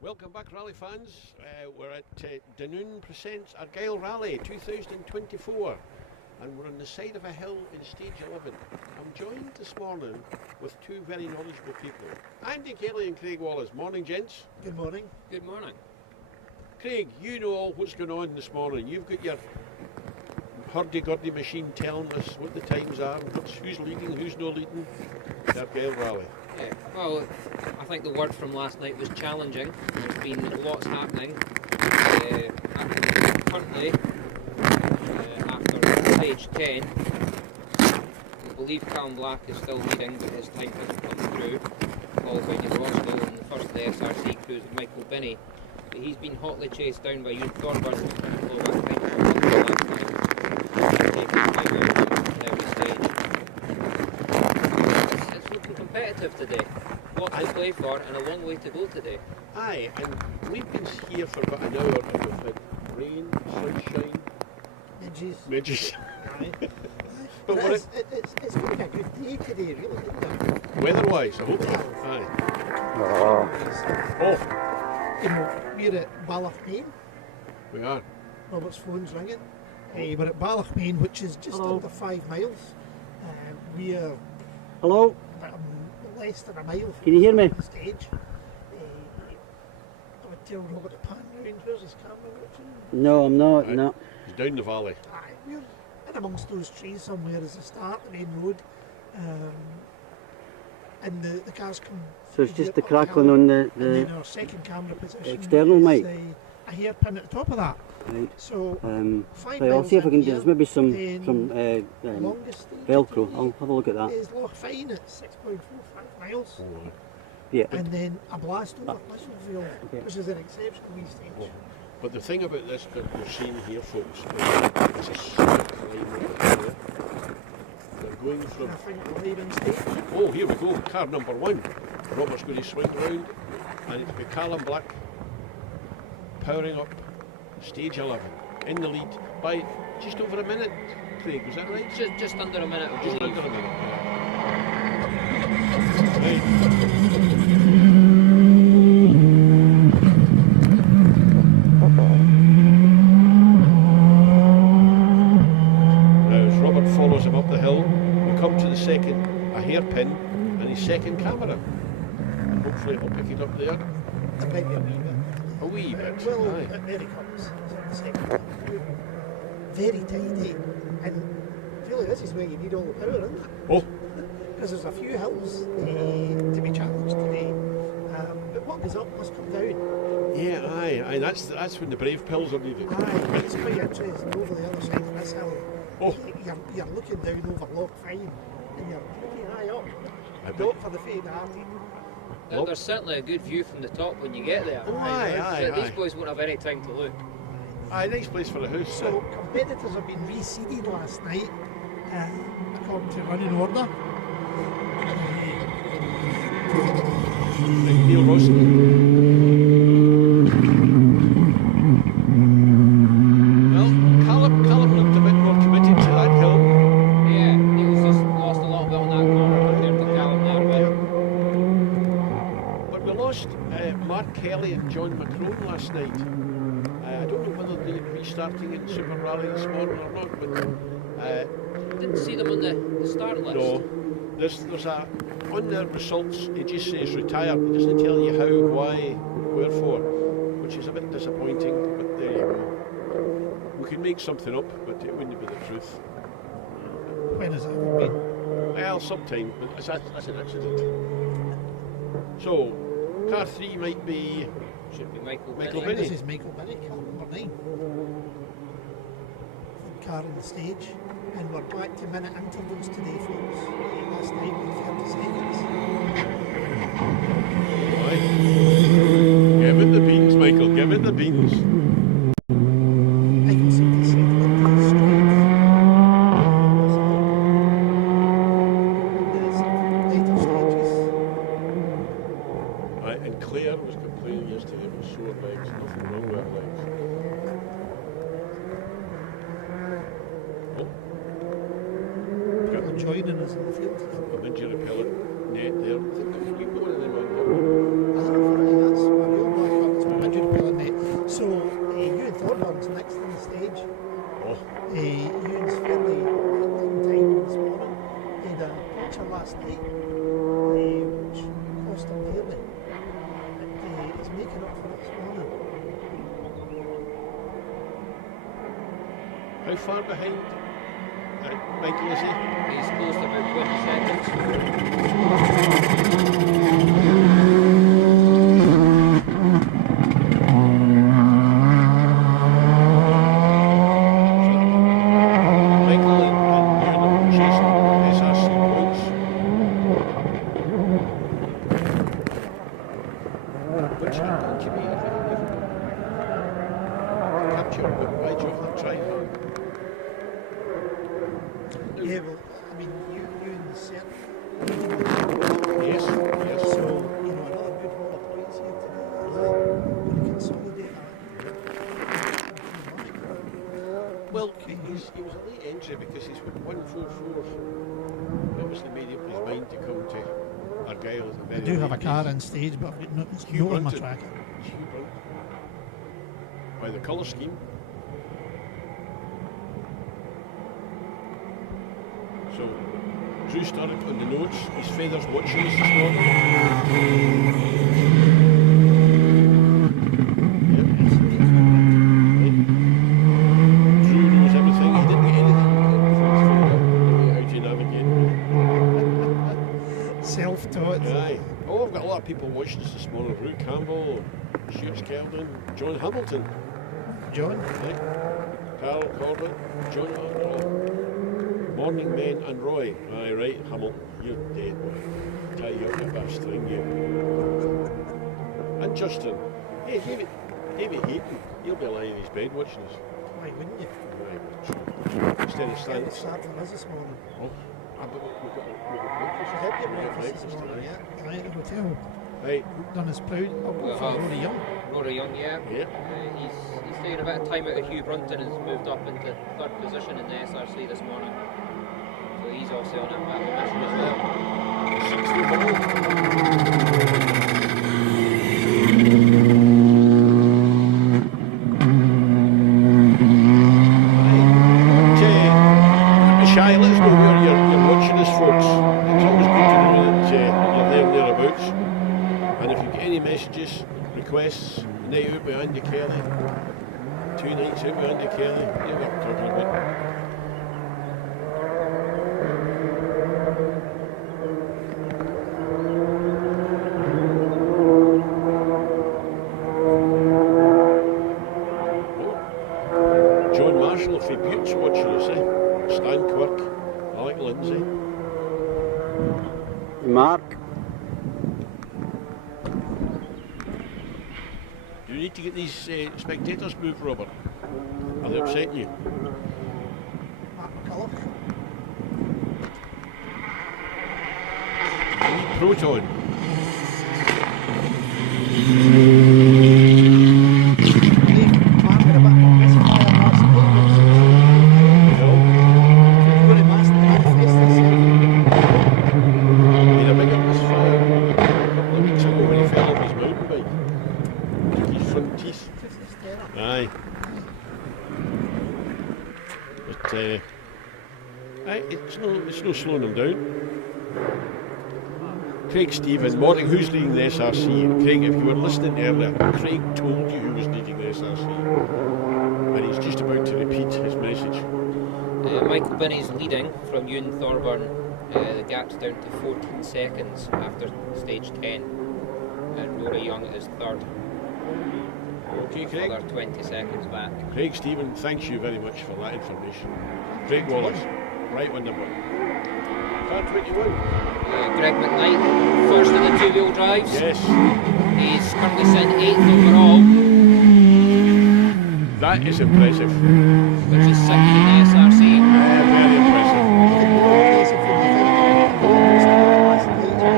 Welcome back, rally fans. We're at Dunoon presents Argyll Rally 2024, and we're on the side of a hill in stage 11. I'm joined this morning with two very knowledgeable people, Andy Kelly and Craig Wallace. Morning, gents. Good morning. Good morning. Craig, you know all what's going on this morning. You've got your hurdy-gurdy machine telling us what the times are, who's leading, who's not leading the Argyll Rally. Yeah, well, I think the word from last night was challenging. There's been lots happening. Currently, after stage 10, I believe Callum Black is still leading, but his time hasn't come through, followed by Roscoe and the first of the SRC crews, Michael Binney. But he's been hotly chased down by Ewan Thorburn, who's trying to blow back time from the last time. Taking 5 hours on every stage. It's looking competitive today. Lots to play for and a long way to go today. Aye, and we've been here for about an hour and we've had rain, sunshine, midges. Aye. But it's going to be a good day today, really, isn't it? Weather-wise, I hope so. Aye. Oh. You know, we're at Ballachmain. We are. Robert's phone's ringing. We're at Ballachmain, which is just under 5 miles. We're Hello? less than a mile from Can you hear me? the stage. I would tell Robert to pan round. Where's his camera watching? No, I'm not. Right. No. He's down the valley. Aye, we're in amongst those trees somewhere as a start, the main road. And the cars come. So it's just the up crackling hill, on and then our second camera position external is mic. a hairpin at the top of that. Right. So 5 Right, I'll miles see if I can. in There's here, maybe some longest stage Velcro. today I'll have a look at that. is Lochfine at 6.45 miles. Oh, Yeah. And then a blast over Lisselville, Okay. which is an exceptional wee stage. but the thing about this that we're seeing here, folks, is it's a smooth climb over here. They're going And from... I think we're leaving stage. Oh, here we go, car number 1. Robert's going to swing round, and it's got Callum Black powering up stage 11 in the lead by just over a minute. Craig, was that right? Just under a minute, I Just believe. under a minute. Right. Now as Robert follows him up the hill, we come to the second, a hairpin, and his second camera. And hopefully it'll pick it up there. There might be a wee bit. A wee bit, Well, aye. there he comes. He's on the second one. Very tidy. And I feel like this is where you need all the power, isn't it? Oh, Because there's a few hills to be challenged today. But what goes up must come down. yeah, aye, that's when the brave pills are needed. Aye, it's quite interesting over the other side of this hill. Oh. You're looking down over Lochfine and you're pretty high up. I bet. Not for the faint-hearted. There's certainly a good view from the top when you get there. Oh, aye, These aye. boys won't have any time to look. Aye, nice place for a house. So competitors have been reseeded last night according to running order. Neil Roscoe. lost Mark Kelly and John McCrone last night. I don't know whether they're restarting in Super Rally this morning or not, but Didn't see them on the start list. no. There's a on their results. It just says retired. It doesn't tell you how, why, wherefore, which is a bit disappointing. But there you go. We could make something up, but it wouldn't be the truth. When has that been? Well, sometime, but that's an accident. So, car 3 might be Should be Michael Michael Binney. Binney. This is Michael Binney, car number 9. Car on the stage, and we're back to minute intervals today, folks. Last night with 30 seconds. Aye. Give it the beans, Michael, give it the beans. I can see the second strength. Later stages. Aye, and Claire was complaining yesterday about sore legs, nothing wrong with her legs. Oh, People joining us in the field. a midget repellent net there. I think there's you got one of them on there. That's where you're back up to 100 net. So, Ewan Thornburn's next on the stage. Oh, Ewan's fairly in time this morning. He had a puncture last night, which cost him dearly. But he's making up for it this morning. how far behind Michael is he? He's close to about 20 seconds. Michael and Ewan are chasing SRC points. Which happened to me, I think capture, but why do you have to try hard? Yeah, well, I mean, Ewan's certain. Yes, So, yes. another good haul of points here today. Going to consolidate that. Well, he was a late entry because he's with 144. Obviously made up his mind to come to Argyll at the I very do have a late car days. on stage, but I've got no, Hugh no on my Brunton. tracker. Hugh Brunton. By the colour scheme. So, Drew started on the notes. His feathers watching us this morning. Yep. Right. Drew knows everything. He didn't get anything before his finger. How to navigate. Self-taught. Aye. Oh, I've got a lot of people watching us this morning. Rue Campbell, Shoots Keldon, John Hamilton. John. Right. Carl Corbett, John Morning Men and Roy. Aye, right, Hamilton, you're dead, boy. Tie you up with a bit of string, you. And Justin. Hey, David Heaton, he'll be lying in his bed watching us. Why wouldn't you? Right, instead of Stand standing. start for us this morning. Oh, but we've got She's had your breakfast this morning, tonight. yeah. Right, at the hotel. Right, Done us proud. I'll go for Rory Young. Rory Young, yeah. yeah. He's taken a bit of time out of Hugh Brunton and has moved up into third position in the SRC this morning. So he's also on a bit of a mission as well. 60 ball. Shy, let us know where you're watching us, folks. It's always good to know that you're there and thereabouts. And if you get any messages, requests, night out with Andy Kelly, 2 nights out with Andy Kelly, you know what I'm talking about. John Marshall for Buttes watching us, Stan Quirk, Alec Lindsay. Mark. Do you need to get these spectators moved, Robert? Are they upsetting you? Mark McCulloch. You need Proton. Mark got a bit of a misfire last night. He's going to manifest this He had a bigger misfire a couple of weeks ago when he fell off his mount. Aye. But it's no slowing them down. Craig Stephen, morning. Who's leading the SRC? Craig, if you were listening earlier, Craig told you who was leading the SRC, and he's just about to repeat his message. Michael Binney's leading from Ewan Thorburn. The gap's down to 14 seconds after stage 10, and Rory Young is third. Okay, Craig. Another 20 seconds back. Craig Stephen, thanks you very much for that information. Craig Wallace, right on number. Car 21. Greg McKnight, first of the two-wheel drives. Yes. He's currently sitting 8th overall, That is impressive. which is second in the SRC. Very impressive. Even more impressive when you think he lost last night as well.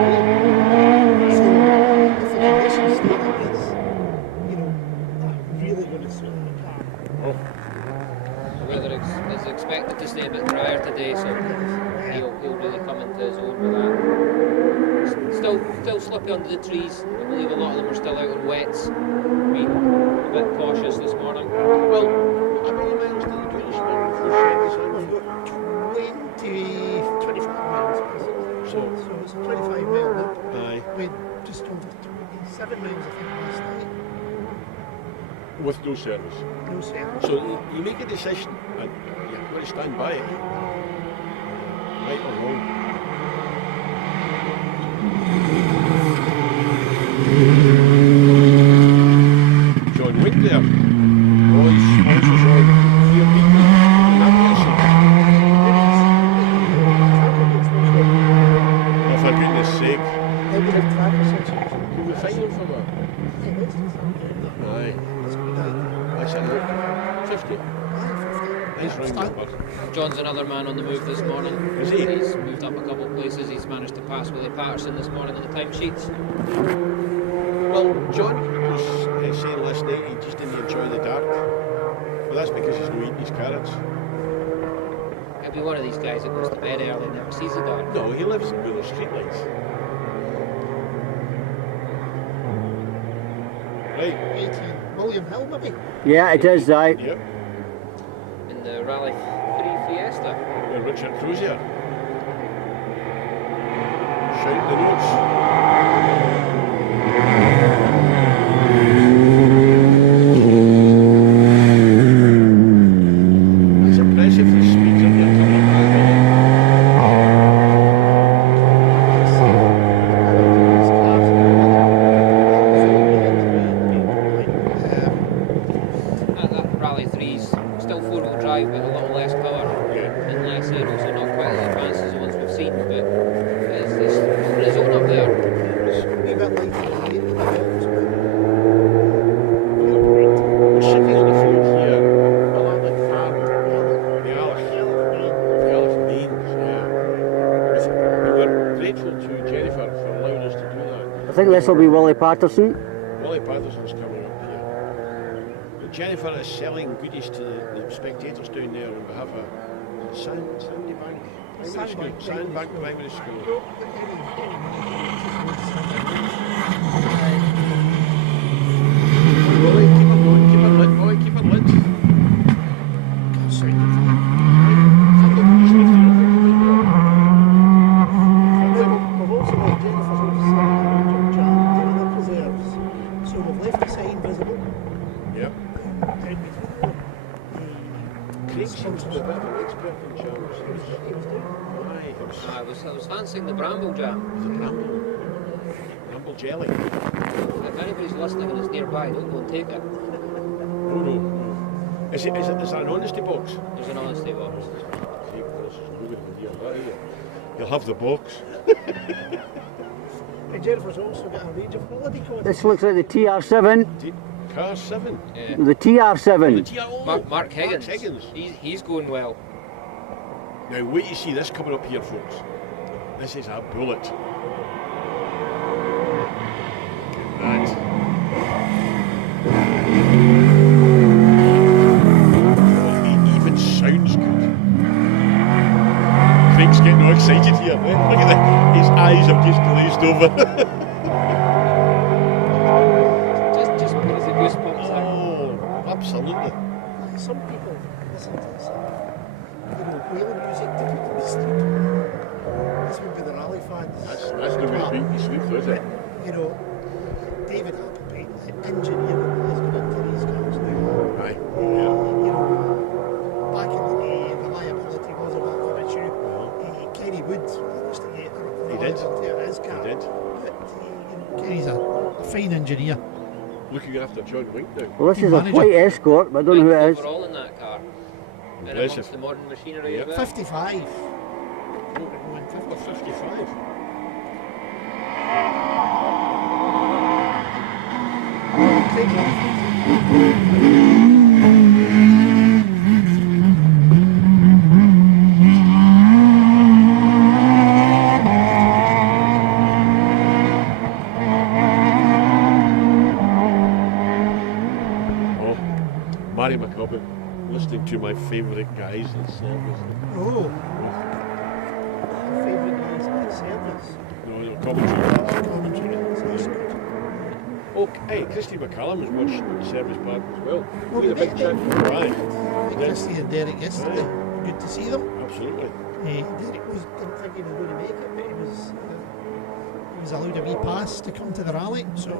So if the conditions stay like this, you know, that really going to suit the car. The weather is expected to stay a bit drier today, so he'll really come into his own with that. Still slippy under the trees. I believe a lot of them are still out on wets. Being a bit cautious this morning. Well, how many miles did you do this morning before We've Sunday? got 25 miles. So it's a 25 mile loop. aye. We just over 27 miles, I think, last night. With no service. No service. So you make a decision and you're going to stand by it. Right or wrong. John Winkler. Roy's sponsors on 4 people. Oh, for goodness sake. How would have track association? The final for that. Aye. That's it. 50. Nice round number. John's another man on the move this morning. Is he? He's moved up a couple of places. He's managed to pass Willie Patterson this morning on the timesheets. Well, John was saying last night he just didn't enjoy the dark. Well, that's because he's not eating his carrots. He'll be one of these guys that goes to bed early and never sees the dark. No, he lives with the streetlights. Right. 18. William Hill, maybe? Yeah, it is, right. Yep. In the Rally 3 Fiesta. With Richard Crozier. Shout the notes. It's impressive the speeds that they're coming That Rally 3's still four-wheel drive, but a little less power Yeah. and less aero, so not quite as advanced as the ones we've seen, but it's holding his own up there. A wee bit like the We're sitting on the field here. I like the farm. The Alf Lanes, yeah. We were grateful to Jennifer for allowing us to do that. I think this will be Willie Patterson. Willie Patterson's coming up here. But Jennifer is selling goodies to the spectators down there on behalf of Sandbank Primary School. Sandbank Primary School. Willie, keep her going, keep her lit, boy, keep her lit. We've also got Jennifer's own jam in the preserves. So we've left the sign visible. Yep. Down between Craig seems to be a bit of an expert in jams. he was doing. Aye, it was I was fancying the Bramble Jam. the Bramble jelly. If anybody's listening and is nearby, don't go and take it. Oh no. Is that an honesty box? There's an honesty box. You'll have the box. And Jennifer's also got a range of holiday cottages. This looks like the TR7. Car 7. Yeah. The TR7. Mark Higgins. Higgins. He's going well. Now wait till you see this coming up here, folks. This is a bullet. That. It even sounds good. Craig's getting all excited here. Eh? Look at that. His eyes have just glazed over. Just brings the goosebumps out. Oh, absolutely. some people listen to some, whale music to put them to sleep. This would be the rally fans. That's the way to make you sleep, is it? David Appleby, the engineer that has gone into these cars now. Aye. Back in the day, reliability was a bit of an issue. Kenny Wood used to get reliability on his car. He did. But Kenny's a fine engineer. Looking after John Wink now. Well, this is a Manager. white Escort, but I don't know who it is. Overall in that car. And Impressive. amongst the modern machinery Yep. as well. 55. Or 55. Craig Lawson. Oh, Mary McCubbin, listening to my favourite guys in service. Oh. Favourite guys at service. No, commentary. Commentary. That's good. Oh, hey, Christy McCallum was watching the service park as well. Oh, We had a big they- chat. Right. Christy and Derek yesterday. Good to see them. Absolutely. Derek didn't think he was going to make it, but he was allowed a wee pass to come to the rally, so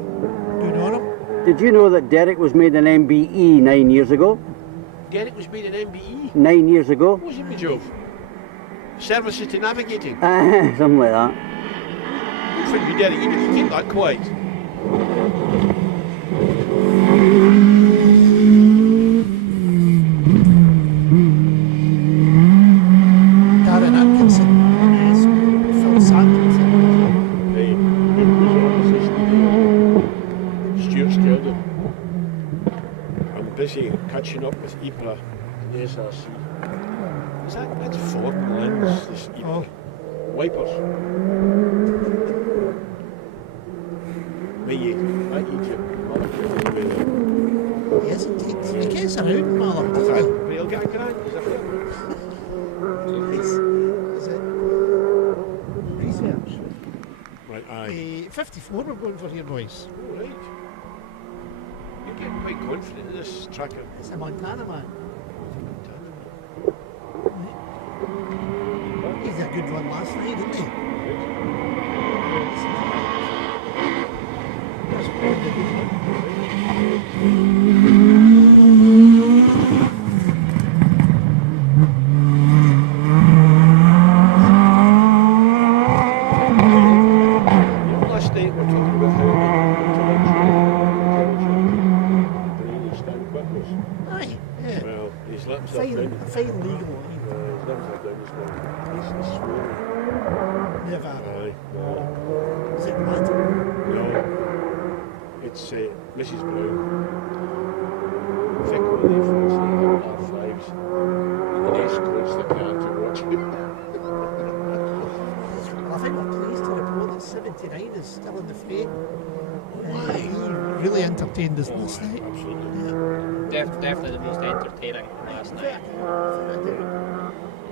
good on him. Did you know that Derek was made an MBE 9 years ago? Derek was made an MBE. 9 years ago? What was it, me, Jove? Services to navigating. Something like that. Good for you, Derek. You keep that quiet. Darren Atkinson, yes, Phil Sanderson. Hey, who's opposition today? Stuart Skelden. I'm busy catching up with IPRA and the SRC. That's Ford and Lens, this IPRA. Oh. Wipers. May I eat you? He hesitates. He gets around Mallow, doesn't he? But he'll get a grand. He's a fair. Is it research? Right, aye. 54 we're going for here, boys. Oh, right. You're getting quite confident in this tracker. It's a Montana man. He had a good one last night, didn't he? That's probably a good one. Last night we're talking about how intellectual stand quickness. Aye, yeah. Well, his lips are Fine, down. a fine legal line. His lips are down his neck. He's swearing. Never. Aye, no. Is it Latin? No. It's Mrs. Brown. Vic O'Leary falls in R5s. And then escorts the car to watch him. Well, I think we're pleased to report that 79 is still in the fray. He really entertained us last night. Absolutely. Yeah. Definitely the most entertaining last night.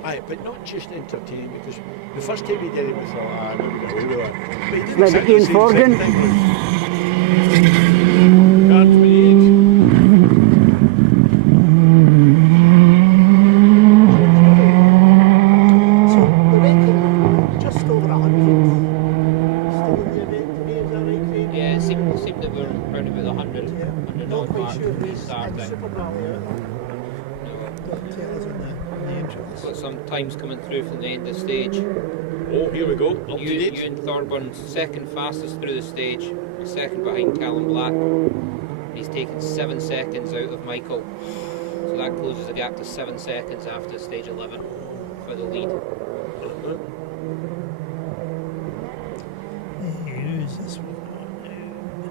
Aye, but not just entertaining, because the first time he did it, we thought, I'm not going to hold that. But he did Like exactly Ian the same Forgan? second time. Car 28. So the record just over 100. Still in the event today, is that right, Craig? Yeah, it seemed that we're around about the 100, Yeah. 100 Not odd quite mark sure when we who's started. in Super Rally. No. Don't tell us on the entrance. Got some times coming through from the end of the stage. Oh, here we go. Up to date. Ewan Thornburn's second fastest through the stage, second behind Callum Black. He's taken 7 seconds out of Michael. So that closes the gap to 7 seconds after stage 11 for the lead. Who's this one?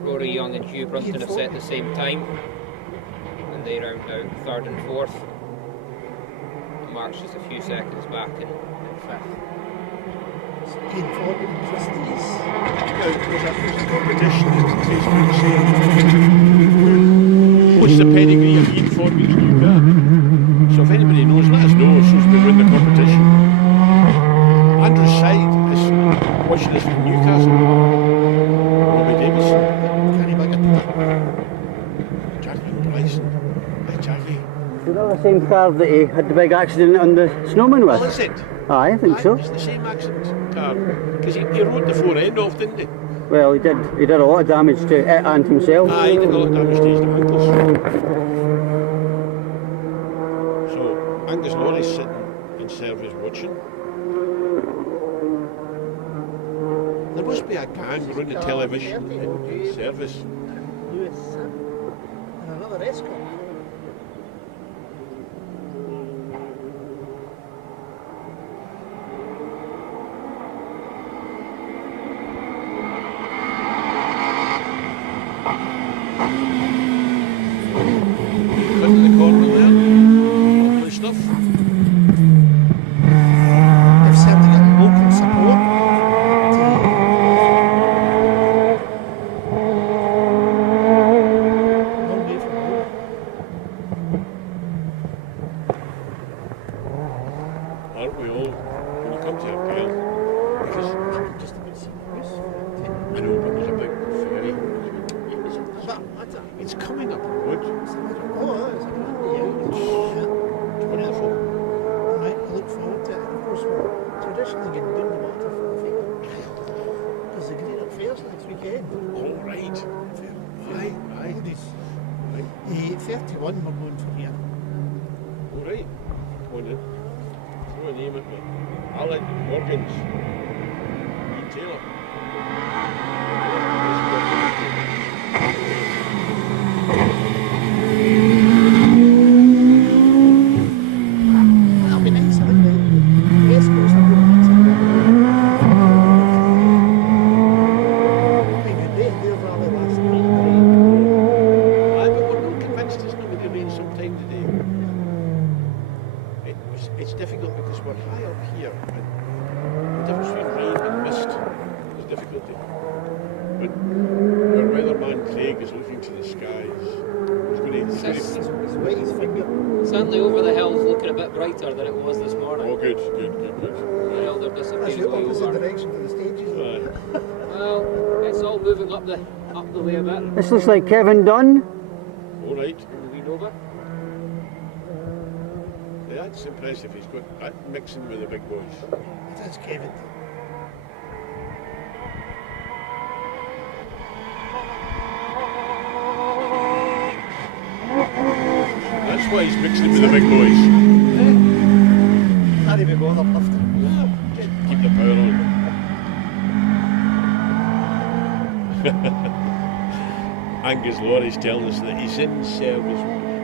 Rory Young and Hugh Brunton have set the same time. And they round out third and fourth. Mark's just a few seconds back in fifth. Ian Forgan and Trustees. There's a competition on Facebook saying, what's the pedigree of Ian Forgan's new car? So if anybody knows, let us know so we win the competition. Andrew Side is watching us from Newcastle. Robbie Davison. Kenny Biggett. Jackie Bryson. Hi, Jackie. Should I that the same car that he had the big accident on the snowman with? Well, is it? Aye, I think so. It's the same accident car. Because he rode the fore end off, didn't he? Well, he did a lot of damage to it and himself. Aye, he did a lot of damage to his ankles. So, Angus Laurie's sitting in service watching. There must be a gang around the television in service. Lewis and another Escort. Cut in the corner there. Lovely stuff. They've certainly got local support. Long way from home. Aren't we all? When you come to Argyll, because Just about seen Bruce. I know, but there's a big ferry. It's coming up the road. Oh, it's a grand day out. Yeah. Wonderful. Right, I look forward to it. Of course, we're traditionally getting down the water for the fair. Because the Green Up Fair's next weekend. All right. Aye, aye. Holidays. Right. 31 we're going for here. All right. Come on then. Throw a name at me. Alan Morgans. Ian Taylor. That'll be nice, I think. The West Coast are going to be good day. They were rally last night. Aye, but we're not convinced there's not going to rain sometime today. It's difficult because we're high up here and the difference between rain and mist is difficulty. But our weatherman Craig is looking to the skies. He's going to He's wet his finger. Certainly over the hills looking a bit brighter than it was this morning. oh, good. Well, they're That's disappearing the way opposite over. direction to the stages. Aye. Well, it's all moving up the way a bit. This looks like Kevin Dunn. All right. The wee Nova. Yeah, that's impressive. He's got that mixing with the big boys. That's Kevin. That's why he's mixing with the big boys. Not even bother lifting. Yeah, just keep the power on. Angus Laurie's telling us that he's in service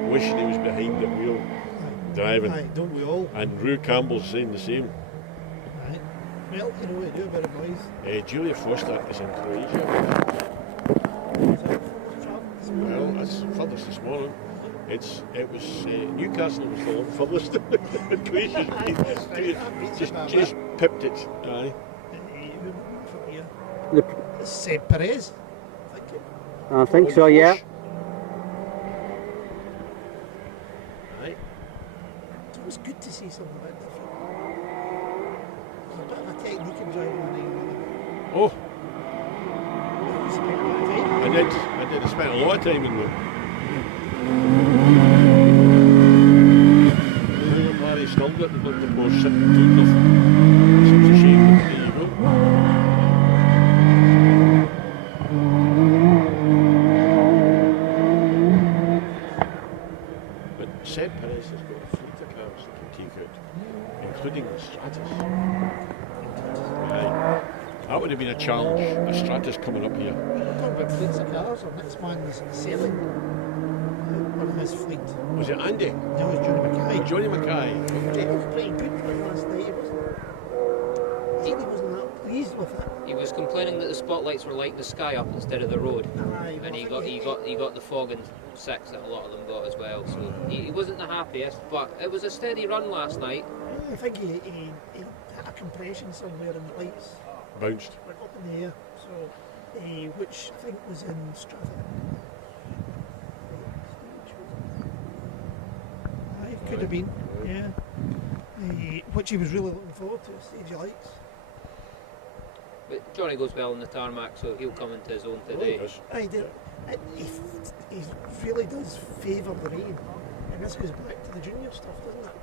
wishing he was behind the wheel driving. Aye, don't we all? And Rue Campbell's saying the same. Aye. Well, you know what to do about it, boys. Julia Foster is in Croatia. Well, that's furthest this morning. It was Newcastle was the furthest in Croatia. Just pipped it. Aye. From here. The, It's Perez. I think so, yeah. Aye. It's always good to see something a bit different. There's a bit of a technique in driving the 911. Oh, You spend a bit of time. I did. I spent a lot of time in there. Larry still got the more sitting good enough. Such a shame, but there you go. But Seb Perez has got a fleet of cars that can take out, including the Stratus. Aye. That would have been a challenge, a Stratus coming up here. Talking about fleets of cars, our next man is selling one of his fleet. Was it Andy? No, it's Johnny Mackay. Johnny Mackay. He was pretty good last night. He wasn't that pleased with it. He was complaining that the spotlights were lighting the sky up instead of the road, Aye, and he well, got the fog and six that a lot of them got as well. So he wasn't the happiest, but it was a steady run last night. I think he hit a compression somewhere and the lights Bounced. went up in the air. So, which I think was in Strata. Aye, could have been, yeah. Which he was really looking forward to, stage of lights. But Johnny goes well on the tarmac, so he'll come into his own Oh, today. yes. Aye, he really does favour the rain. And this goes back to the junior stuff, doesn't it?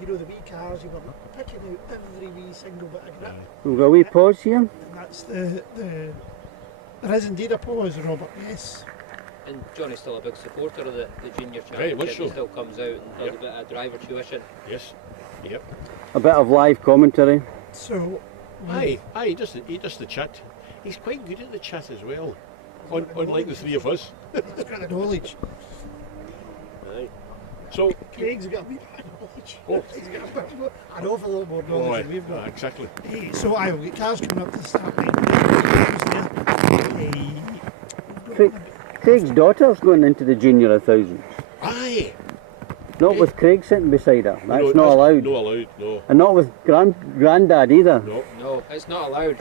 You know, the wee cars, you were picking out every wee single bit of grip. We've got a wee pause here. And that's the there is indeed a pause, Robert, yes. And Johnny's still a big supporter of the junior Very much championship. so. He still comes out and does a bit of driver tuition. Yes. Yep. A bit of live commentary. So, Aye, he does the chat. He's quite good at the chat as well. Unlike the three of us. he's got the knowledge. Aye. So, Craig's got a wee bit of knowledge. Oh. He's got a bit more, an awful lot more knowledge than we've got. Exactly. So I'll get cars coming up to the start line. Craig's daughter's going into the junior 1000. Aye. Not with Craig sitting beside her. That's No, not allowed. Not allowed, no. And not with granddad either. No. No, it's not allowed.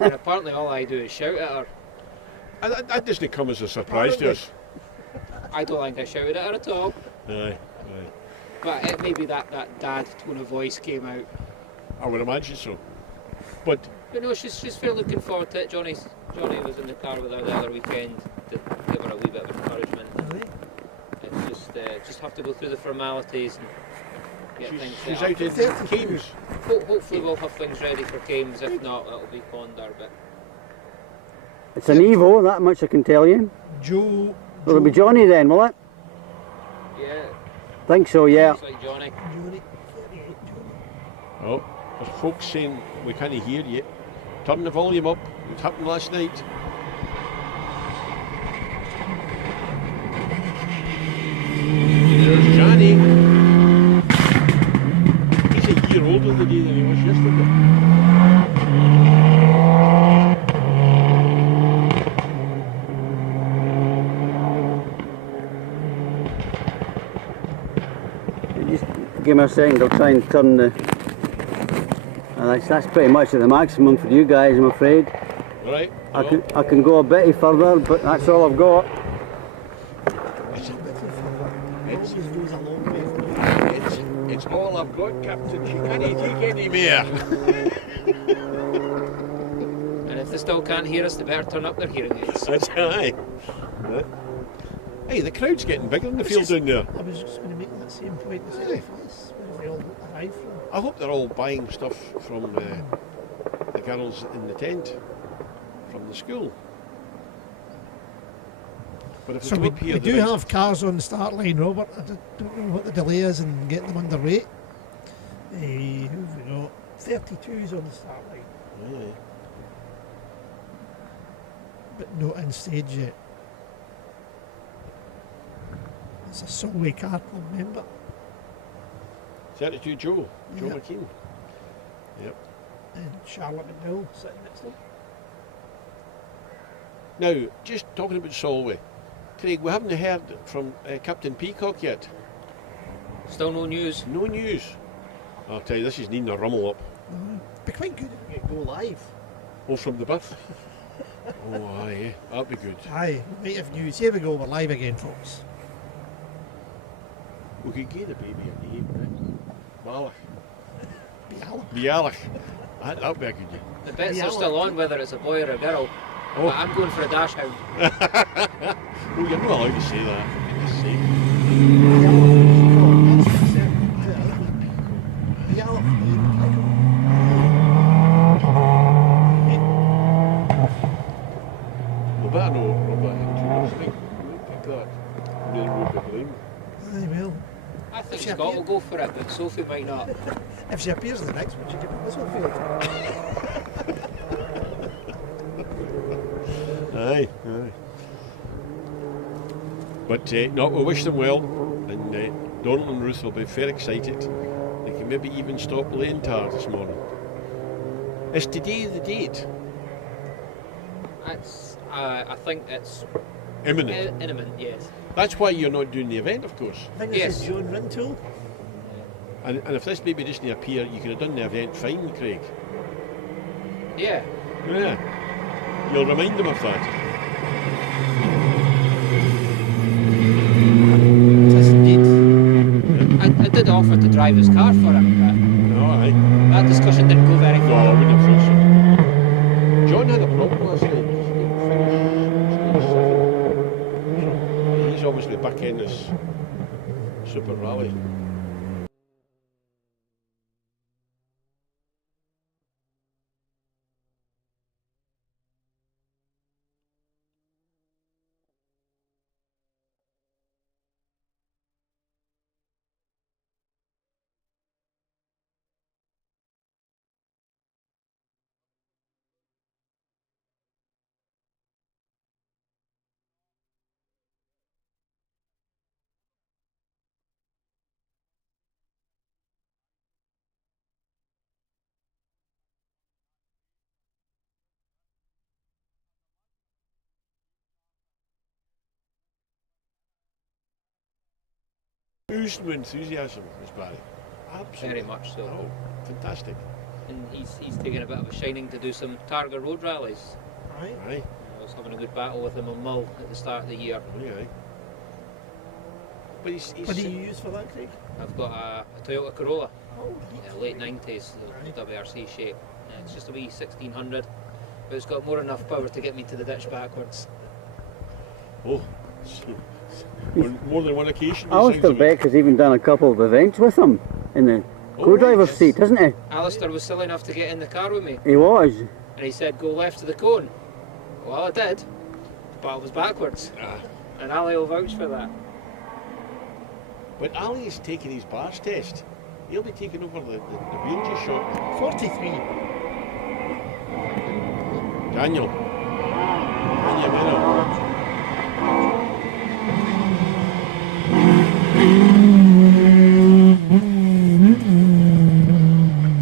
And apparently all I do is shout at her. That doesn't come as a surprise to us. I don't think I shouted at her at all. Aye. But it may be that dad tone of voice came out. I would imagine so. But But no, she's fairly looking forward to it. Johnny was in the car with her the other weekend to give her a wee bit of encouragement. It's just have to go through the formalities and get things she's set out up. in Keynes. Hopefully we'll have things ready for games. If not, it'll be Condor. But It's an Evo, that much I can tell you. Joe. Will it be Johnny then, will it? yeah, Think so, yeah. looks like Johnny. Johnny. 38 Johnny. Oh, there's folks saying we can't hear you. Turn the volume up. It happened last night. There's Johnny. He's a year older than he was yesterday. Just give me a second, I'll try and turn the... that's pretty much at the maximum for you guys, I'm afraid. Right. I can go a bit further, but that's all I've got. It's a bit further. It always goes a long way for me. It's all I've got, Captain. She can't take any more. And if they still can't hear us, they better turn up their hearing aids. That's aye. Hey, the crowd's getting bigger in the field down there. I was just going to make that same point. Where have we all arrived from? I hope they're all buying stuff from the girls in the tent from the school. But if So it's we up here, do have cars on the start line, Robert. I don't know what the delay is in getting them underway. Who have we got? 32s on the start line, Aye. but not in stage yet. It's a Solway Car Club member. 32 Joe Yeah. McKean. Yep. And Charlotte McNeil sitting next to him. Now, just talking about Solway, Craig, we haven't heard from Captain Peacock yet. Still no news. No news. I'll tell you, this is needing a rumble up. Be quite good if we could go live. Oh, from the birth. Oh, aye, that'd be good. Aye, we might have news. Here we go, we're live again, folks. We could give the baby a name, Malach. Biala. Bialach. That'd be a good name. The bets Yeah, are still on whether it's a boy or a girl. Oh. But I'm going for a dash hound. Oh, you're not allowed to say that. For goodness sake. We better know Robert and Tudor's thing. We'll pick that. Really would be blame. Aye, well, I think She Scott will go for it, but Sophie might not. if she appears in the next one, she could be Whistlefield. Aye, aye. But no, we wish them well, and Donald and Ruth will be very excited. They can maybe even stop laying tar this morning. Is today the date? I think it's Imminent. imminent, yes. That's why you're not doing the event, of course. I think this Yes. is Joan Rintoul. And if this baby doesn't appear, you could have done the event fine, Craig. Yeah. Yeah. You'll remind them of that. It is indeed. I did offer to drive his car for it, but No, aye. that discussion didn't go very No, I far. wouldn't have thought so. John had a problem last night. He didn't finish stage 7. So he's obviously back in this Super rally. Oozing with enthusiasm, Miss Barry. Absolutely. Very much so. Oh, fantastic. And he's taken a bit of a shining to do some Targa road rallies. Right. Aye, I was having a good battle with him on Mull at the start of the year. aye. But he's What do you use for that, Craig? I've got a Toyota Corolla, Oh, late 90s, the Right. WRC shape. It's just a wee 1600, but it's got more than enough power to get me to the ditch backwards. oh, on more than one occasion. Alistair Beck has even done a couple of events with him in the co-driver's yes. seat, hasn't he? Alistair was silly enough to get in the car with me, He was. and he said, go left to the cone. Well, I did, but I was backwards, Ah, and Ali will vouch for that. but Ali is taking his bars test. He'll be taking over the Rangers shot. 43. Daniel. Meno.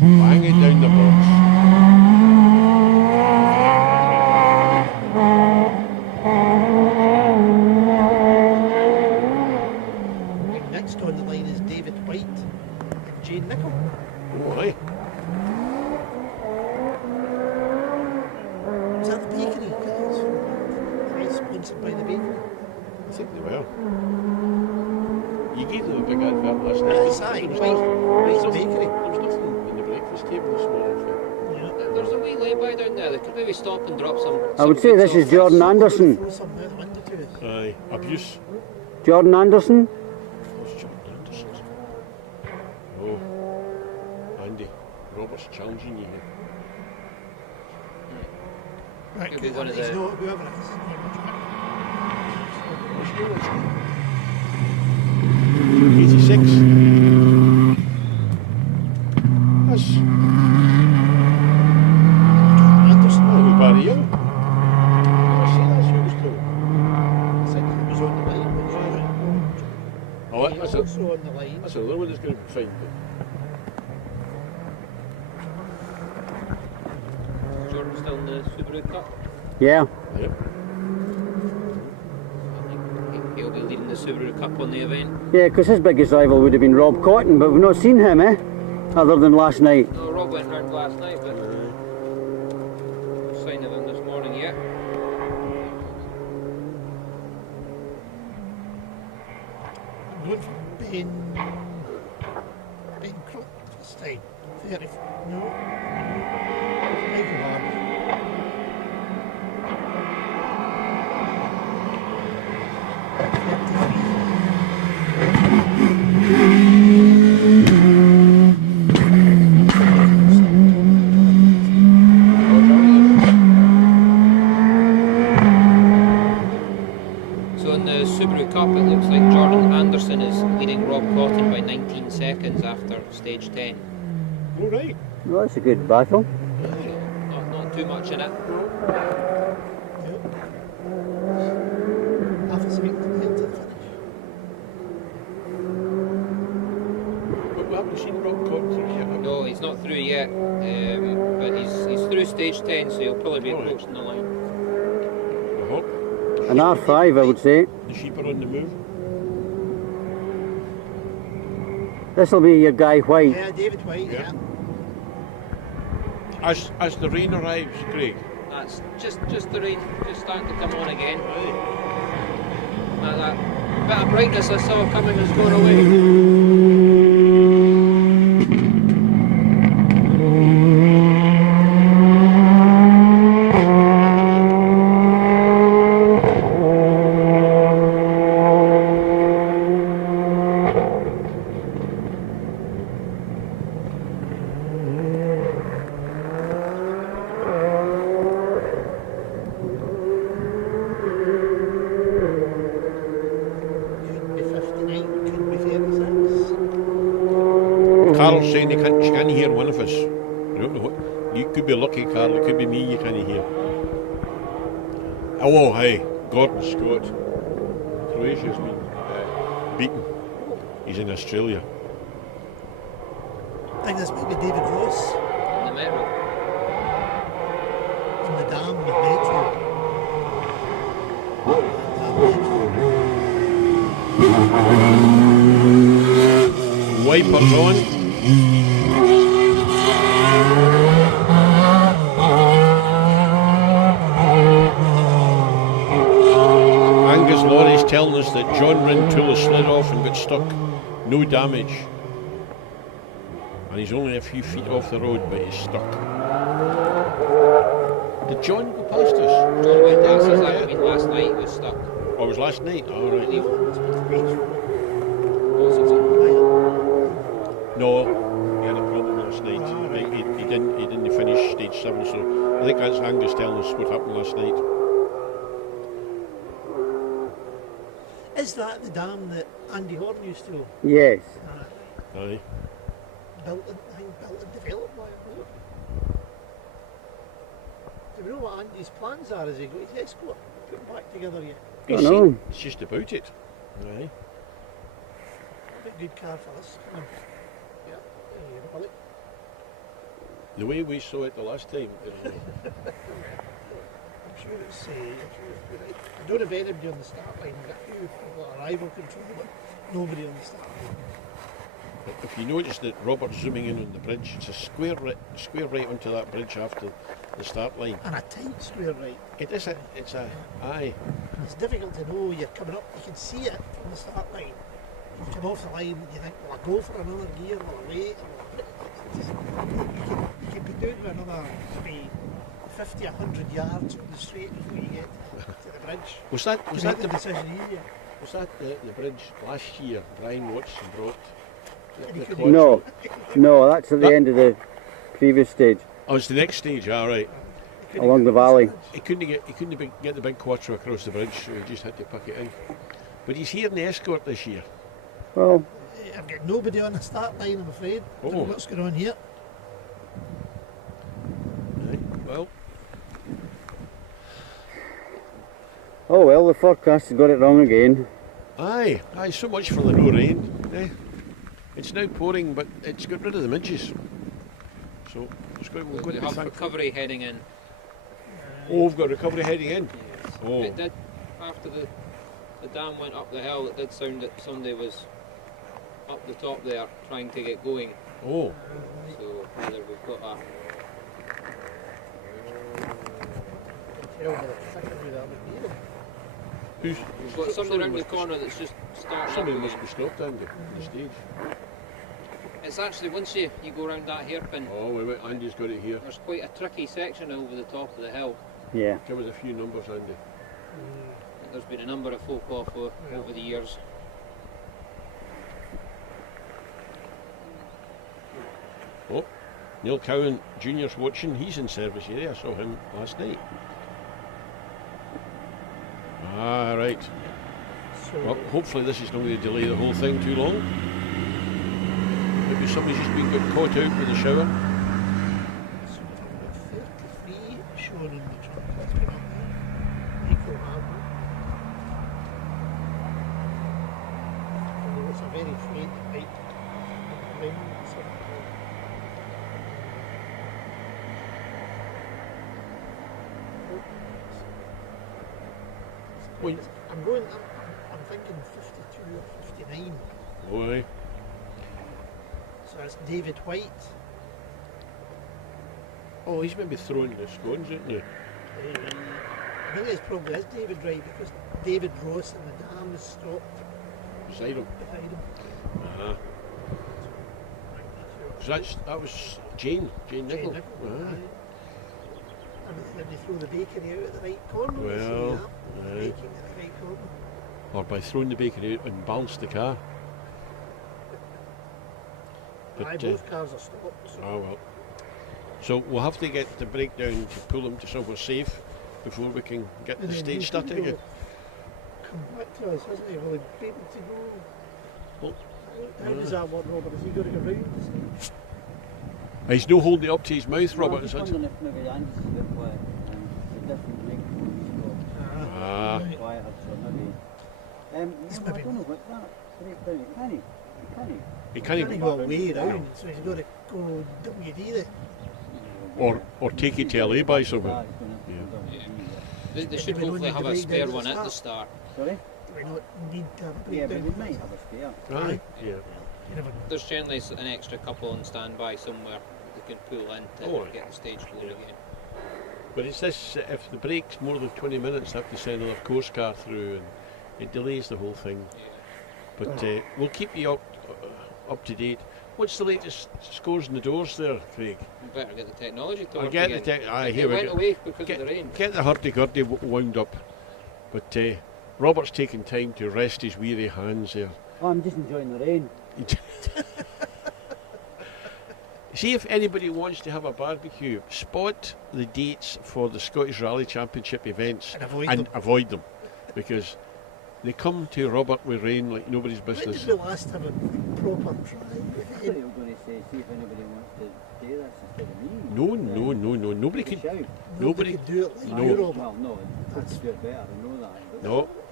Bang it down the box. Next on the line is David White and Jane Nichol. Oh, aye. Is that the bakery? It's sponsored by the bakery. I think they will. You gave them a big advert last night. Yes, aye. White's bakery. There was nothing in the breakfast table this morning. Yeah. There's a wee lay-by down there. They could maybe stop and drop some. I would say this is Jordan Anderson. Throw something out the window to us. Aye. Abuse. Jordan Anderson. What's Jordan Anderson's? Oh. Andy. Robert's challenging you here. Right, Could be one of the- No, whoever it is. What's yours? 86. That's Anderson. oh, Barry Young. Never seen that sort of stuff. I think he was on the line. But Oh, he that's was a, also on the line. that's another one that's going to be fine. Jordan's still in the Subaru Cup. Yeah. But, yep. I think he'll be leading the Subaru Cup on the event. Yeah, because his biggest rival would have been Rob Cotton, but we've not seen him, eh? Other than last night. No, Rob went round last night, but no sign of him this morning yet. I'm going for Ben Croft this time. 30. No. Michael Hart. So in the Subaru Cup, it looks like Jordan Anderson is leading Rob Cotton by 19 seconds after stage 10. All right. Well, that's a good battle. Not too much in it. Half a second to the finish. But we haven't seen Rob Cotton through yet. have we? No, he's not through yet, but he's through stage 10, so he'll probably be All right. approaching the line. I hope. An R5, I would say. The sheep are on the move. This will be your guy White. Yeah, David White, Yeah. yeah. As the rain arrives, Craig. That's just the rain just starting to come on again. That bit of brightness I saw coming has gone away. Robert's saying she can't hear one of us. I don't know what. You could be lucky, Carl. It could be me you can't hear. Oh, hey, Gordon Scott. Croatia's been beaten. He's in Australia. I think this might be David Ross In the metro. in the dam with Metro. Wipers on. Angus Laurie's telling us that John Rintoul slid off and got stuck. No damage. And he's only a few feet off the road, but he's stuck. Did John go past us? John went past us, I mean, last night he was stuck. Oh, it was last night? Oh, right. No, he had a problem last night. He didn't finish stage 7, so I think that's Angus telling us what happened last night. Is that the dam that Andy Horn used to Yes. Aye. built and developed by it? Do we know what Andy's plans are as he goes? He's got put them back together yet. I know. It's just about it. Aye. A good car for us. Yeah, Republic. The way we saw it the last time. I'm sure it's right. I don't have anybody on the start line. We've got a few people at arrival control, but nobody on the start line. If you notice that Robert's zooming in on the bridge, it's a square right onto that bridge after the start line. And a tight square right. It's a aye. It's difficult to know you're coming up. You can see it from the start line. You come off the line, you think, will I go for another gear? Will I wait? You could be doing with another maybe 50, 100 yards on the straight before you get to the bridge. Was that the the decision easier? was that the bridge last year? Brian Watson brought. The No. No, that's at the end of the previous stage, Oh, it's the next stage. All right. along the valley. He couldn't get the big quattro across the bridge, so he just had to pack it in. But he's here in the escort this year. Well, I've got nobody on the start line, I'm afraid. Don't know Oh. what's going on here. Right. Well, oh well, the forecast has got it wrong again. aye. So much for the no rain. Eh? It's now pouring, but it's got rid of the midges. So we've got We to be have thankful. recovery heading in. Oh, we've got recovery heading in. Yes. Oh. It did, after the dam went up the hill, it did sound that somebody was up the top there trying to get going. Oh, So whether we've got a Tell by the thick of who that would be. who's we've got somebody around the corner that's just starting somebody up must again. be stopped Andy on the stage. It's actually once you go around that hairpin, Oh, wait, Andy's got it here. there's quite a tricky section over the top of the hill. Yeah. Give us a few numbers, Andy. There's been a number of folk off over the years. Oh, Neil Cowan Jr.'s watching. He's in service area. I saw him last night. Ah, right. So Well, hopefully this is not going to delay the whole thing too long. Maybe somebody's just been got caught out with the shower. So we've got 33 shown in the truck. That's been up there. Equal Harbour. And it's a very faint light. Ring, sort of, Well, I'm thinking 52 or 59. oh, aye. So that's David White. Oh, he's maybe throwing the scones, isn't he? I think it's probably is David Wright because David Ross and the dam is stopped Beside him. behind him. Ah. So that was Jane Nichol. Nichol, Ah. aye. And then they throw the bakery out at the right corner. you see Well, that? aye. Baking at the right corner. Or by throwing the bakery out and balance the car. Aye, both cars are stopped. So Oh well. So we'll have to get the breakdown to pull them to somewhere safe before we can get the And then stage Nichol started again. will come back to us, hasn't he? Will he be able to go? Well, How does that work, Robert? Is he going to go round the stage? He's no holding it up to his mouth, Robert. I'm Is just it? wondering if maybe Andy's a bit quiet and the different microphones Ah. got quieter, so maybe. Yeah, It's well, I maybe- don't know what that breakdown. Can he? Can he? He Can he can't go way round? So he's going to go WD then. or take it to LA by somewhere. Ah, he's gonna have to Yeah. go down They Do should we not hopefully need have to a break spare down at one the at the start? start. Sorry? Do we not need to have a Yeah, but breakdown? we might have a spare. Aye. Yeah. You never know. There's generally an extra couple on standby somewhere they can pull in to Oh, get the stage going again. But it's this, if the break's more than 20 minutes, they have to send another course car through, and it delays the whole thing. Yeah. But we'll keep you up to date. What's the latest scores in the doors there, Craig? We better get the technology to I work get the again. aye, It here we went go. away because of the rain. Get the hurdy-gurdy wound up. But Robert's taking time to rest his weary hands there. Oh, I'm just enjoying the rain. See if anybody wants to have a barbecue, spot the dates for the Scottish Rally Championship events And avoid them. because they come to Robert with rain like nobody's When business. did we last have a proper try? I thought you were going to say, see if anybody wants to do this instead of me. No. Nobody Could can. shout. Nobody- could do it like No. you, Robert. Well, no, That's- that's do it better. I know that. But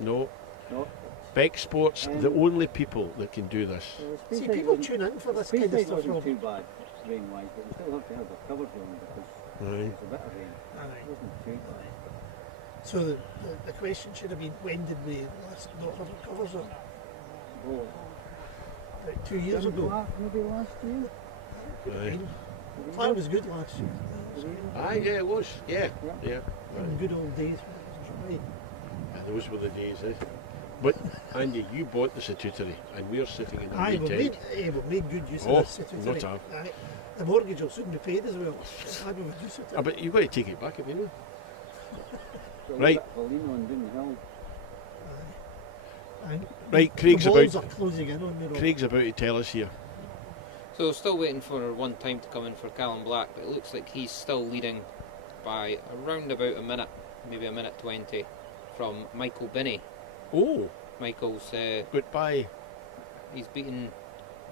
No. no. Beck Sports, the only people that can do this. See, people tune in for this kind of Space stuff, wasn't too Robert. bad rain-wise, but we still have to have the covers on because Aye. there's a bit of rain. Aye. It wasn't too bad. So the question should have been, when did we last not have our covers on? Oh, About 2 years ago. Maybe last year. Aye. Fire was good last year. Aye, yeah, it was. Yeah. In good old days when it was dry. And those were the days, eh? But Andy, you bought the statutory, and we're sitting in the Aye, tent. we made good use Oh, of this statutory. not Aye. The mortgage will soon be paid as well. Aye, we would use it. But you've got to take it back if you know. Got a Right. bit of a lean on Dunoon. Aye. Right, Craig's the walls about- are closing in on me, Robert. Craig's about to tell us here. So still waiting for one time to come in for Callum Black, but it looks like he's still leading by around about a minute, maybe a minute 20 from Michael Binney. Oh, Michael's goodbye. he's beaten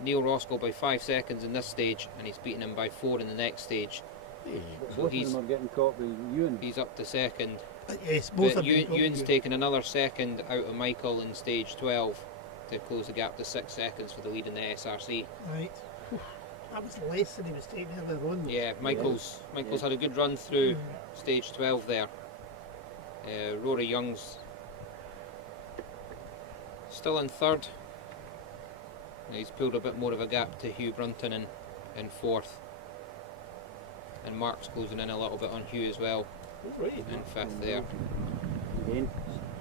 Neil Roscoe by 5 seconds in this stage, and he's beaten him by 4 in the next stage. Hey. So Both of he's them are getting caught with Ewan. he's up to second. Yes, both But of them. Ewan's taken another second out of Michael in stage 12 to close the gap to 6 seconds for the lead in the SRC. Right. That was less than he was taking earlier on. Yeah, Michael's had a good run through stage 12 there. Rory Young's still in third. He's pulled a bit more of a gap to Hugh Brunton in fourth. And Mark's closing in a little bit on Hugh as well Right. in fifth there. Again,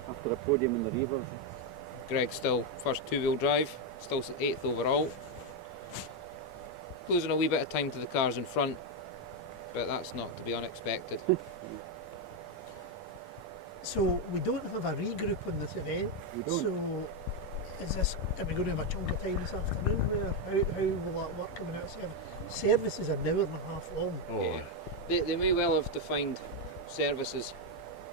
after a podium in the Reavers. Greg still first two-wheel drive, still 8th overall. Losing a wee bit of time to the cars in front, but that's not to be unexpected. So we don't have a regroup on this event. We don't. So are we going to have a chunk of time this afternoon? How will that work coming out of service? Service is an hour and a half long. Oh, Yeah. They may well have defined services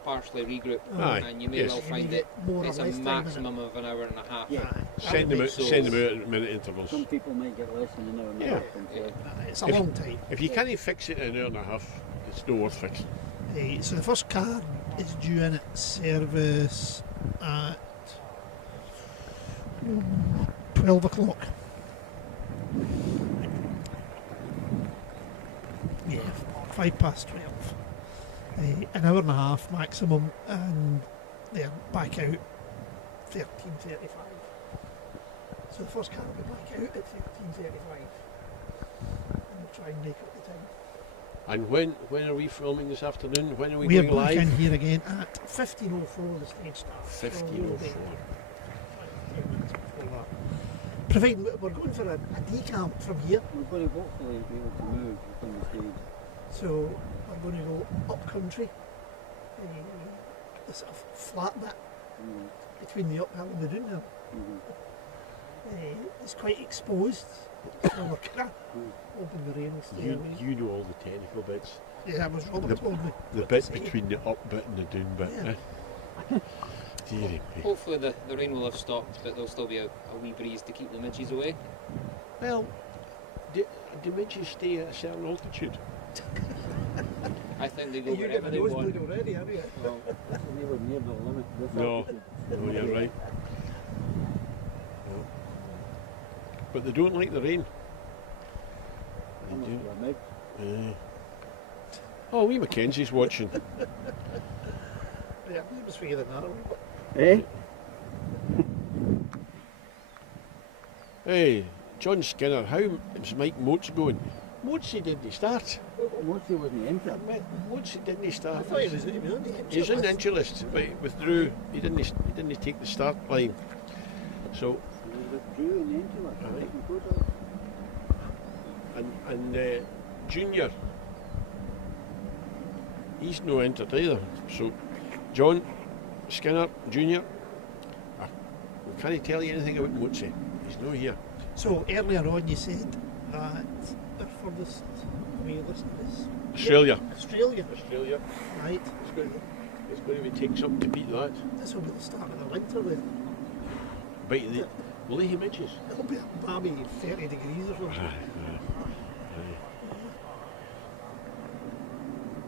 partially regroup, Aye, and you may yes. well You find get it more or it's a less time in it. maximum of an hour and a half. Yeah. Aye, that send would them make out. sense. Send them out at minute intervals. Some people might get less than an hour and a Yeah. half compared. It's a If- long time. If you can't fix it in an hour and a half, it's not worth fixing. So the first car is due in at service at 12 o'clock. Yeah, 12:05. An hour and a half maximum, and they're back out 13:35. So the first car will be back out at 13:35, and we'll try and make up the time. And when are we filming this afternoon? When are we We're going back in live? here again at 15:04 the stage starts. 15:04. 10 minutes before that. Providing we're going for a decamp from here, We're going to hopefully be able to move from the stage. so we're going to go up country, the sort of flat bit Mm. between the uphill and the downhill. Mhm. It's quite exposed, so we're kind of hoping the rain will stay away. You know all the technical bits. Yeah, that was Robert the- told me. The what bit to say. between the up bit and the down bit. Yeah. Eh? Deary me. Hopefully the rain will have stopped, but there'll still be a wee breeze to keep the midges away. Well, do midges stay at a certain altitude? I think they go You get wherever a they want. nosebleed already, have you? Well, we were near the limit. No, no, you're right. No. But they don't like the rain. They do. Oh, wee Mackenzie's watching. Yeah, he was figuring that out. Eh? Hey, John Skinner, how is Mike Moats going? Moats didn't start. Mostly wasn't entered. Moats didn't I start. thought he was on the entry He's in the list. entry list, but he withdrew. He didn't take the start line. So, He withdrew in the entry list. Aye. Taking photos. and Junior, he's no entered either. So, John Skinner, Junior, we can't tell you anything about Moatsy. He's no here. So earlier on you said that our furthest away listener is Australia. Australia, Australia. right? It's going to take something to beat that. This will be the start of the winter then. Bite the Leahy midges. It'll be a babby 30 degrees or something.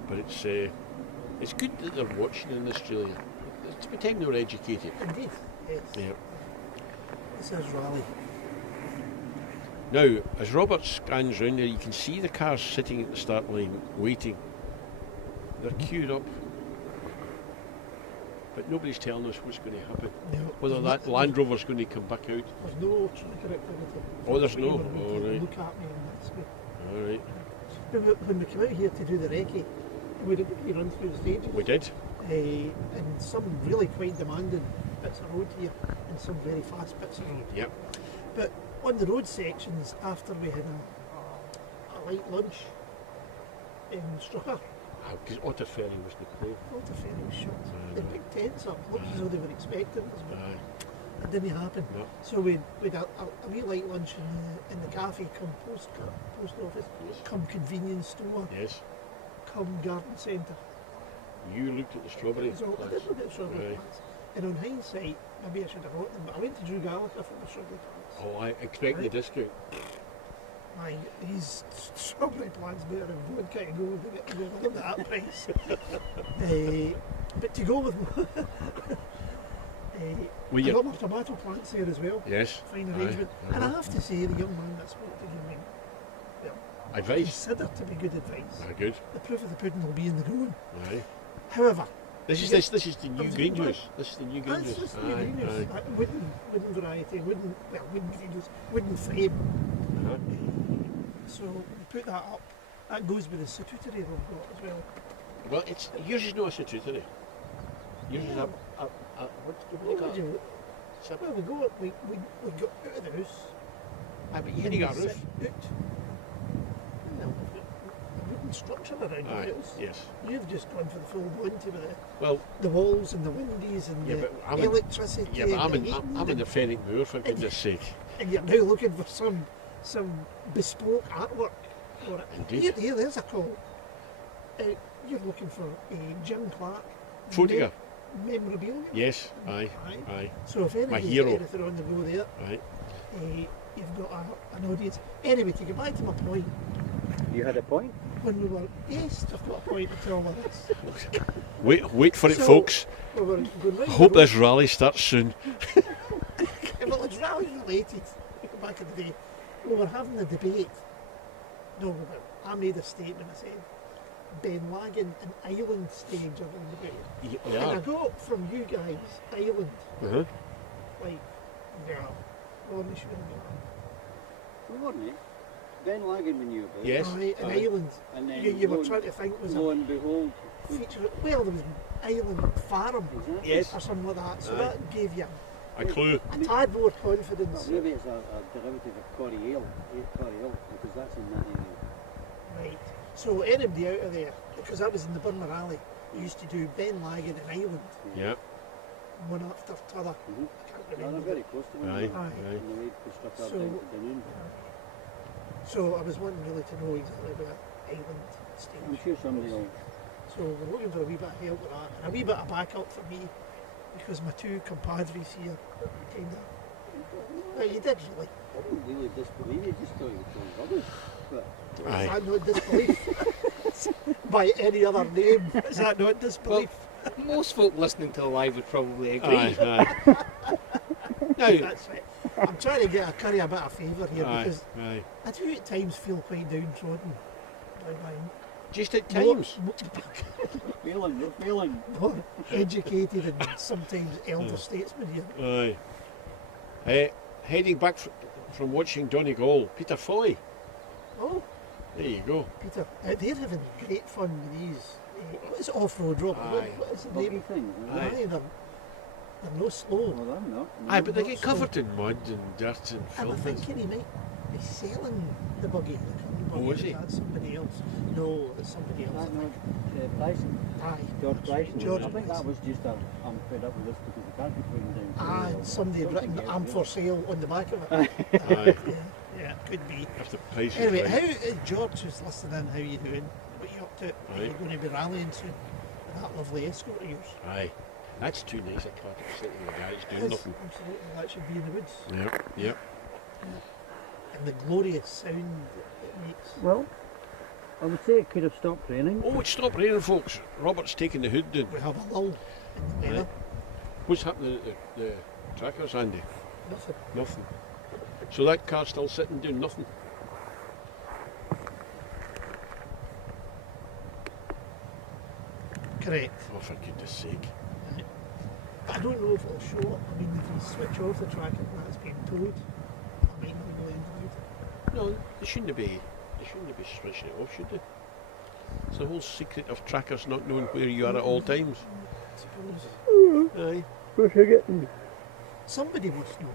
But it's good that they're watching in Australia. It's by the time they're educated. Indeed, yes. Yeah. This is rally. Now, as Robert scans round there, you can see the cars sitting at the start line, waiting. They're queued up. But nobody's telling us what's going to happen. No, Whether that Land Rover's going to come back out. There's no tracker activity. Oh, there's no? You were Oh, right. Look at me and that's me. All right. When we came out here to do the recce, we did we run through the stages. We did. And some really quite demanding bits of road here, and some very fast bits of road. Yep. But on the road sections, after we had a light lunch in Strucker, Because Otter Ferry was the play. Walter Ferry was shut. The big tents up, looked as though they were expecting us, but Aye. it didn't happen. No. So we'd a wee light lunch in the cafe, come post office, come convenience store, Yes. come garden centre. You looked at the strawberry So I plants. did look at strawberry Aye. plants. And on hindsight, maybe I should have bought them, but I went to Drew Gallagher for the strawberry plants. Oh, I expect the discount. These strawberry plants better than vodka to go with them at that price. But to go with Well, I you- got my tomato plants there as well. Yes. Fine Aye. arrangement. And I have to say, the young man that spoke to give me Advice. considered to be good advice. Very good. The proof of the pudding will be in the growing. Aye. However, This is the new was greenhouse. This is the new that's greenhouse. just the greenhouse. Wooden variety, wooden greenhouse, wooden frame. Uh-huh. So we put that up. That goes with the statutory we've got as well. Well, it's yours is not a statutory. Yours is a what do you call it? It's a- Well, we got out of the house. Aye, but you hadn't got a roof. Out. Well, we've got a wooden structure around the Aye. house. Yes. You've just gone for the full Monty with Well, the walls and the windies and Yeah, the but I'm in- electricity. yeah, but and the I'm heating in the Fenwick Moor for goodness sake. and you're now looking for some bespoke artwork for it. Indeed. There's a call. You're looking for a Jim Clark Photograph. memorabilia. Yes. Aye. Aye. Aye. So if anybody's got hero. anything on the go there, Aye. you've got an audience. Anyway, to get back to my point, You had a point? when we were, yes, I've got a point to all of this. Wait for it, So, folks. We were going round Hope the road. this rally starts soon. Well, it's rally related. Back in the day, we were having a debate. No, I made a statement. I said, Ben Lagan and Island stage are in debate. They And I are. got from you guys, Island, Uh-huh. like, no, Rodney shouldn't be. We weren't, eh? Ben Lagan we knew about. Yes. Aye, and Aye. Island, And then you were lo- trying to think was lo a and behold, feature. Well, there was Island Farm exactly. Yes. or something like that. So Aye. that gave you A clue. a tad more confidence. Well, maybe it's a derivative of Corrie Ale, because that's in that area. Right. So anybody out of there, because I was in the Burma Rally, used to do Ben Lagan and Island, Yeah. one after t'other. Mm-hmm. I can't Yeah, they're remember. very close to one Aye. another. Aye. Aye. On the way to Strucker So- down to Dunoon. So I was wanting really to know exactly where Island I'm stage. sure somebody will. So we're looking for a wee bit of help with that, and a wee bit of backup for me because my two compadres here kind of. Well, you did really. I don't really disbelieve you, just thought you were throwing rubbish. But Is Aye. that not disbelief? By any other name, is that not disbelief? Most folk listening to the live would probably agree. Aye, aye. Now, That's right. I'm trying to get a curry a bit of favour here aye, because aye. I do at times feel quite downtrodden by mine. Just at times. you're feeling. More educated and sometimes elder statesmen here. Aye. Heading back from watching Donegal, Peter Foley. Oh, There you go. Peter, they're having great fun with these. What is it, off-road, Robert? Aye. What is the Buggy name? things. Aye. They're no slow. Well, I'm not. Aye, but they not get so. covered in mud and dirt and And I'm filth. thinking he might be selling the buggy. The current buggy. Oh, is he? That's somebody else. No, it's somebody else. That's not Bryson. Aye. George Bryson. George I think that was just a, I'm fed up with this because we can't be putting down. Ah, and somebody had written Something "I'm else, for sale" on the back of it. Aye. Yeah, could be. If the price is Anyway, right. George who's listening, how you doing? What you up to? Are you Right. going to be rallying soon? That lovely escort of yours. Aye. That's too nice a car to be sitting in the garage doing Yes, nothing. absolutely, that should be in the woods. Yep, yep. And the glorious sound that it makes. Well, I would say it could have stopped raining. Oh, it's stopped raining, folks. Robert's taking the hood down. We have a lull in the weather. Aye. What's happening at the trackers, Andy? Nothing. Nothing. So that car's still sitting doing nothing. Correct. Oh, for goodness sake. But I don't know if it'll show up. I mean, if you switch off the track and that's being towed, that might not really indicate. No, they shouldn't be switching it off, should they? It's the whole secret of trackers not knowing where you are at all times. I suppose. Aye. Where's he getting? Somebody must know.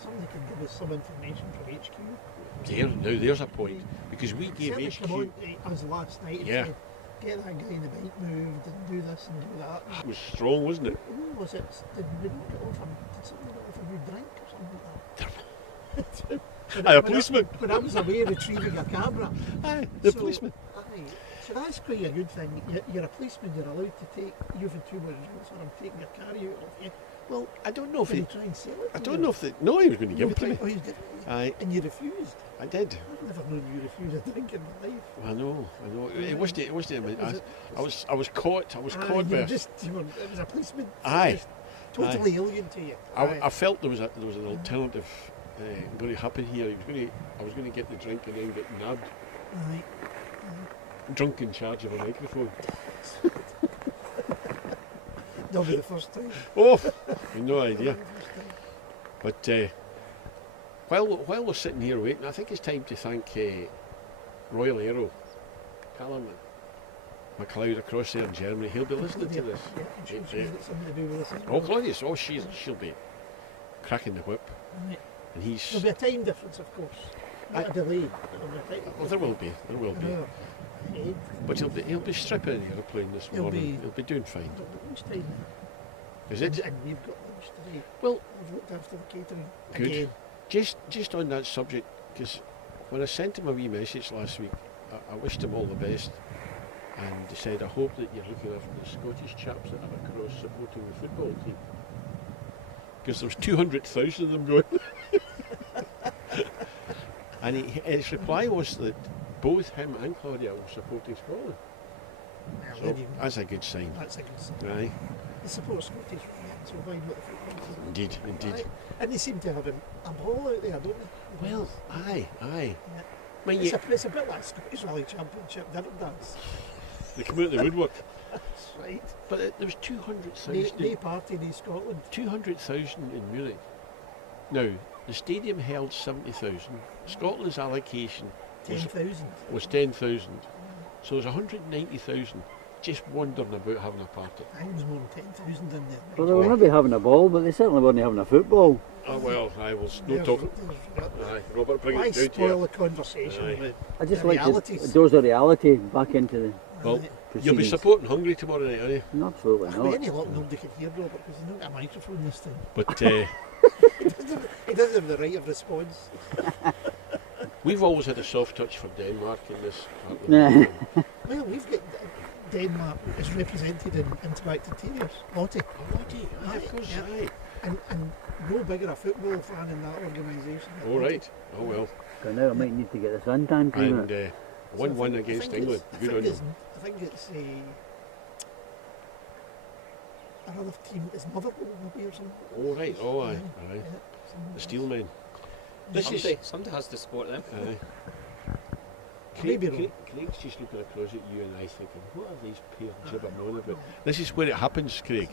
Somebody can give us some information from HQ. Now there's a point. Because we gave Certainly HQ... come on to us last night and Yeah. said, get that guy in the bike moved and do this and do that. It was strong, wasn't it? Who was it? Did we not get off him? Did somebody get off a new drink or something like that? Aye, a policeman. When I was away retrieving a camera. Aye, the So, policeman. Aye. So that's quite a good thing. You're a policeman, you're allowed to take, you've had 2 more drinks or I'm taking your carry out of you. Well, I don't know if Can he... you try and sell it? I to don't you? know if they... No, he was going to give it to me. Oh, you did? Aye, And you refused? I did. I've never known you refuse a drink in my life. I know. It wasn't. It wasn't. Was it- I was caught. I was Aye, caught you by. were just, it was a policeman. Aye. Just totally alien to you. Aye. I felt there was an alternative going to happen here. I was going to get the drink and then get nabbed, Aye. drunk in charge of a microphone. That'll be the first time. Oh, no idea. That'll be the first time. But while we're sitting here waiting, I think it's time to thank Royal Aero, Callum MacLeod across there in Germany. He'll be listening to this. Yeah, I'm sure she's got something to do with this as Oh, well. Claudius. Oh, she'll be cracking the whip, Right. and he's. There'll be a time difference, of course. Not a delay. There'll be a time Well, there will be. There will An be. hour ahead. But he'll be stripping the aeroplane this He'll morning. be- He'll be doing fine. We've got lunchtime now. Is it? And we've got lunch today. Well, I've looked after the catering Good. again. just on that subject, because when I sent him a wee message last week, I wished him all the best, and he said, I hope that you're looking after the Scottish chaps that are across supporting the football team. Because there's 200,000 of them going. And his reply was that both him and Claudia were supporting Scotland. Well, So there you go. that's a good sign. That's a good sign. Aye, They support Scottish right, so why not the football team? indeed, indeed. Aye. And they seem to have a ball out there, don't they? Well, aye. Yeah. I mean, It's a bit like Scottish Rally Championship dinner dance. they come out of the woodwork. That's right. But there was 200,000. No party in Scotland. 200,000 in Munich. Now, the stadium held 70,000. Scotland's allocation was 10,000. 10,000. So there's 190,000 just wondering about having a party. I was more than 10,000 in there. Well, they were maybe having a ball, but they certainly weren't having a football. Oh well, I will no There's- talk. there's- Aye, Robert, bring Why it down to spoil you. the conversation Aye. with I just the like to realities? dose the reality back into the Well, Aye. you'll be proceedings. supporting Hungary tomorrow night, are you? No, absolutely With not. any luck, nobody could hear Robert because he's not got a microphone this time. But He doesn't have the right of response. we've always had a soft touch for Denmark in this part of the Nah. world. Well, we've got Denmark is represented in Interactive Terriers. Lottie. Oh, Lottie, aye, of course, Yeah. aye. And no bigger a football fan in that organisation. All right. Oh well. So now I might need to get the suntan cream. And 1-1 against England. Good on them. I think it's another team is Liverpool maybe or something. All right. Oh aye, Yeah, aye. something The Steelmen. This Somebody has to support them. Aye. Maybe wrong. Craig's just looking across at you and I thinking, what are these pair gibbering on about? This is where it happens, Craig.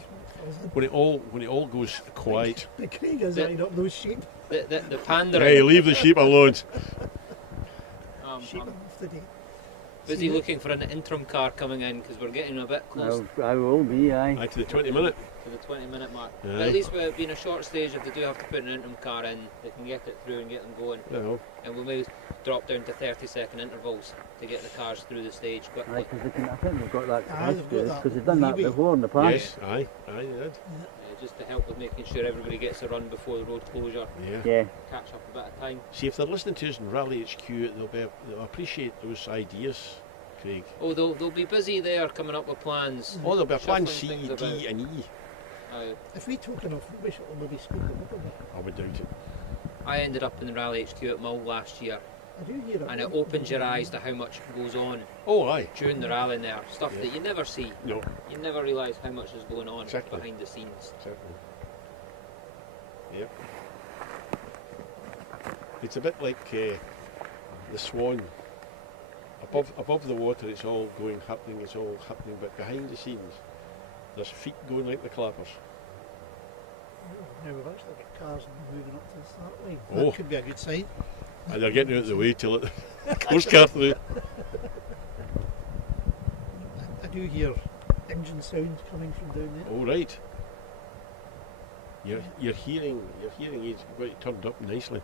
When it all goes quiet. But Craig is The- eyeing up those sheep. The pandering. Hey, leave the sheep alone. Sheep I'm off the day. busy looking for an interim car coming in because we're getting a bit close I will be, aye. Back to the 20-minute. to the 20-minute mark. Aye. But at least with it being a short stage, if they do have to put an interim car in, they can get it through and get them going. Well, And we may drop down to 30-second intervals to get the cars through the stage quickly. Aye, 'cause I think they've got that Aye, they've got that because they've done that leeway. before in the past. yes, aye, they did. Just to help with making sure everybody gets a run before the road closure, Yeah. Yeah. catch up a bit of time. See, if they're listening to us in Rally HQ, they'll appreciate those ideas, Craig. Oh, they'll be busy there coming up with plans. Oh, there'll be a plan Shuffling C, things D, about. and E. If we talk enough rubbish, it'll maybe speed them up a bit. I would doubt it. I ended up in the Rally HQ at Mull last year, I do hear and it opens your eyes to how much goes on Oh, aye. during the rally there. Stuff Yeah. that you never see. No, You never realise how much is going on Exactly. behind the scenes. certainly. Yep. It's a bit like the swan. Above the water, it's all happening, but behind the scenes, there's feet going like the clappers. Now we've actually got cars moving up to the start line. Oh. That could be a good sign. And they're getting out of the way till it goes car through. I do hear engine sound coming from down there. All right. Your hearing aids got it turned up nicely.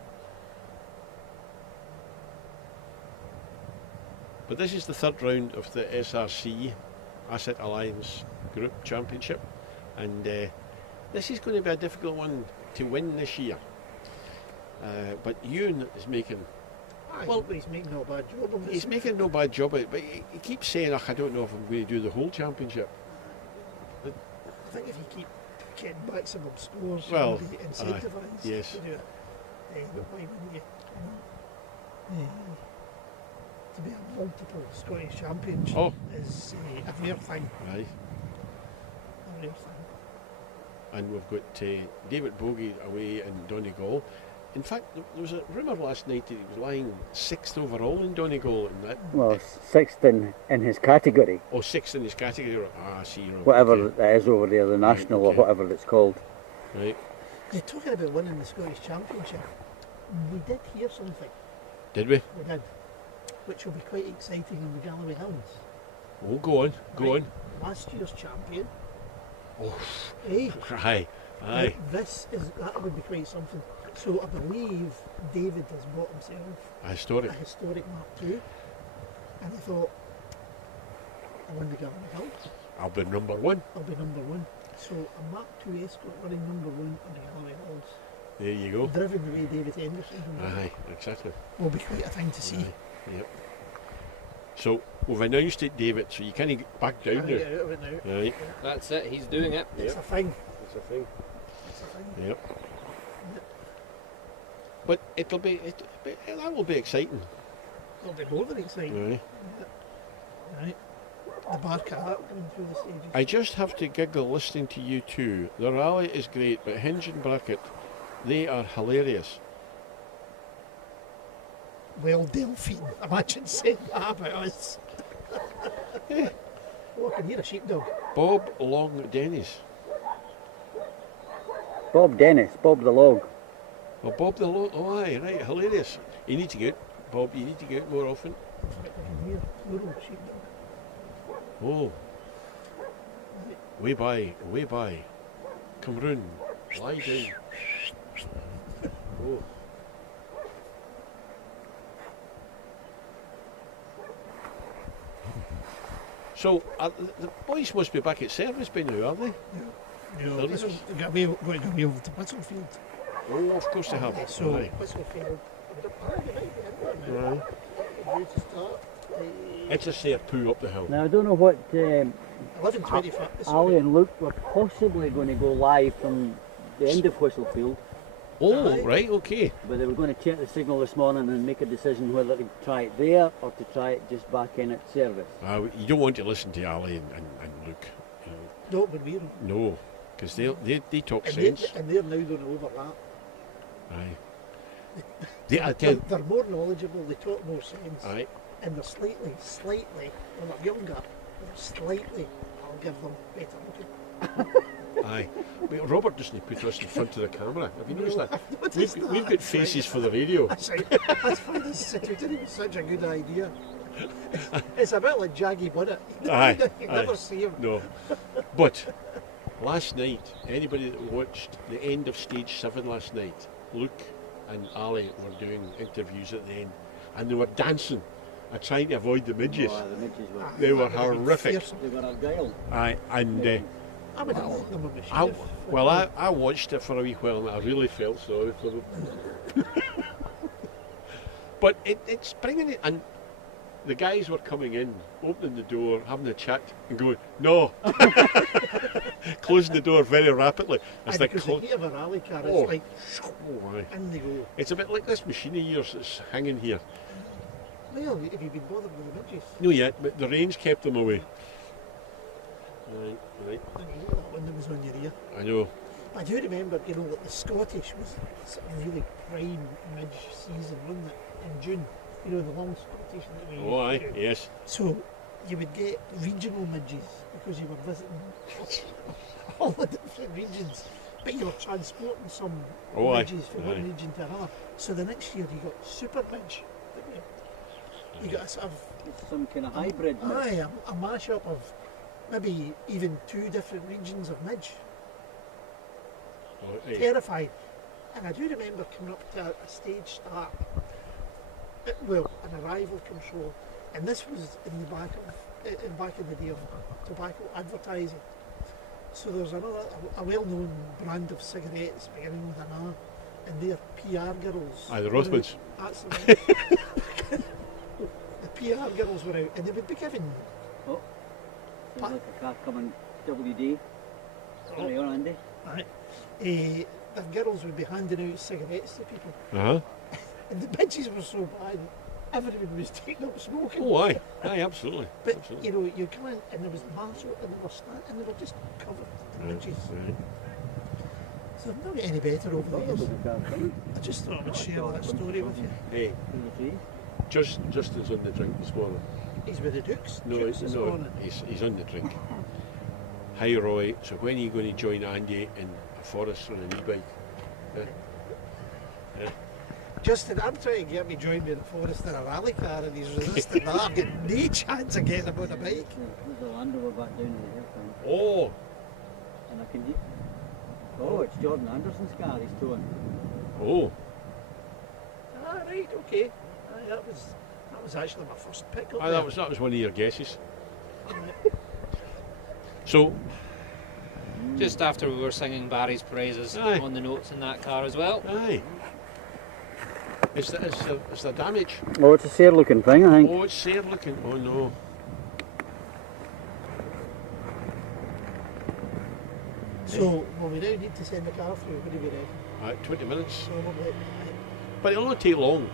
But this is the third round of the SRC Asset Alliance Group Championship, and this is going to be a difficult one to win this year. But Ewan is making. Well, he's making no bad job on this. He's making no bad job of it, but he keeps saying, I don't know if I'm going to do the whole championship. I think if you keep getting maximum scores, Well, you'll be incentivised yes. to do it. But why wouldn't you? To be a multiple Scottish champion Oh. is a rare thing. Right. A rare thing. And we've got David Bogie away in Donegal. In fact, there was a rumour last night that he was lying 6th overall in Donegal, and that Well, sixth in his category, 6th in his category. I see. Right, whatever okay. that is over there, the national okay. or whatever it's called. Right. You're talking about winning the Scottish Championship. We did hear something. Did we? We did. Which will be quite exciting in the Galloway Hills. Oh, go on. Right. Last year's champion. Oh, Eh? aye. Aye. Now, that would be quite something. So I believe David has bought himself Historic. a historic Mark II, and I thought, I won the Galloway Hills, I'll be number one. I'll be number one. So a Mark II escort running number one on the Galloway Hills, There you go. driven the way David Henderson Aye, exactly. will be quite a thing to see. Aye. Yep. So we've announced it, David, so you can't get back down Can't there. get out of it now. Right. That's it, he's doing it. It's Yep. a thing. It's a thing. It's a thing. Yep. But that will be exciting. It'll be more than exciting. Right. Right. The bar car coming through the stages. I just have to giggle listening to you two. The rally is great, but Hinge and Bracket, they are hilarious. Well, Delphine, imagine saying that about us. Oh, I can hear a sheepdog. Bob Long Dennis. Bob Dennis, Bob the Log. Well, Bob the Long. Oh, aye, right, hilarious. You need to get Bob. You need to get more often. I can hear plural sheepdog. Oh, way by. Cameroon, lie down. Oh. So, the boys must be back at service by now, are they? No, So this this was got away over to Whistlefield. Oh, of course they have. So Aye. Whistlefield. Right. Due to start. It's a fair poo up the hill. Now I don't know what 11:25. Ali and Luke were possibly going to go live from the end of Whistlefield, Oh, Aye. right, okay. but they were going to check the signal this morning and make a decision whether to try it there or to try it just back in at service. You don't want to listen to Ali and Luke. You know. No, but we're No, because they talk and sense. they're now going to overlap. Aye. They're more knowledgeable. They talk more sense. Aye. And they're slightly, well, they're younger, but slightly, I'll give them better looking. Aye. But Robert doesn't put us in front of the camera. Have you noticed that? What We've, is that? we've got faces for the radio. That's right. That's why this situation was such a good idea. It's a bit like Jaggy Bonnet. Aye, You aye. never see him. No. But last night, anybody that watched the end of stage 7 last night, Luke and Ali were doing interviews at the end, and they were dancing and trying to avoid the midges. Oh, the midges were. They were horrific. Fearsome. They were Argyll. Aye, and I would have liked them on the I, sheriff. I watched it for a wee while and I really felt sorry for them. But it's bringing it, and the guys were coming in, opening the door, having a chat, and going, no, closing the door very rapidly. It's And like because the heat of a rally car, it's Oh. like, oh, aye. in they go. It's a bit like this machine of yours that's hanging here. Well, have you been bothered with the midges? No yet, but the rain's kept them away. Right, right. I mean, that one that was on your ear. I know. I do remember, you know, that the Scottish was sort of really prime mid-season, wasn't it? In June, you know, the long Scottish that we Oh, aye, used to do. yes. So you would get regional midges because you were visiting all the different regions, but you were transporting some Oh, aye, midges from aye. one region to another. So the next year you got super midge. didn't you? You got a sort of Some kind of hybrid. mix. aye, a mashup of maybe even two different regions of midge. Oh, aye. Terrified. And I do remember coming up to a stage start, well, an arrival control, and this was in the back in the day of tobacco advertising. So there's a well-known brand of cigarettes beginning with an R, and they're PR girls. Aye, the Rothmans. That's the one. The PR girls were out, and they would be given. Oh, sounds like a car coming WD. Carry on, Andy. Aye. The girls would be handing out cigarettes to people, Uh-huh. and the bitches were so bad, everyone was taking up smoking. Oh, aye. Aye, absolutely. But absolutely. you know, you come in and there was mass and they were and they were just covered in Right, midges. right. So they've not got any better over the There years. was a car coming. I just thought I would share that story with you. Hey, Through the trees. Justin's on the drink this morning. He's with the Dukes. No, Dukes this no, morning. he's on the drink. Hi Roy, so when are you going to join Andy in a forest on an e-bike? Justin, I'm trying to get me joined in the forest in a rally car and he's resisting that. I've got no chance of getting him on a bike. There's a Land Rover back down in the hill thing. Oh, And I can. Oh, it's Jordan Anderson's car he's towing. oh, Ah, right, okay. Aye, that was actually my first pick up aye, there. that was one of your guesses. So, Just after we were singing Barry's praises Aye. on the notes in that car as well. aye. It's the damage. Oh, it's a sad looking thing, I think. Oh, it's sad looking. Oh no. So, well, we now need to send the car through. What do we reckon? 20 minutes. Probably. But it'll not take long.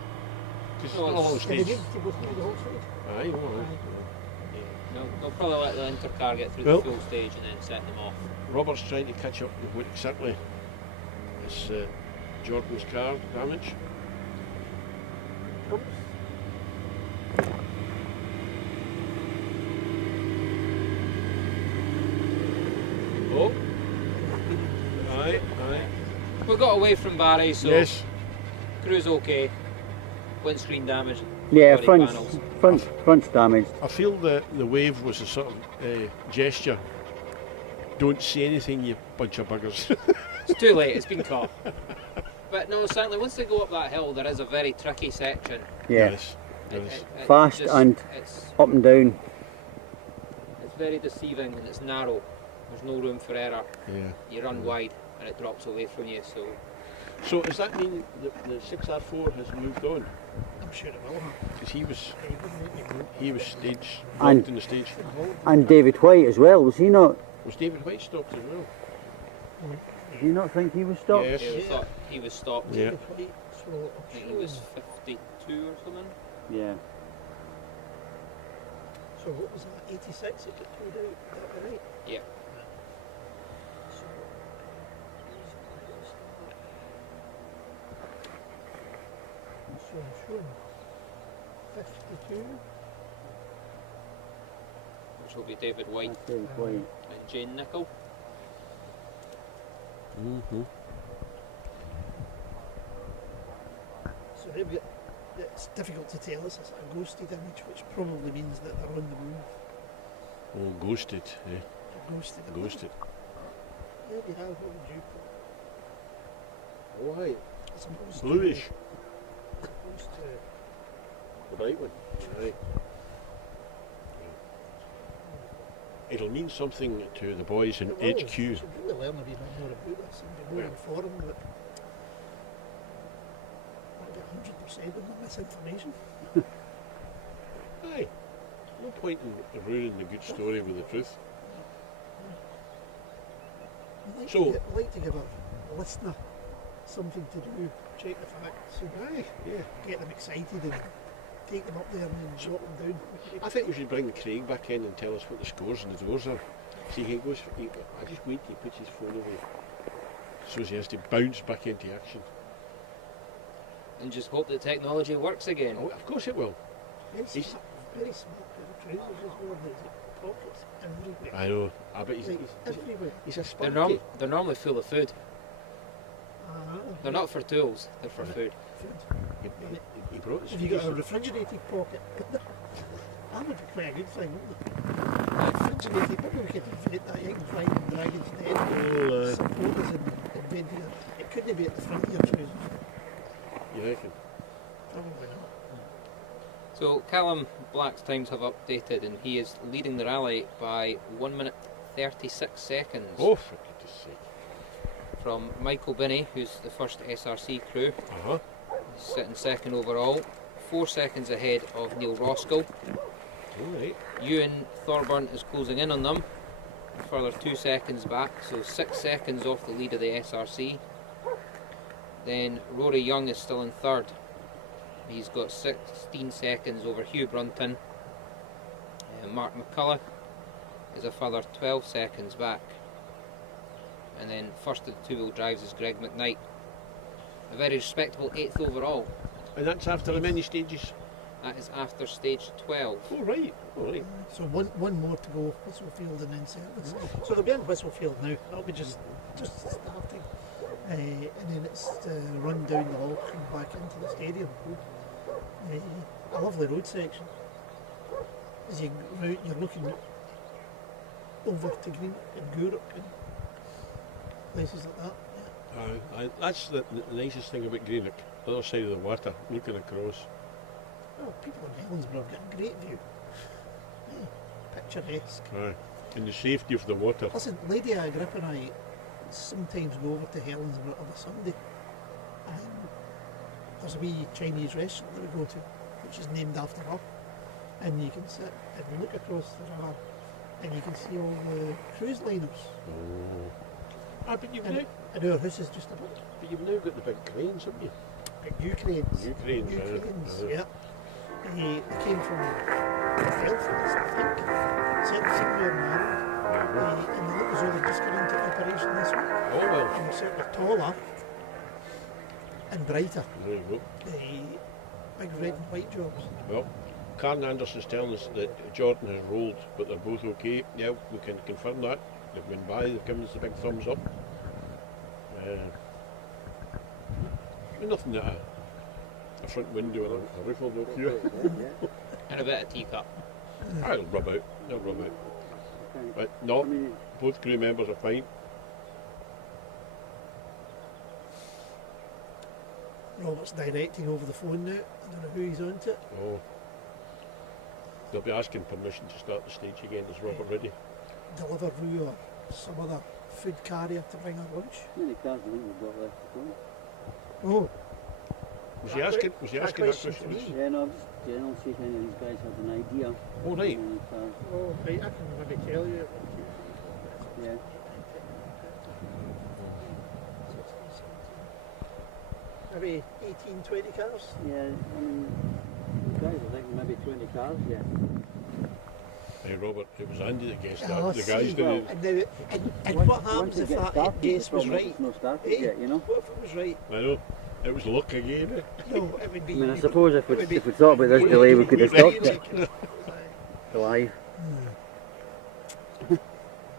Because it's No, not a long it's- Do we stage. need to go through the whole stage? Aye, oh, aye. No, they'll probably let the intercar get through Well- the full stage and then set them off. Robert's trying to catch up with what exactly is Jordan's car damage. Oh, aye, aye. We got away from Barry, so Yes, crew's okay. Windscreen damage. Yeah, body panels. front's damaged. I feel the wave was a sort of gesture. Don't say anything, you bunch of buggers. It's too late, it's been caught. But no, certainly once they go up that hill, there is a very tricky section. Yeah, Yes, yes. It Fast and it's up and down. very deceiving and it's narrow. There's no room for error. Yeah. You run wide and it drops away from you. So So does that mean that the 6R4 has moved on? I'm sure it will have. Because He wouldn't make me go. he was stage And- locked in the stage. And David White as well, was he not? Was David White stopped as well? Do you not think he was stopped? Yes. Yeah, I thought he was stopped. Yeah. David White, so I I'm think sure he was 52 or something. Yeah. So what was that? 86 it got pulled out. That be right? Yeah. So I'm showing 52. Which will be David White That's David White. and Jane Nichol. Mm-hmm. So they've got. It's difficult to tell. It's a ghosted image, which probably means that they're on the move. Oh, ghosted. Eh? They're ghosted. Ghosted. Yeah, they have. What would you put? Oh, right. As opposed Bluish. To, as opposed to The right one. Right. It'll mean something to the boys in It will. HQ. We should really learn a wee bit more about this and be more Yeah. informed. But I get 100% of the misinformation. Aye. No point in ruining the good story with the truth. So- I'd like to give a listener something to do, check the facts, and Aye, yeah. get them excited and take them up there and then jot them down. I think we should bring Craig back in and tell us what the scores and the doors are. See, I just wait till he puts his phone away. So he has to bounce back into action. And just hope that technology works again. Oh, of course it will. Very He's- smart, very smart pair of trousers as well. There's pockets everywhere. I know. I bet he's Like, everywhere. a They're, sparky. they're normally full of food. Ah, They're not for tools, they're for food. food. He brought his Have you got a face. refrigerated pocket? That would be quite a good thing, wouldn't it? Refrigerated, maybe we could invent that. You can find Dragon's Den. Oh, Some photos and invent it. It couldn't be at the front of your trousers. You reckon? Probably not. So Callum Black's times have updated and he is leading the rally by 1 minute 36 seconds Oh, for goodness sake. from Michael Binney, who's the first SRC crew, Uh-huh. sitting second overall, 4 seconds ahead of Neil Roskill. All right. Ewan Thorburn is closing in on them, a further 2 seconds back, so 6 seconds off the lead of the SRC. Then Rory Young is still in third. He's got 16 seconds over Hugh Brunton. Mark McCullough is a further 12 seconds back. And then first of the two-wheel drives is Greg McKnight. A very respectable 8th overall. And that's after the many stages? That is after stage 12. Oh, right. All right. So one more to go, Whistlefield and then service. So they'll be in Whistlefield now. That'll be just starting. And then it's run down the hall and back into the stadium. A lovely road section. As you go out, you're looking over to Green and Gourock and places like that. Yeah. That's the nicest thing about Greenock. The other side of the water, looking across. Oh, people in Helensburgh get a great view. Yeah. Picturesque. Aye. And the safety of the water. Listen, Lady Agrippa and I sometimes go over to Helensburgh on a Sunday, and there's a wee Chinese restaurant that we go to, which is named after her, and you can sit and look across the river, and you can see all the cruise liners. Oh. But you've, And, now, and our house is just above. but you've now got the big cranes, haven't you? Big Ukraines. Ukraines, Ukraines, aye. yeah. They came from Belfast, I think. Certainly somewhere in Ireland. And the little only just got into operation this week. Oh, well. And they're certainly taller and brighter. There you go. Big red and white jobs. Well, Karen Anderson's telling us that Jordan has rolled, but they're both okay. Yeah, we can confirm that. They've been by, they've given us the big thumbs up. Nothing that a front window and a roof will look here. And a bit of teacup. It'll rub out. It'll rub out. But no, both crew members are fine. Robert's directing over the phone now. I don't know who he's on to. Oh. They'll be asking permission to start the stage again. Is Robert ready? Deliveroo or some other food carrier to bring our lunch. How many cars do you think we've got left to go? Oh, Was he asking that question? to me? Yeah, no, just general, see if any of these guys have an idea. Oh, right. Oh, right, I can maybe tell you. Yeah. Maybe 18, 20 cars. Yeah, I mean, these guys are thinking maybe 20 cars, yeah. Hey, Robert, it was Andy that guessed Oh, that. The guys see, didn't. And, now, and Once- what happens once it if gets that started, guess the was problem is right? it's not started Eh? yet, you know. What if it was right? I know. It was luck again. Eh? No, it would be. I mean, I suppose if it would we be- thought about this delay, we could have stopped it Aye. live.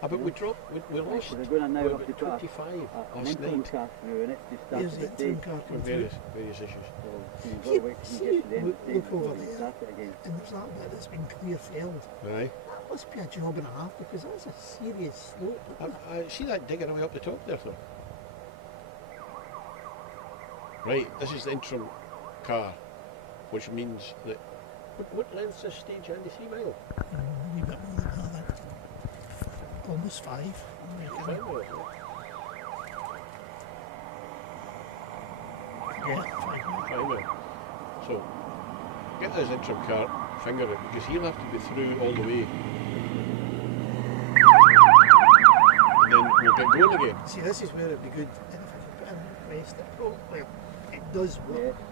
But we dropped. We lost. So they're going to now what, have to about put 25 an last interim night car through, and it's just Here's started the the day. interim car for come through. various issues. So you've got See- to wait till see, you get to the end of the day look before over we there. start it again. And there's that bit that's been clear failed. Aye. Must be a job and a half because that's a serious slope. I see that digging away up the top there, though. Right, this is the interim car, which means that. What length's this stage, Andy? 3 mile? A wee bit more than that. Almost 5. 5 mile. Yeah, 5 miles. 5 mile. So, get this interim car, finger it, because he'll have to be through all the way. And then we'll get going again. See, this is where it'd be good if I could put in a request that well, it does Yeah, work. yeah.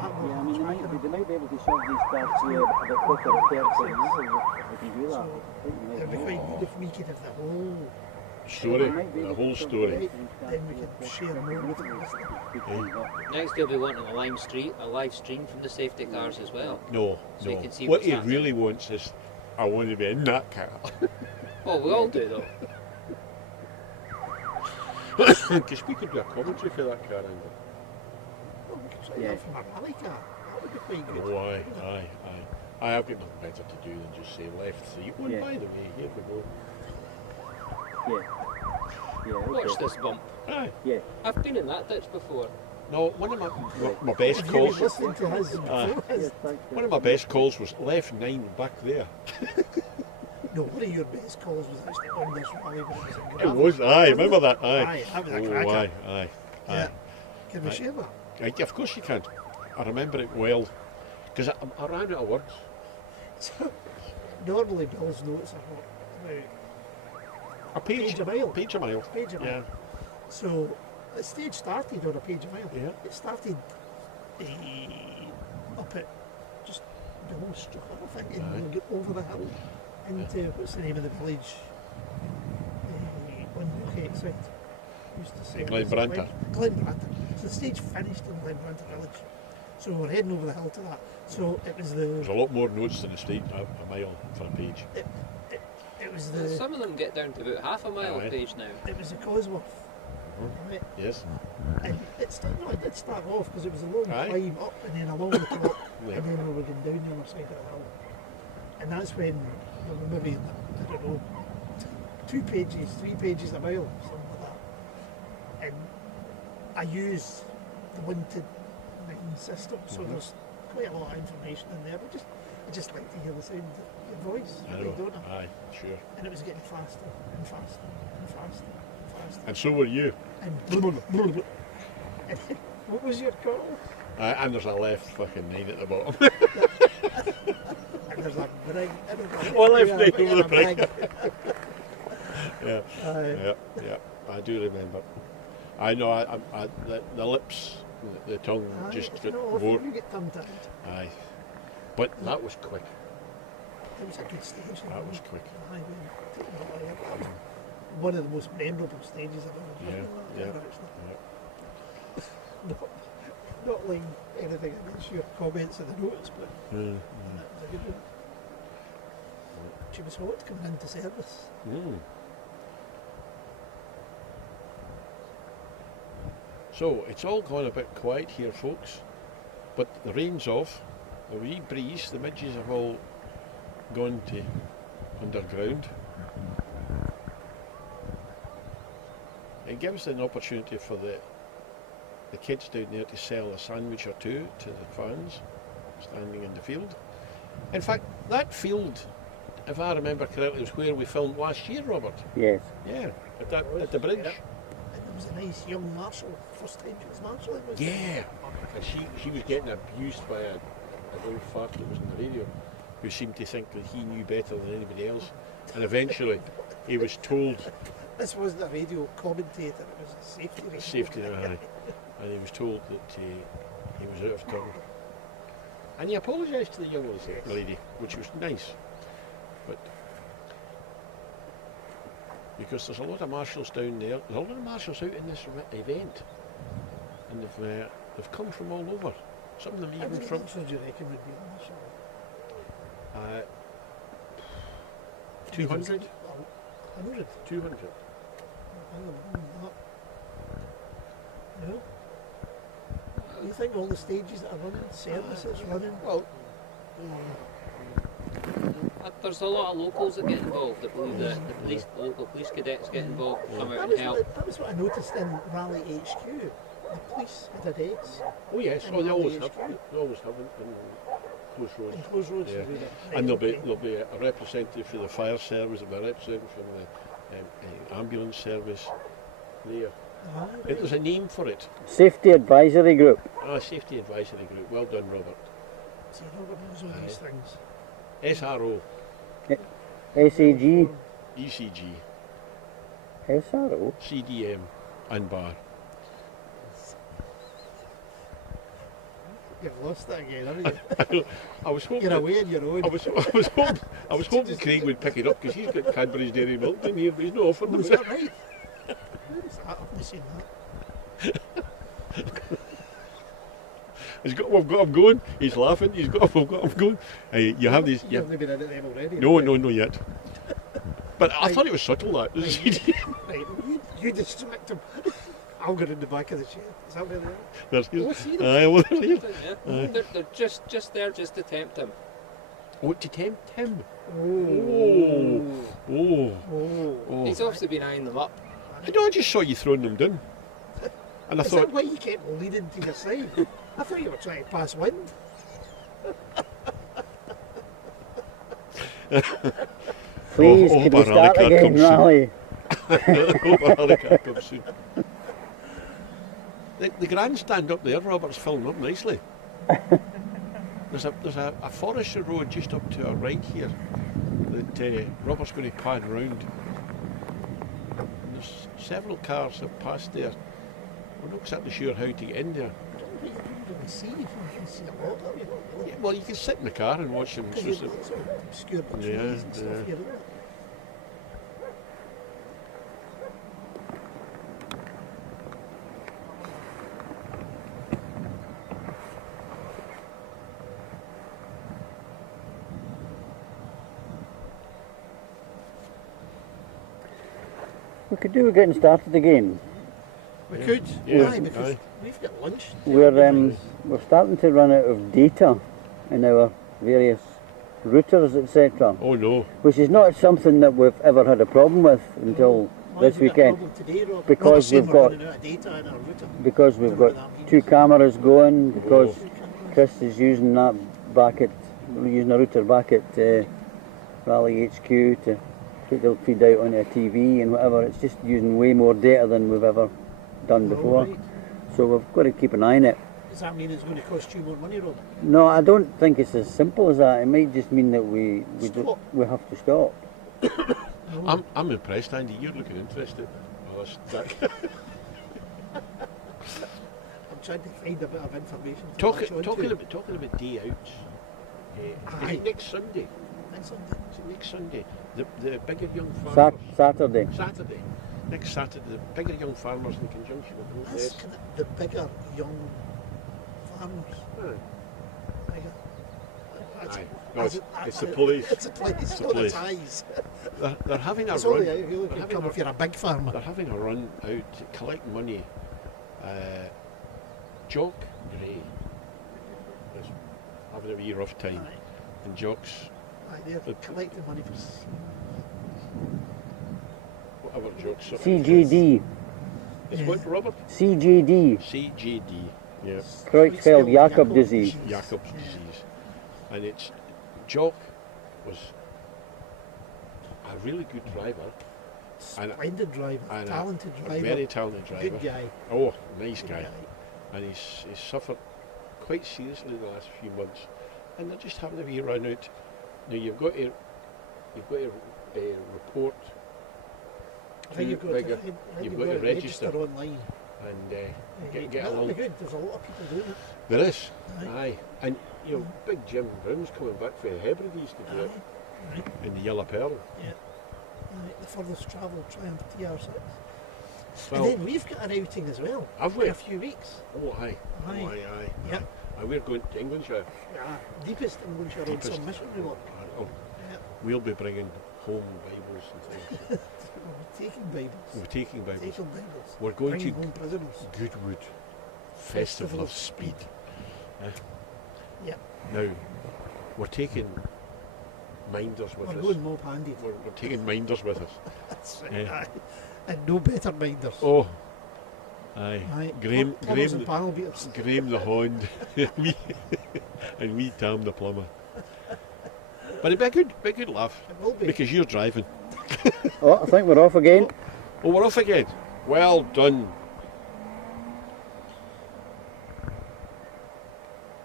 That will Yeah, I mean, track they might be able to shove these cars through a bit quicker at 30 seconds if they can do that. So, I think they it'd be might quite good if we could have the whole, Story, the whole story. right, then we could share more with the listener. Next they'll be wanting a live stream from the safety cars as well. No, So you no. can see What what's he happening. really wants is, I want to be in that car. Oh, we all do though. Because we could do a commentary for that car, Andy. Well, we could try Yeah. that from a rally car. That would be quite good. Oh, aye. I have got nothing better to do than just say left 3. Oh, and Yeah. by the way, here we go. Yeah. Yeah, Watch okay. this bump. Aye. Yeah. I've been in that ditch before. No, one of my best Have you calls. been listening to his Aye. before? Yes, thanks. One of my best calls was left 9 back there. No, one of your best calls was actually on this rally when it was in It Glasgow. was, aye, remember that? Aye. Aye, that was a Oh, cracker. aye. Yeah. Can we Aye. share that? Aye, of course you can. I remember it well. Because I ran out of words. So, normally Bill's notes are what, about A page Page a mile. Page a mile. page a mile. Yeah. So the stage started on a page a mile. Yeah. It started up at just below Strucker, I think, and Aye. we'll get over the hill into what's the name of the village on the exit. Used to say Glenbranta. Glenbranta. So the stage finished in Glenbranta village. So we're heading over the hill to that. So it was There's the a lot more notes than a mile for a page. it was the Some of them get down to about half a mile Aye. a page now. it was the Cosworth. Right? Yes. And it did start off because it was a long Aye. climb up and then along the top, Yeah. and then we were going down the other side of the hill. And that's when there were maybe, I don't know, 2 pages, 3 pages a mile, something like that. And I use the 1 to 9 system, so there's quite a lot of information in there. But I just like to hear the sound of your voice, I really, know. don't I? Aye, sure. And it was getting faster and faster and faster and faster. And so were you. And what was your call? And there's a left fucking 9 at the bottom. And there's a brig. Oh, left nine and over a the brig. brig. Yeah. Yeah. I do remember. I know. The lips, the tongue, Aye, just it's got not often more. you get tongue-tied. Aye. But that was quick. It was a good stage. That was quick. Aye, we taken it away. That was one of the most memorable stages I've ever Yeah, done. yeah, Actually. Not like anything against your comments in the notes, but Mm. that was a good one. She was hot coming into service. Mm. So it's all gone a bit quiet here, folks. But the rain's off. The wee breeze. The midges have all gone to underground. It gives an opportunity for the kids down there to sell a sandwich or two to the fans standing in the field. In fact, that field, if I remember correctly, was where we filmed last year, Robert. Yes. Yeah, at the bridge. Yeah. And there was a nice young marshal, first time she was marshalling. Was Yeah, and she was getting abused by an old fart that was on the radio, who seemed to think that he knew better than anybody else, and eventually he was told. This wasn't a radio commentator, it was a safety radio. Safety, aye. And he was told that he was out of turn. And he apologised to the young lady, which was nice. But because there's a lot of marshals down there, there's a lot of marshals out in this event, and they've come from all over. Some of them How even many from marshals do you reckon would be a marshal? 200. 100? 200. No? You think all the stages that are running, services running? Well, there's a lot of locals that get involved. I believe that the local police cadets get involved, come out and help. That was what I noticed in Rally HQ. The police had a dates. Oh yes, in oh, they Rally always HQ. have. They always have in close roads. In close roads. Yeah. they do that. Right, And okay. there'll be a representative from the fire service, there'll be a representative from the ambulance service there. Ah, right. There's a name for it. Safety Advisory Group. Safety Advisory Group. Well done, Robert. See, Robert knows all these things. SRO, SAG. ECG, SRO. CDM, and BAR. You've lost that again, haven't you? I was hoping. You're away on your own. I was hoping Craig would pick it up because he's got Cadbury's Dairy Milk in here, but he's not offering Oh, is them. that right? Where is that? I've not seen that. We've got him going. He's laughing. We've got him going. You have these. You've not been in at them already. No, yet. But I thought it was subtle that. Right, you distract him. I'll get in the back of the chair. Is that where they are? There's Oh, I see them. well, there's here. Yeah. They're just there just to tempt him. Oh, to tempt him. Oh. Oh. He's obviously been eyeing them up. I just saw you throwing them down. And I Is thought, that why you kept leading to your side? I thought you were trying to pass wind. Please, hope could our we start rally car again, comes soon. Rally? I hope our rally car comes soon. The grandstand up there, Robert's filmed up nicely. There's a forestry road just up to our right here that Robert's going to pan round. And there's several cars have passed there. We're not exactly sure how to get in there. You couldn't really see if you can see a lot of you. Yeah, well, you can sit in the car and watch them. Because It's you're just sort of obscured by trees Yeah, and stuff yeah. here, isn't it? We could do with getting started again. We could, Yeah, aye, because aye. we've got lunch. We're starting to run out of data in our various routers, etc. Oh no. Which is not something that we've ever had a problem with until Why this have we got a weekend. problem today, Rob? Because Not saying we've we're got- running out of data in our router. Because we've got 2 cameras going, because Chris is using that back at, we're using a router back at Rally HQ to put the feed out on a TV and whatever. It's just using way more data than we've ever done before. Right. So we've got to keep an eye on it. Does that mean it's going to cost you more money, Rob? No, I don't think it's as simple as that. It might just mean that we Stop. have to stop. I'm impressed, Andy. You're looking interested. Oh, that's I'm trying to find a bit of information to latch onto. talking about day outs. Is Aye. it next Sunday? Next Sunday. Is it next Sunday? The bigger young farmers. Saturday. Saturday. Next Saturday, the bigger young farmers in conjunction with the That's kind of the bigger young farmers. Bigger. That's- Aye. No, that's it's a- the police. It's a place, It's the not police. a ties. They're having a It's run. only out if you They're having come a- if you're a big farmer. They're having a run out to collect money. Jock Gray is having a wee rough time, Aye. and Jock's Aye, they're the- collecting money for whatever Jock's. CGD. It's what, Robert? CGD. CGD. Yeah. Creutzfeldt-Jakob disease. Jacob's disease, and it's Jock was a really good driver, Splendid driver, and talented a driver, very talented driver. good guy. Oh, nice Good guy. And he's suffered quite seriously the last few months, and they're just having a wee run out. Now you've got to report. I think you've got bigger. to, You've got to register online. and get That'll along. be good. There's a lot of people doing it. There is, Aye. and you know, Big Jim Brown's coming back for the Hebrides to do it Aye. in the Yellow Pearl. Aye. The furthest travelled Triumph TR6. Well, And then we've got an outing as well. have we? In a few weeks. Oh, aye. Aye. Oh, aye. Yep. And we're going to Englandshire. Deepest English on Deepest. some missionary work. Oh, Yep. we'll be bringing home Bibles and things. We're taking Bibles. We're taking Bibles. Taking Bibles. We're going Bringing to home prisoners. Goodwood Festival of Speed. Yep. Now, we're taking minders with We're us. going mob handed. We're taking minders with us. That's right. Yeah. Aye. And no better minders. Oh, aye. Aye. Graham, Plumbers Graham, and panel beaters. Graham the Hond, and we Tam the plumber. But it'd be a good laugh It will be. because you're driving. Oh, I think we're off again. Oh, we're off again. Well done.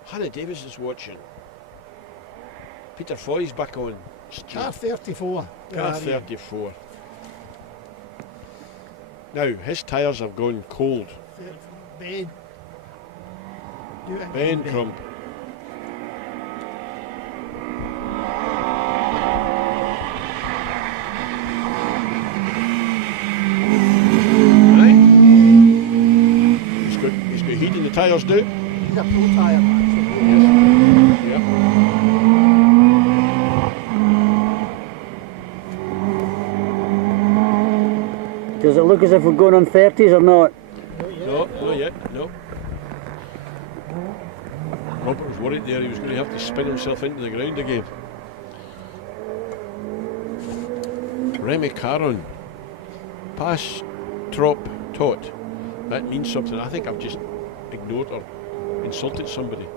Hannah Davis is watching. Peter Foy's back on. Car 34. Car 34. Now, his tyres have gone cold. Ben. Do it Ben again, Crump. Right? He's got heat in the tyres now. He's a pro tyre, actually. Yep. Does it look as if we're going on 30s or not? No, not yet, no. Robert was worried there he was going to have to spin himself into the ground again. Remy Caron. Pass, trop, tot. That means something. I think I've just ignored or insulted somebody.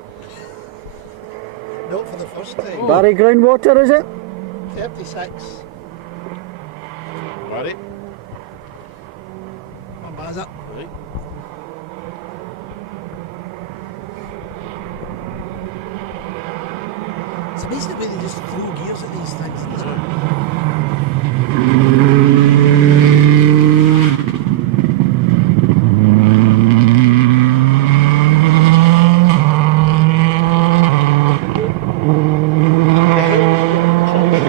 Not for the first time. Barry Groundwater, is it? 36. Barry? What was it? Right. It's amazing the way they just throw gears at these things.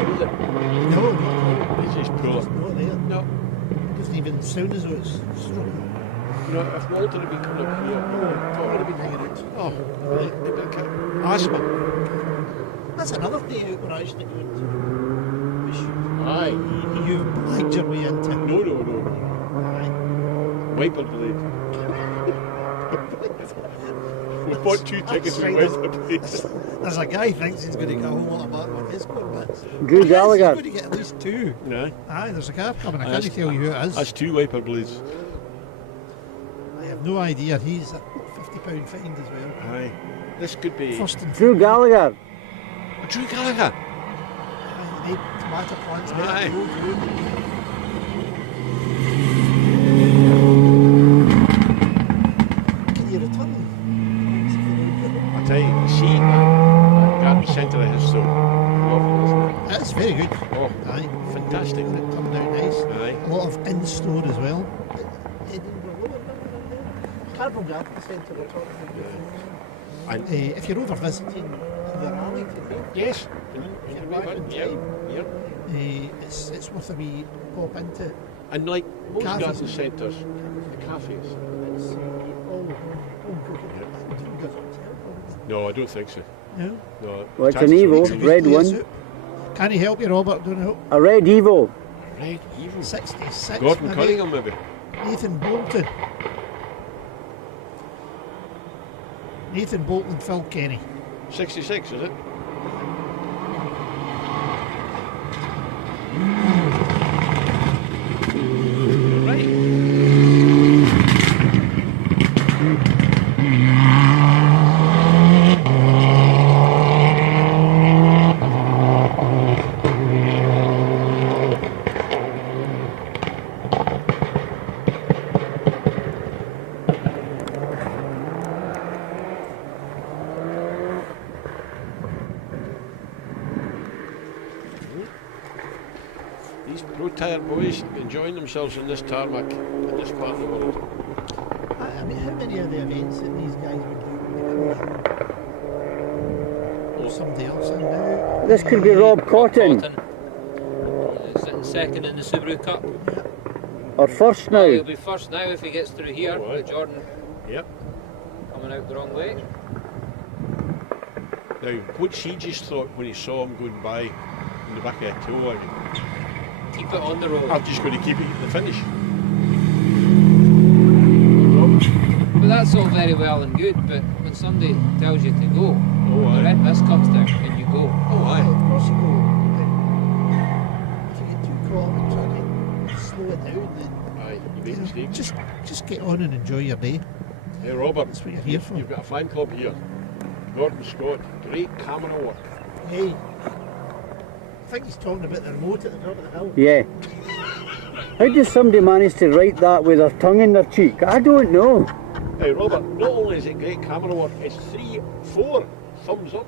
No, It's just pull it. there's no there. No, It doesn't even sound as though it's strong. no, if Walter had been coming up here, Oh, it would have been hanging out. oh, right, they'd be okay. Asthma. That's another day out we're actually going to. Aye. You've blagged your way into. No. Aye. Wiper blade. We bought 2 tickets with Wiper blade. There's a guy who thinks he's going to get a whole lot of back on his Corvettes. Drew He's Gallagher. going to get at least 2. No, Aye, there's a car coming. I Aye, can't that's- tell you who it is. that's 2 wiper blades. I have no idea. He's a £50 fine as well. Aye. This could be First and Drew Gallagher. Drew Gallagher. Aye, they made tomato plants. Aye. Can you return? I tell you, see that garden centre of his so lovely, isn't it? That's very good. Oh, Aye, fantastic. it turned out nice. Aye. A lot of in-store as well. Carbon Garden Centre we're talking about before. And If you're over visiting the rally today, yes, if you're back in time, yeah. it's worth a wee pop into. And like most Cafes. garden centres, the cafes. It's all good. No, I don't think so. No. No. Well, it's an chances Evo. are- Makes a good red player one. suit. Can he help you, Robert? Don't know. A red Evo. Red Evo. 66. Gordon maybe. Cunningham maybe. Nathan Bolton. Nathan Bolton, Phil Kenny. 66, is it? Right. Road Tire boys enjoying themselves in this tarmac in this part of the world. I mean, how many of the events that these guys would do would they close you? Or somebody else in now? This could be Rob Cotton. Sitting second in the Subaru Cup. Or first now. Well, he'll be first now if he gets through here. Oh, aye. Jordan Yep. coming out the wrong way. Now, what's he just thought when he saw him going by in the back of a toe? Keep it on the road. I'm just going to keep it at the finish. But that's all very well and good, but when somebody tells you to go, the red mist comes down and you go. Oh, Aye, aye. of course you go. But if you get too caught up in trying to slow it down, then Aye, you make mistakes. just get on and enjoy your day. Hey, Robert, That's what you're here for. you've got a fan club here. Gordon Scott, great camera work. Hey, I think he's talking about the remote at the top of the hill. Yeah. How does somebody manage to write that with their tongue in their cheek? I don't know. Hey, Robert, not only is it great camera work, it's 3, 4 thumbs up.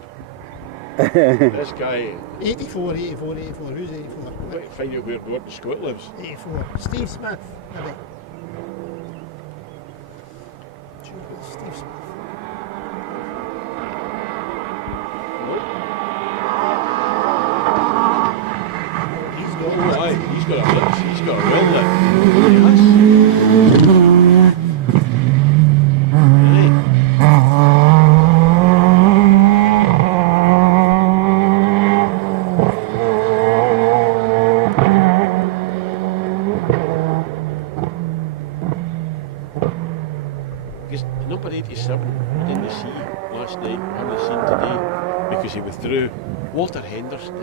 This guy, 84, 84, 84. Who's 84? I've got to find out where Gordon Scott lives. 84. Steve Smith, maybe. Steve Smith. He's got Oh, it. aye, he's got a blitz, he's got a well lit. Right. Because number 87 I didn't see last night, I haven't seen today because he withdrew. Walter Henderson,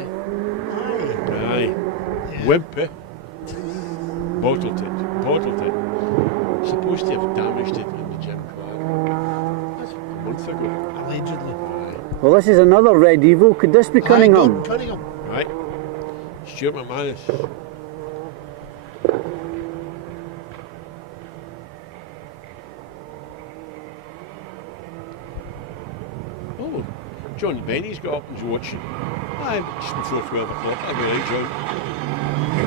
Aye. aye. Wimpy. Bottled it. Supposed to have damaged it in the gym flag. That's a month ago. Allegedly. Aye. Well, this is another Red Evo. Could this be Cunningham? Aye, Cunningham. Aye. Stuart McManus. Oh, John Benny's got up and was watching. Aye, just before 12 o'clock. I'll be right, John.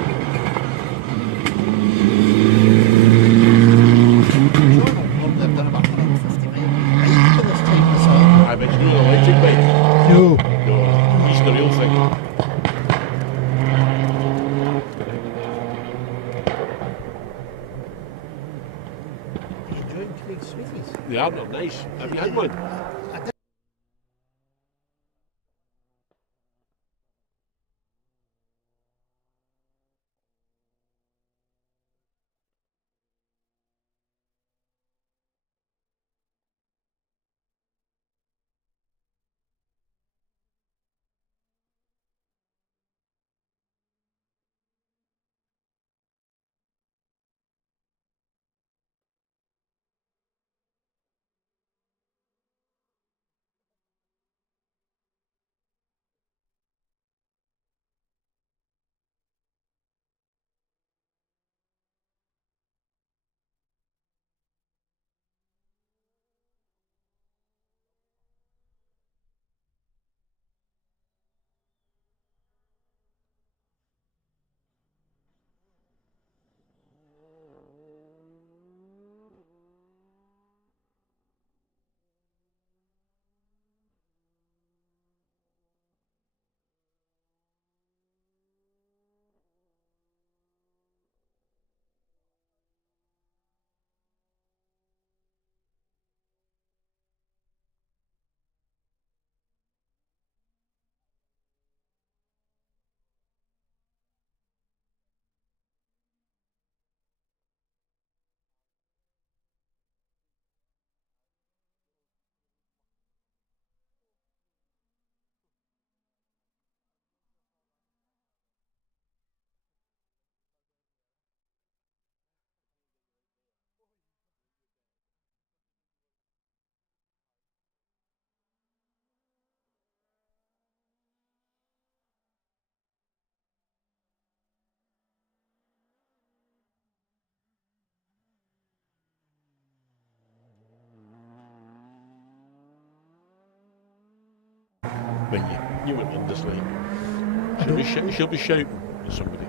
John will probably have done about 150 miles right by this time this hour. I bet you know the electric bike. No. No, he's the real thing. Are you enjoying Craig's sweeties? They are not nice. Have you had one? I did. But you wouldn't understand. She'll be shouting at somebody.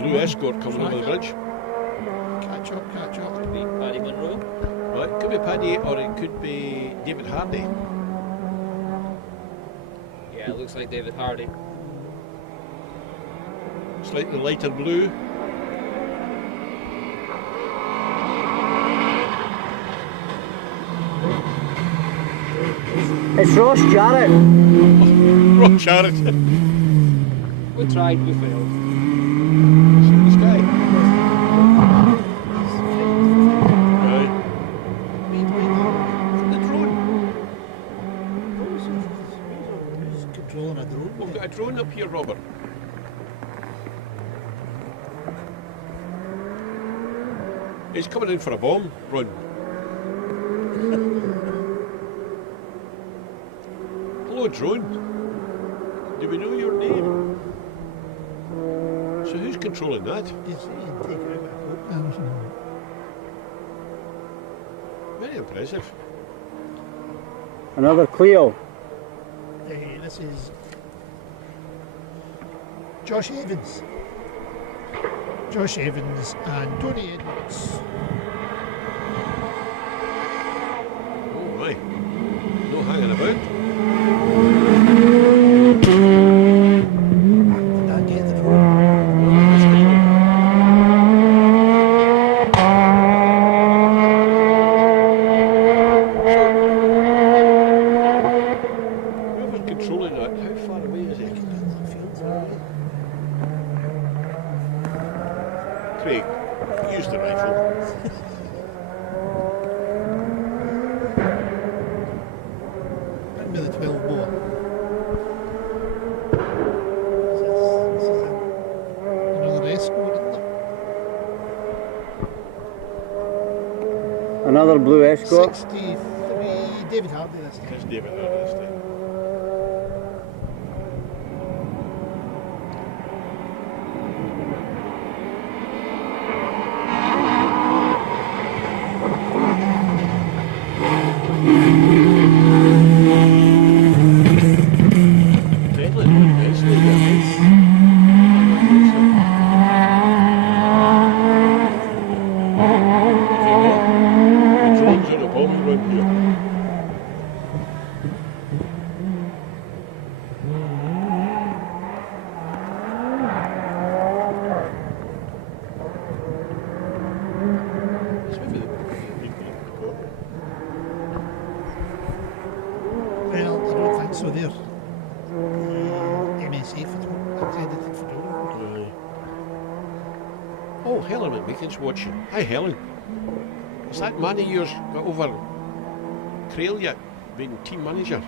Blue Escort coming over the bridge. Catch up, catch up. Could be Paddy Munro. Right, it could be Paddy or it could be David Hardy. Yeah, it looks like David Hardy. Slightly lighter blue. It's Ross Jarrett. Ross Jarrett. We tried, we failed. See this guy? Right. The drone. Who's controlling a drone? We've got a drone up here, Robert. He's coming in for a bomb run. Hello, drone. Do we know your name? So who's controlling that? You see, you take it out with a boat now or something. Very impressive. Another Clio. This is Josh Evans. Josh Evans and Tony Edwards. Oh my. No hanging about. Did that get the drone? Whoever's controlling that, how far away is I it? can do that field away. Craig, use the rifle. Bring me the 12 bore. This is another escort, isn't it? Another blue Escort. 63, David Hardy this time. It's David Hardy this time. Deadly, nicely the drones on a bomb run here. It's maybe the people in the corner. Well, I don't think so. They're MSA accredited photographer. Aye. Oh, Helen McMeekin's watching. Hi, Helen. Has that man of yours got over Crail yet, being team manager?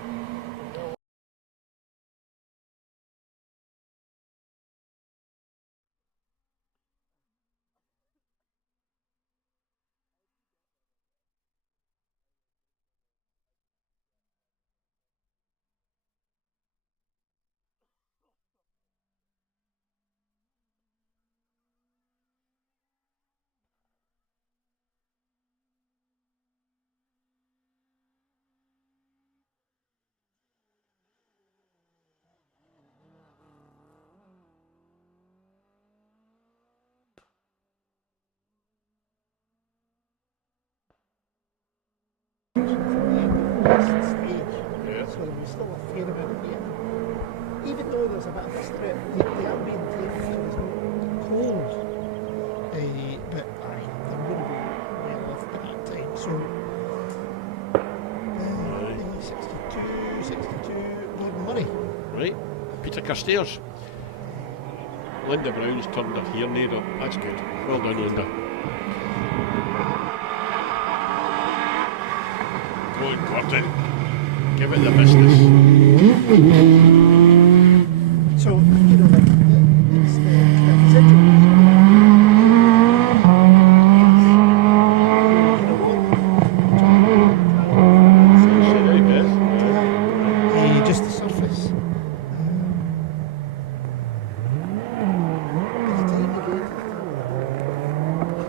Stage. Yeah. So there's still a fair amount here. Even though there's a bit of a strip, they are maintained so it's cold. But aye, they're going to be well off at that time. So 62, Gordon Murray. Right. Peter Carstairs. Linda Brown's turned her hearing aid up. That's good. Well done, Linda. Go on, Gordon. Give it the business. So, you know, it's the residual. Just the surface. By the time you get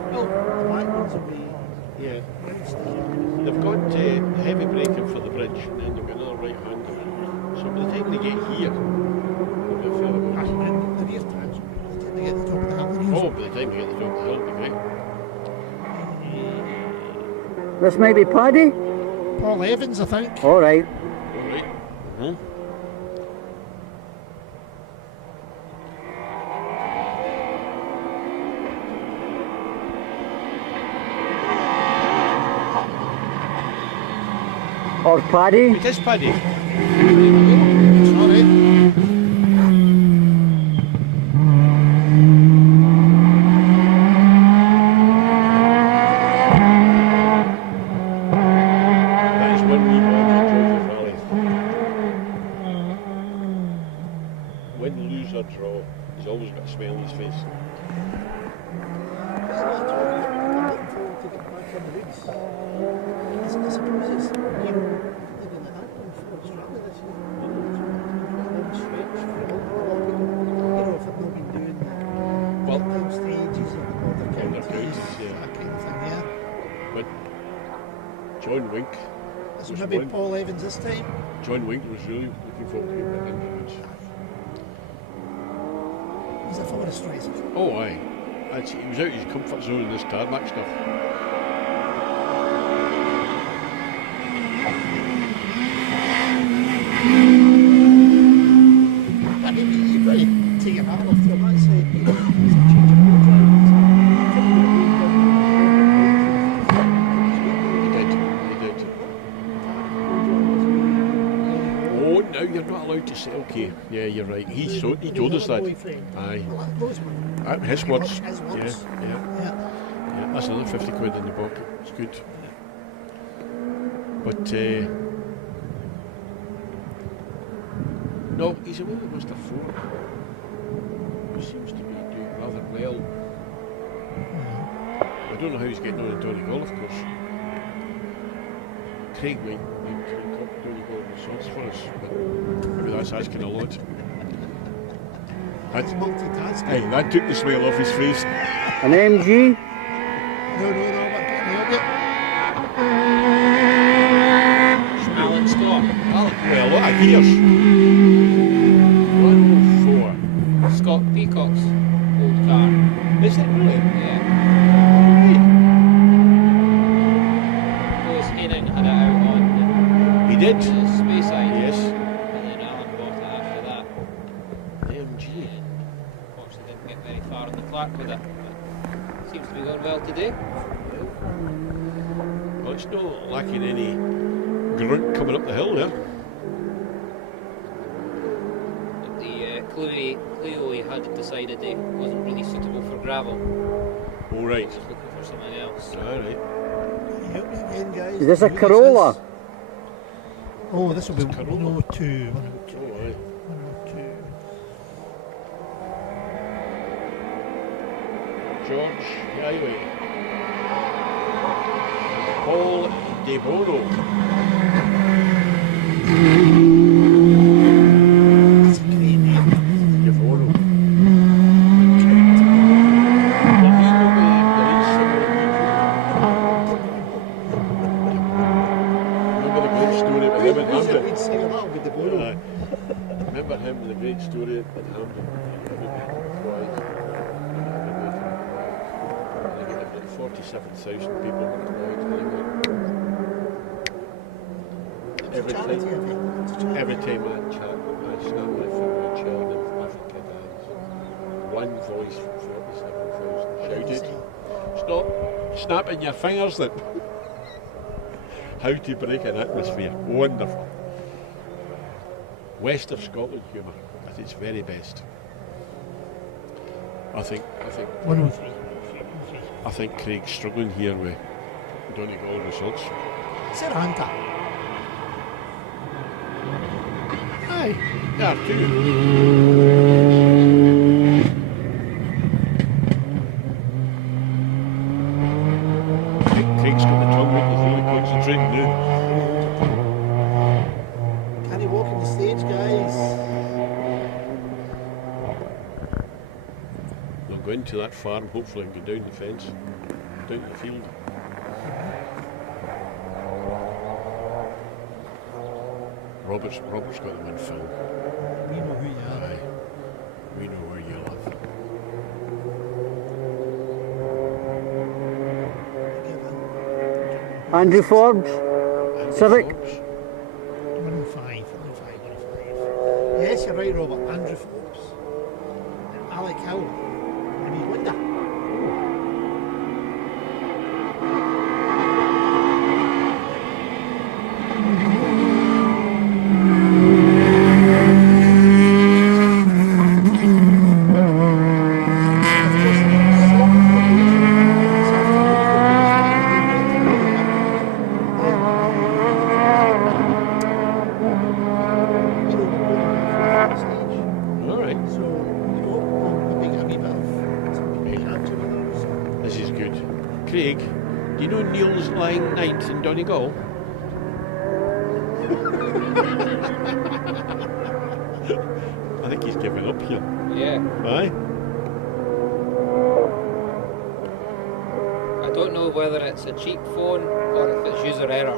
to the black ones will be Yeah. Wednesday. They've got heavy braking for the bridge, and then they've got another right hander. So by the time they get here, Oh, by the time we get the top of the hill, it'll be great. This might be Paddy? Paul Evans, I think. All right. All right. Uh-huh. Or Paddy? It is Paddy. Sorry. That is one wee ball that drove the rally. Win, lose or draw, he's always got a smile on his face. I suppose it's, you know, living like that going forward struggle this year. Long stretch for a lot of people. You know, if they've not been doing the lockdown stages or the border counties, counties, yeah. that kind of thing, yeah. But John Wink, This was is maybe one- Paul Evans this time. John Wink was really looking forward to getting back into this. He's a forest racer. Oh aye, he was out of his comfort zone in this tarmac stuff. But maybe you've got to take your hat off to him. That's it. You know, he's a change of mood driving. He did. Oh, now you're not allowed to say. Okay, yeah, you're right. He told us that. Aye. Well, those were His words. His Yeah, words. yeah, Yeah. yeah. That's another 50 quid in the pocket. It's good. But no, he's away with Mr. Ford, who seems to be doing rather well. I don't know how he's getting on in Donegal, of course. Craig might take up Donegal results for us, but maybe that's asking a lot. He's That, multitasking. hey, that took the smile off his face. An MG? No, we're getting help it. Alan Scott. Well, what a gears. 104. Scott Peacock's old car. Is it really? Yeah. Lewis Haining had it out on He did. the Speyside. Yes. And then Alan bought it after that. MG. And unfortunately didn't get very far on the track with it. But seems to be going well today. Well, it's not lacking any grunt coming up the hill there. But the Clio he had decided it wasn't really suitable for gravel. All right. He was looking for something else. All right. Help me again, guys. Is this a Who Corolla? is. Oh, this will be It's Corolla. 102. 102. Oh, aye. 102. George Highway. Paul De Bono. That's a great name. De Bono. Well, he's not the great similar Remember the great story about him in Who's the Hampton? lead singer? That'll be the Bono. Remember him in the great story at Hampton? They get about 47,000 people in every Charity time, event. It's a charity. every time I chat, I snap my finger and shout them Africa dance. One voice from 47,000 shouted, "Stop snapping your fingers then." How to break an atmosphere. Wonderful. West of Scotland humour at its very best. I think 103. Craig's struggling here with Donegal results. Is it Anka? Aye. Yeah, too. Craig's got the tongue out, he's really concentrating now. Can he walk on the stage, guys? They'll go into that farm, hopefully, and go down the fence, down the field. Robert's got them on film. We know who you are. Aye. We know where you live. Andrew Forbes, Andy Civic. Forbes. 105, 105, 105. Yes, you're right, Robert. Andrew Forbes. And Alec Hill. And he Linda. All right. So, you know, a big bit of some character with us. This is good. Craig, do you know Neil's lying ninth in Donegal? I think he's given up here. Yeah. Aye? I don't know whether it's a cheap phone or if it's user error.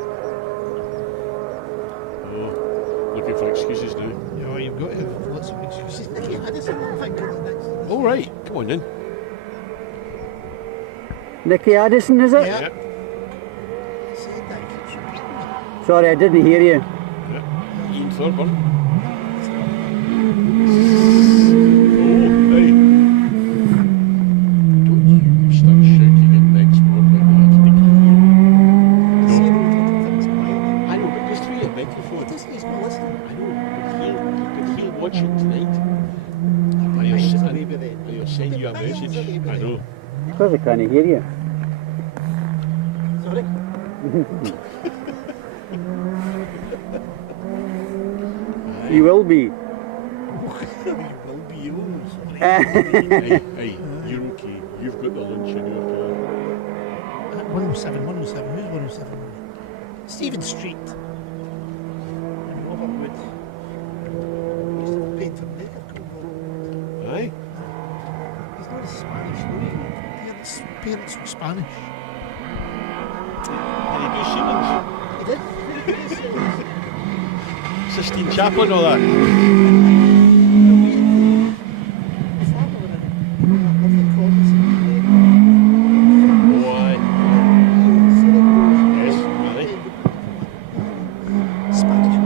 Oh, looking for excuses now. Yeah, you've got to have lots of excuses. Nicky Addison, I think, is next. All right, come on then. Nicky Addison, is it? Yeah. Yeah. Said that, keeps repeating me. Sorry, I didn't hear you. Yeah. Ian Thorburn. Oh, hey. Don't you start shouting at next word like that. Say No. those little things quietly. I know, but just through your microphone. He's not listening. I know, but he'll watch it tonight. My And mind's he'll, away with it. he'll send you a My mind's message. away with I it. know. Because I can't hear you. Sorry? You will be. You will be yours. Hey, you're okay. You've got the lunch in your car. 107, 107. Who's 107? Stephen Street. And Robert Wood. He's not paid for the Robert. Aye? He's not a Spanish, no. Parents were Spanish. Did he do Siemens? He did. He did say Sistine Chapel and all that? Oh, aye. Yes, aye. Spanish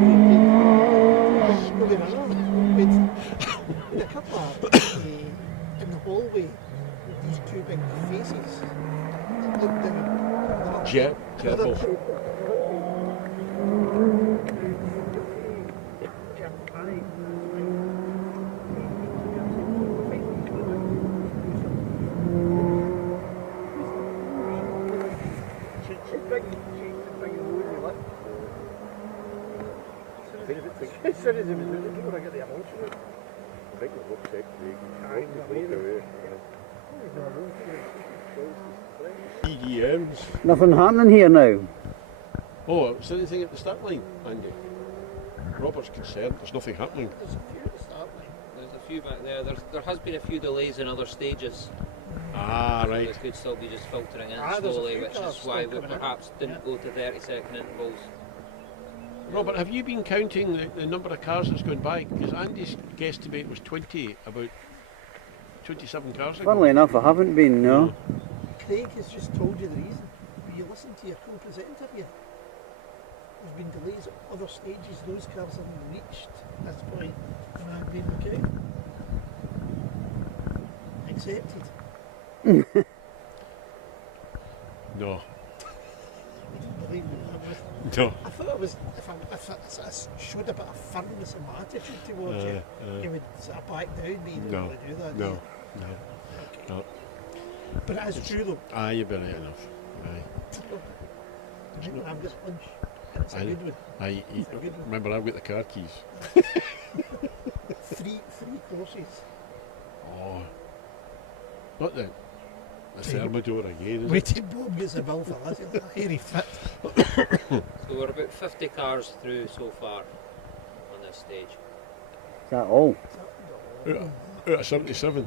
with a couple of in the hallway, these two big faces that looked down. Terrible. As soon as he was losing, people were getting emotional. I think it was upset EDMs. Nothing happening here now. Oh, is there anything at the start line, Andy? Robert's concerned. There's nothing happening. There's a few at the start line. There's a few back there. There has been a few delays in other stages. Ah, So right. it could still be just filtering in There's a slowly, few which cars is why still we coming in. perhaps didn't go to 30-second intervals. Robert, have you been counting the number of cars that's gone by? Because Andy's guesstimate was 20, about 27 cars ago. Funnily enough, I haven't been, no. Craig has just told you the reason. Will you listen to your co-presenter here? There's been delays at other stages. Those cars haven't reached this point, and I've been okay. Accepted. No. Believe me, No. I thought it was if I showed a bit of firmness in my attitude towards you, you would sort of back down. But you don't No. want to do that. do No. you? No. Okay. No. But it is true though. Aye, you've been right enough. Aye. I think I've got lunch. And it's a Aye. good one. Aye. It's a good one. Remember, I've got the car keys. Three courses. Oh. Not the Thermidor again, is it? Wait till Bob gets a bill for this. He'll have a hairy fit. So we're about 50 cars through so far on this stage. Is that all? Out of 77.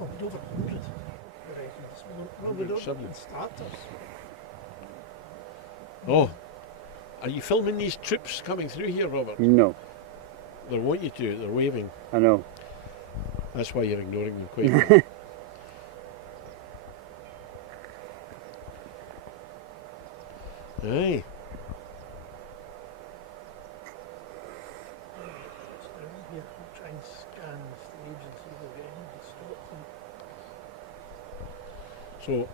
Oh, we're over 100. Well, we're not 107. in starters. Oh. Are you filming these troops coming through here, Robert? No, They want you to. They're waving. I know. That's why you're ignoring them quite. Aye. Here, I'll try and scan the stage and see if we'll get any stops. So,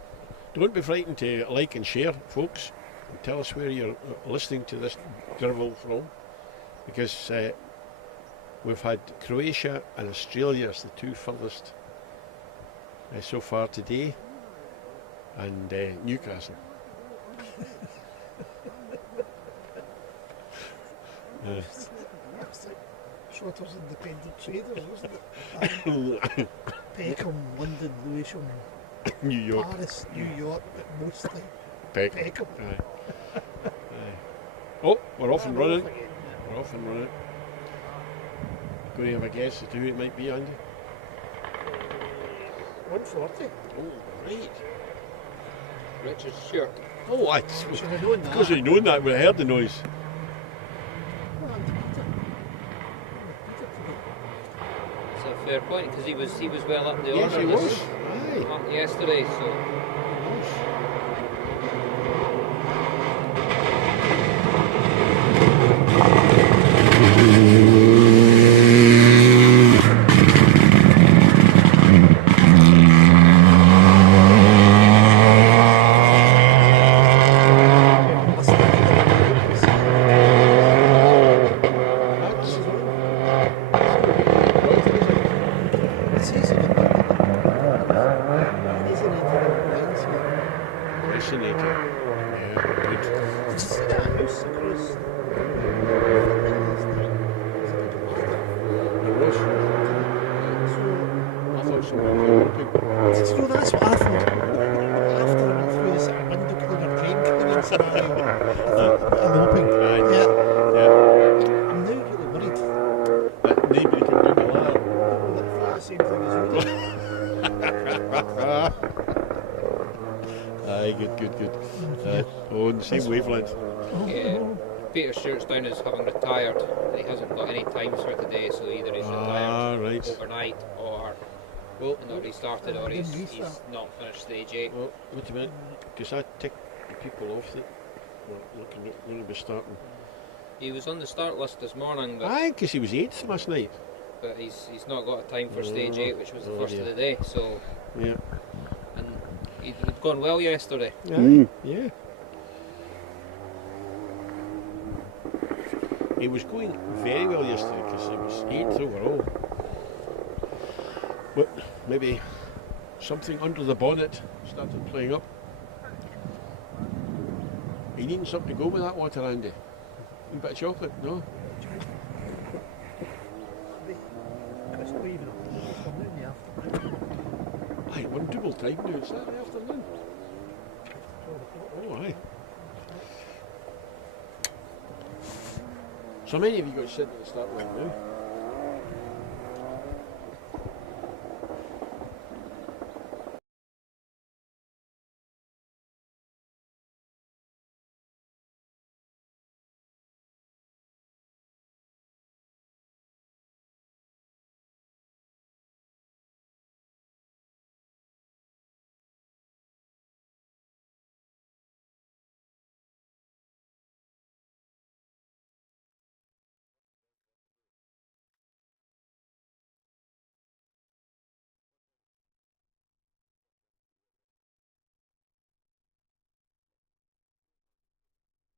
don't be frightened to like and share, folks. And tell us where you're listening to this drivel from, because we've had Croatia and Australia as the two furthest so far today, and Newcastle. That's like Shotter's Independent Traders, wasn't it? Peckham, London, Lewisham, New York. Paris, New York, but mostly Peckham. Peckham. Aye. Aye. Oh, we're off and running. Again, We're off and running. Going to have a guess as to who it might be, Andy? 140. Oh, right. Richard Stewart. Oh, I Should have known that. because we'd known that, we heard the noise. Well, I'm Peter. It's a fair point because he was well up the Yes, order he was. this Aye. month yesterday. So Fascinating. Yeah, good. There was. I thought someone was hoping. So that's what I thought. After I went through the sort of window cleaner, drain cleaner scenario, I'm hoping. Right. Yeah, Yeah. I'm now really worried. That nobody can bring the ladder. That the same thing as you did. Aye, good. On the same wavelength. yeah, Peter Stewart's down as having retired. He hasn't got any times for today, so either he's retired Right. overnight or Well, not restarted or he's Restart. not finished stage 8. well, wait a minute, because I ticked the people off that were looking at going to be starting. He was on the start list this morning, but Aye, because he was 8th last night. he's not got a time for stage 8, which was the first of dear. the day. So, Yeah. and he'd gone well yesterday. Aye, yeah. He was going very well yesterday because he was 8th overall. But maybe something under the bonnet started playing up. You needing something to go with that water, Andy? A bit of chocolate? No? Chris Cleveland, come in the afternoon. Aye, one double time now. It's Saturday afternoon. Oh, aye. So many of you got sitting at the start line now?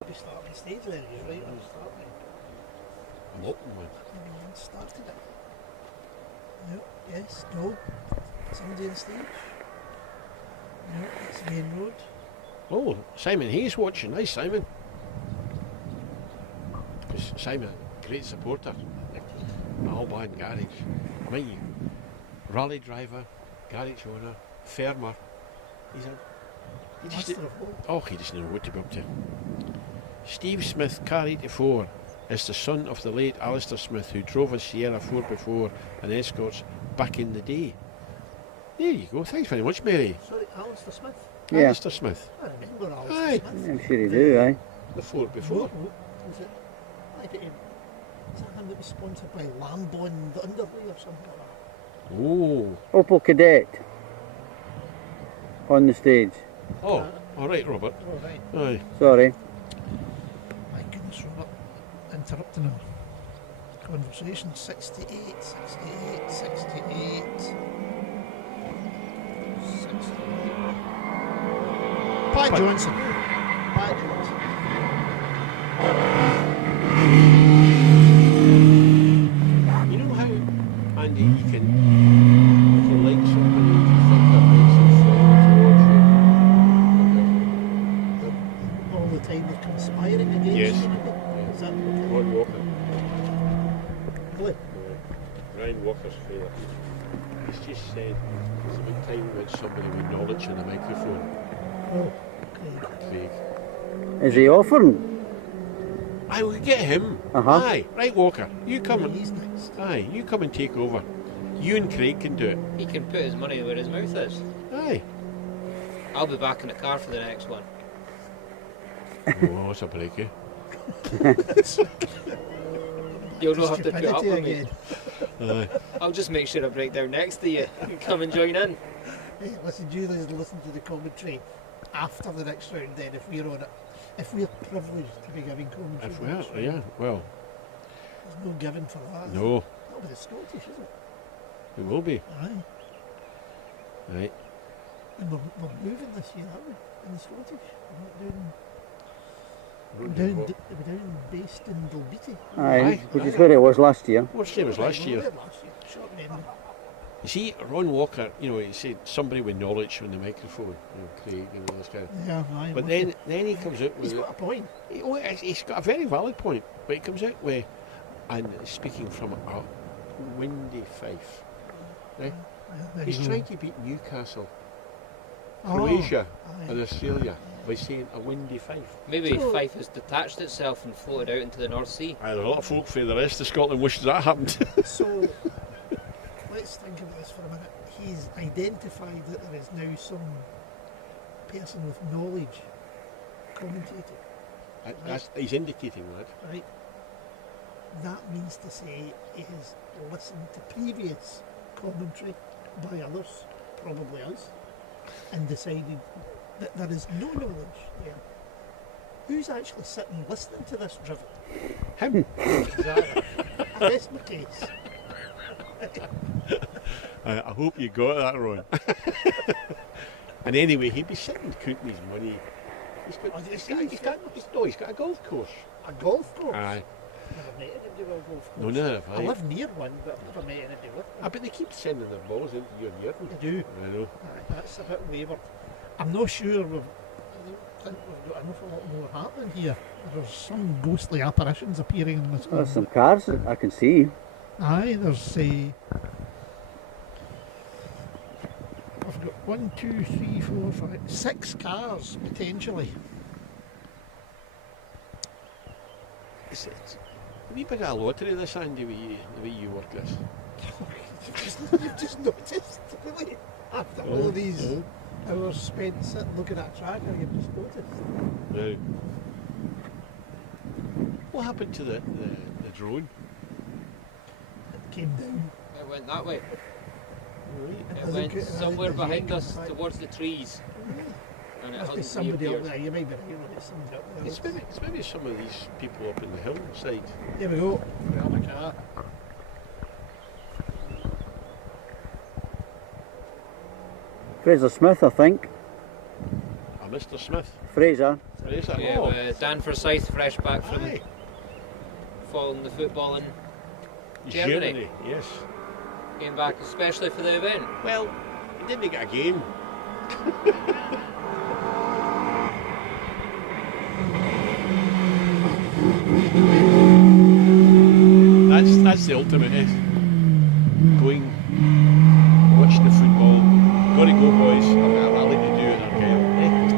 We started the stage then, he was right on the start line. I'm open one. Anyone started it? No, yes, no. Somebody on stage? No, it's main road. Oh, Simon Hayes watching. Nice, Simon. Because Simon, great supporter. Alban Garage. Mind you, rally driver, garage owner, farmer. He just, Master of all. oh, he doesn't know what to be up to. Steve Smith, car 84, is the son of the late Alistair Smith, who drove a Sierra 4x4 and escorts back in the day. There you go. Thanks very much, Mary. Sorry, Alistair Smith. Yeah. Alistair Smith. I remember Alistair Aye. Smith. I'm sure you do, aye. The 4x4. Was it? I think is that him that was sponsored by Lambon the Underlay or something like that? Oh. Opel Cadet on the stage. Oh, all right, Robert. Oh, right. Aye. Sorry. interrupting our conversation. 68, 68, 68. 68. Pat Johnson. Pat Johnson. You know how, Andy, you can like somebody if you think they're nice and friendly towards you. All the time they're conspiring against Yes. you. Is that okay? Ron Walker. Really? Ryan Walker's favourite. He's just said it's about time we had somebody with knowledge and a microphone. Oh, Craig. Craig. Is he offering? Aye, we get him. Uh-huh. Aye, right, Walker. You come and He's next. aye, you come and take over. You and Craig can do it. He can put his money where his mouth is. Aye. I'll be back in the car for the next one. Oh, that's a break, eh? You'll not have to put up Stupidity with me. again. Aye. I'll just make sure I break down next to you. You can come and join in. Hey, listen, you listen to the commentary after the next round then, if we're on it. If we're privileged to be giving commentary. If for the next well, round. yeah, well, There's no giving for that. no, That'll be the Scottish, isn't it? it will be. Aye. Right. And we're moving this year, aren't we? In the Scottish. We're not doing... We're down based in Dalbeattie. Aye, which is where it was last year. What's the same as last Right, we year? were there last year. Short memory. You see, Ron Walker, you know, he said somebody with knowledge on the microphone, you know, Craig and all this kind of. Yeah, aye. But must then he comes out be. He's with got a point. he's got a very valid point, but he comes out with, and speaking from a windy fife. Right? There He's you go. trying to beat Newcastle, Oh, Croatia, aye. and Australia by saying a windy fife. Maybe So- Fife has detached itself and floated out into the North Sea. Aye, there's a lot of folk from the rest of Scotland wishes that happened. So, let's think about this for a minute. He's identified that there is now some person with knowledge commentating, He's indicating that. right? That means to say he has listened to previous commentary by others, probably us, and decided that there is no knowledge there. Who's actually sitting listening to this drivel? Him. Exactly. I rest my case. I hope you got that, Ron. And anyway, he'd be sitting counting his money. He's got, Oh, he's got a golf course. A golf course? Aye. Never met anybody with a golf course. No, neither have I live near one, but I've never met anybody with one. But they keep sending their balls into your ear. They do. I know. Aye, that's a bit wayward. I'm not sure I think we've got an awful lot more happening here. There's some ghostly apparitions appearing in this There's some one. cars that I can see. Aye, there's I've got 1, 2, 3, 4, 5, 6 cars potentially. It's a wee bit of a lottery this, Andy, the way you work this. You've just noticed, really, after all these hours spent sitting looking at a tracker, you've just noticed. Now, what happened to the drone? It came down. It went that way. Right. It Look went at- somewhere the behind yank us back. towards the trees. And it Must be hasn't somebody up reappeared. there. You might be right, it's somebody up there. It's maybe some of these people up in the hillside. There we go. We have a car. Fraser Smith, I think. Mr. Smith. Fraser. Is that? Yeah, Oh, Dan Forsyth, fresh back from aye. following the football in Germany. Yes. Came back especially for the event. Well, he didn't get a game. That's the ultimate, eh? Going, watching the football. Gotta go, boys. I've got a rally to do in Argyll. Eh? And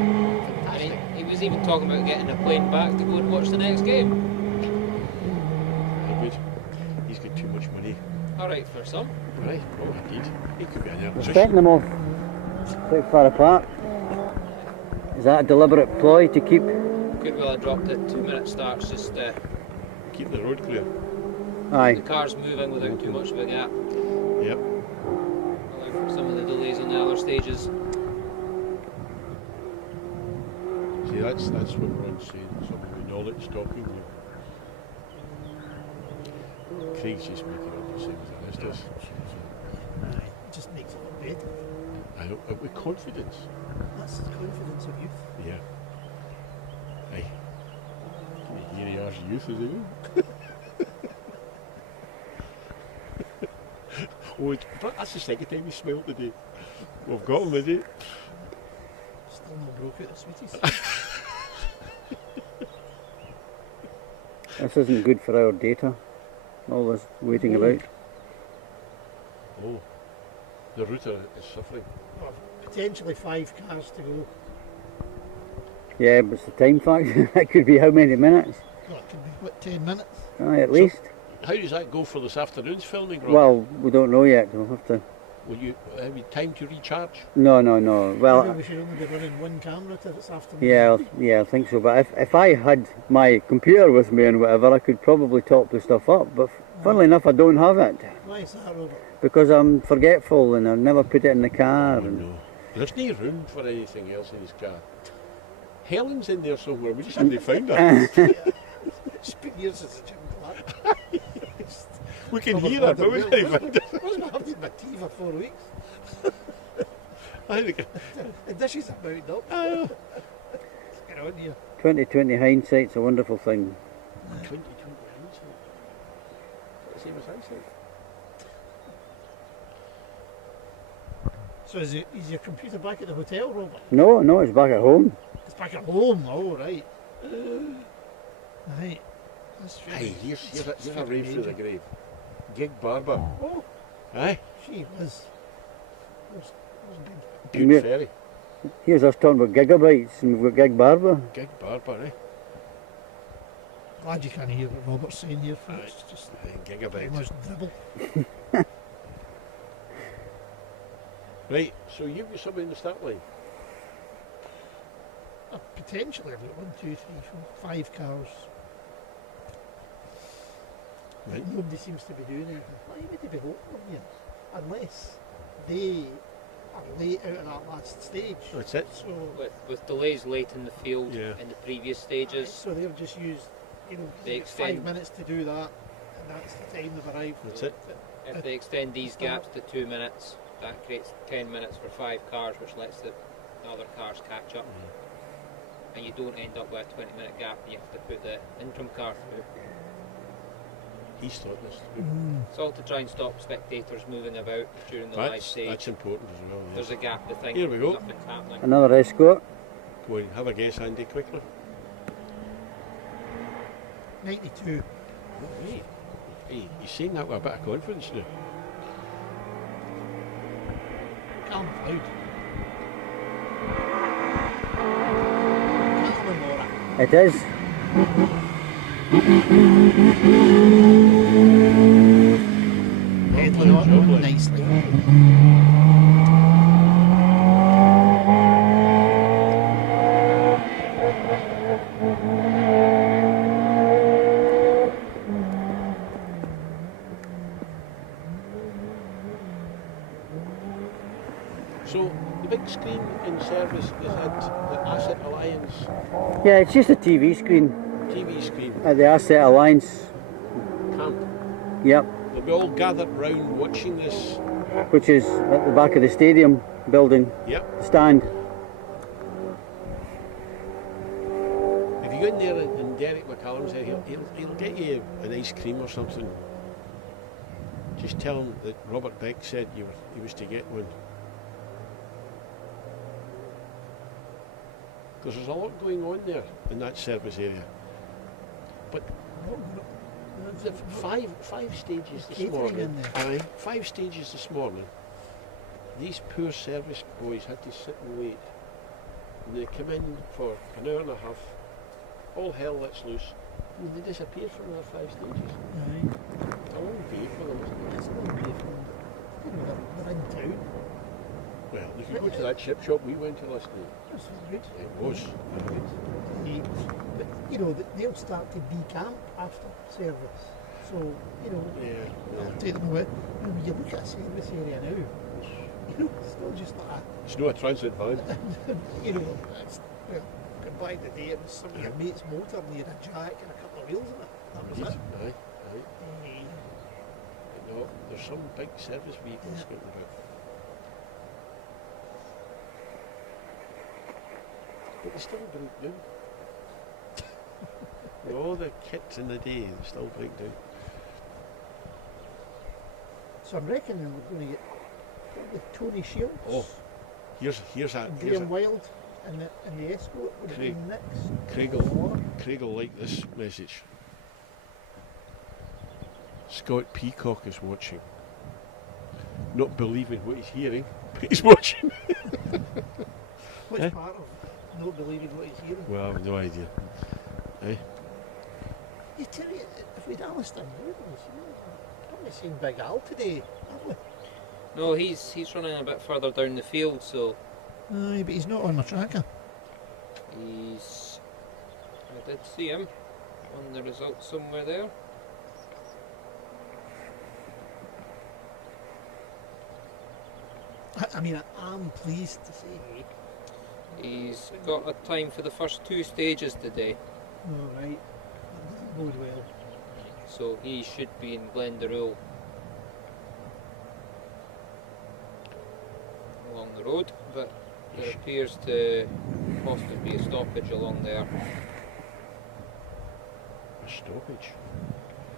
Fantastic. he was even talking about getting a plane back to go and watch the next game. Very good. He's got too much money. Alright for some. Right, oh indeed. He could be an They're electrician. setting them off quite far apart. Is that a deliberate ploy to keep? Could well have dropped it 2 minute starts, just Keep the road clear. the Aye. cars moving without too much of a gap. Yep. Allow for some of the delays on the other stages. See, that's what Ron's saying. Somebody with knowledge talking. Craig's just making up the same as the rest of us. Aye, it just makes it look better. I hope with confidence. That's the confidence of youth. Yeah. Aye. Here he is, youth, is he? Oh, that's the second time he smiled today. We've got him today. Still not broke out the sweeties. This isn't good for our data. All this waiting about. Oh, the router is suffering. Well, potentially 5 cars to go. Yeah, but it's the time factor. That could be how many minutes? Well, it could be, what, 10 minutes? Aye, at least. How does that go for this afternoon's filming, Rob? Well, we don't know yet. We'll have to. Will you have you time to recharge? No. Maybe Well, we should only be running one camera to this afternoon. yeah, I think so. But if I had my computer with me and whatever, I could probably top the stuff up. But funnily enough, I don't have it Why is that, Robert? because I'm forgetful and I never put it in the car. Oh, no. There's no room for anything else in his car. Helen's in there somewhere. We just haven't found her. It's been years since the gym black. We can hear her, but we can't find her. What's my having my tea for 4 weeks? I think. The dishes are bound up. Uh, Let's get on here. 2020 hindsight's a wonderful thing. 2020 hindsight. Is that the same as hindsight? So is your computer back at the hotel, Robert? No, it's back at home. It's back at home. Oh, right. Right. That's Aye, here's a rave through the amazing. grave. Gig Barber. Oh, Aye, she was big. Bute Yeah. Ferry. Here's us talking about gigabytes and we've got Gig Barber. Gig Barber, eh? Glad you can't hear what Robert's saying here, folks. Aye. Just Aye, pretty gigabyte. much dribble. Right, so you've got somebody in the start line. Potentially about 1, 2, 3, 4, 5 cars. Right. Nobody seems to be doing anything. Why would they be voting on you? Unless they are late out of that last stage. That's it. So, With delays late in the field Yeah. in the previous stages, so they've just used, They extend- 5 minutes to do that, and that's the time they've arrived. That's it. if they extend these gaps to 2 minutes, that creates 10 minutes for 5 cars, which lets the other cars catch up. And you don't end up with a 20-minute gap, and you have to put the interim car through. He's thought this through. It's all to try and stop spectators moving about during the live stage. That's important as well. Yeah. There's a gap to think Here we go. nothing's happening. Another escort. Go on, have a guess, Andy, quickly. 92. Hey, he's saying that with a bit of confidence now. Calm out. Calm Laura. It is. Heading on nicely. So, the big screen in service is at the Asset Alliance Yeah, it's just a TV screen TV screen at the Asset Alliance. camp. Yep, They'll be all gathered round watching this. which is at the back of the stadium building Yep. stand. If you go in there and Derek McCallum's there, he'll get you an ice cream or something. Just tell him that Robert Beck said he was to get one. Because there's a lot going on there in that service area. But the five stages this Catering morning. in there. Aye, 5 stages this morning. These poor service boys had to sit and wait. And they come in for an hour and a half. All hell lets loose. And they disappear from their 5 stages. Aye. A long day for them, isn't it? That's a little bit from, they're in town. Well, you can go to that chip shop we went to last night. That's good. It was. But, they'll start to decamp after service. So, Yeah. I'll take them away. When you look at a service area now, it's not just like a, It's not a transit van. it's, going by the day, it was some of your mate's motor and he had a jack and a couple of wheels in it. That was it. Aye. there's some big service vehicles going about. But they still break down. With all the kits in the day, they still break down. So I'm reckoning we're going to get probably Tony Shields. Oh, here's a and here's a, Graham Wild in the Escort would have been next. Craig will like this message. Scott Peacock is watching. Not believing what he's hearing, but he's watching. Which Eh? part of not believing what he's hearing? Well, I have no idea. Eh? You tell me, if we'd Alistair Moore, haven't seen Big Al today, have we? No, he's running a bit further down the field, so Aye, but he's not on the tracker. I did see him on the results somewhere there. I mean, I'm pleased to say. He's got a time for the first 2 stages today, All right, that doesn't bode well. so he should be in Glendaruel along the road, but there appears to possibly be a stoppage along there. A stoppage.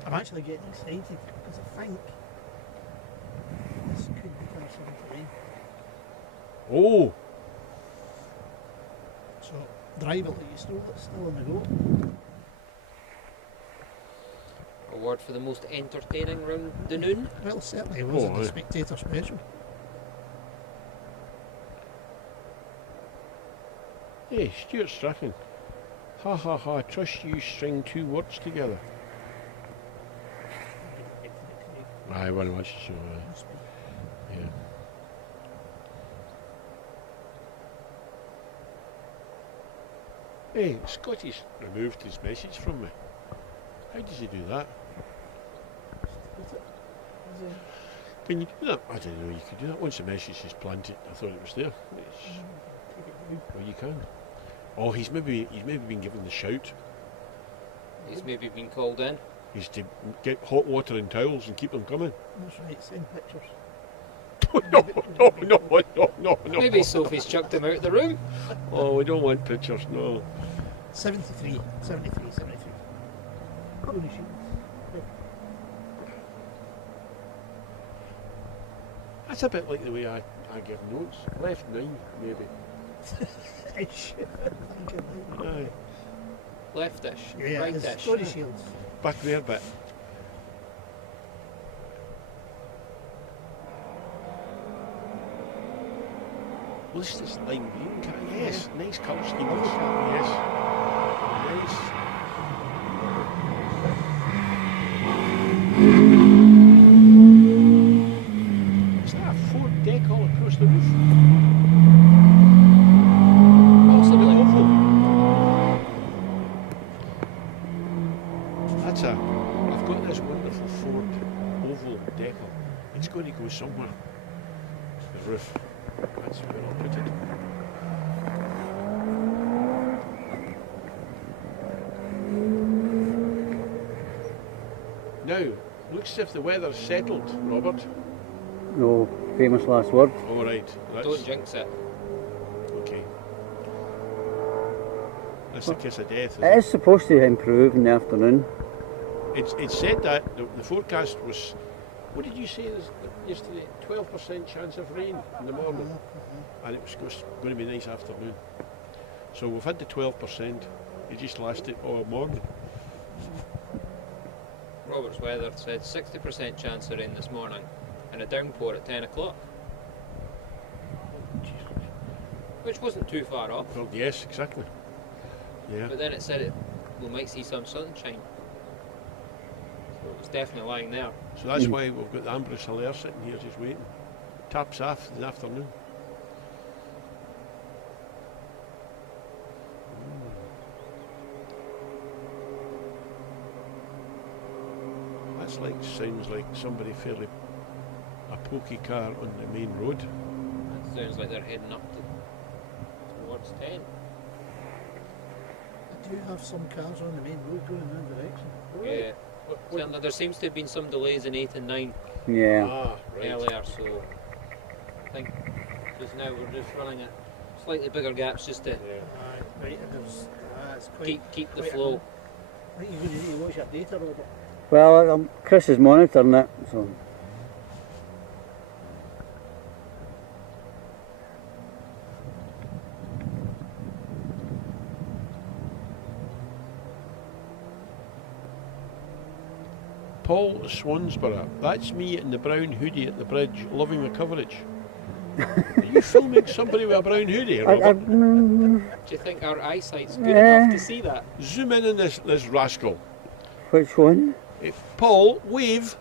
I'm actually getting excited because I think this could be car 79. Oh! So, drive it like you stole it, still on the go. Award for the most entertaining round Dunoon. Well, it certainly was Oh, the aye. Spectator special. Hey, Stuart Straffen. Ha ha ha, trust you string 2 words together. Aye, very much so, aye. Yeah. Hey, Scotty's removed his message from me. How does he do that? Can you do that? I didn't know you could do that. Once the message is planted, I thought it was there. Well, you can. Oh, he's maybe been given the shout. He's maybe been called in. He's to get hot water and towels and keep them coming. That's right, send pictures. No. Maybe Sophie's chucked him out of the room. Oh, we don't want pictures, no. 73. Tony Shields. That's a bit like the way I give notes. Left 9, maybe. Ish. Aye. Leftish, Yeah, it's rightish. Tony Shields. Back there bit. At least it's lime green car. Yes, nice colour scheme. Yes. Nice. Is that a Ford deck all across the roof? Possibly. Oval. That's a. I've got this wonderful Ford oval decal. It's going to go somewhere. The roof. That's where I'll put it. Now, looks as if the weather's settled, Robert. No famous last word. All right. Don't jinx it. Okay. That's the kiss of death. It is supposed to improve in the afternoon. It said that the forecast was. What did you say yesterday? 12% chance of rain in the morning, and it was going to be a nice afternoon. So we've had the 12%. It just lasted all morning. Robert's weather said 60% chance of rain this morning and a downpour at 10 o'clock. Which wasn't too far off, Well, yes, exactly. Yeah. but then it said we might see some sunshine. So it was definitely lying there. So that's why we've got the Ambrose Hilaire sitting here just waiting. Taps off in the afternoon. That's like, sounds like somebody fairly a pokey car on the main road. It sounds like they're heading up towards 10. I do have some cars on the main road going in that direction. Yeah. There seems to have been some delays in 8 and 9. Yeah. Ah, right. earlier, so I think just now we're just running at slightly bigger gaps just to Yeah. Right, and there's, it's quite, keep the quite flow. I think you're going to need to watch your data, Robert. Well, Chris is monitoring it, so. Paul Swansborough. That's me in the brown hoodie at the bridge, loving the coverage. Are you filming somebody with a brown hoodie, Robert? Do you think our eyesight's good Yeah. enough to see that? Zoom in on this rascal. Which one? Paul, wave.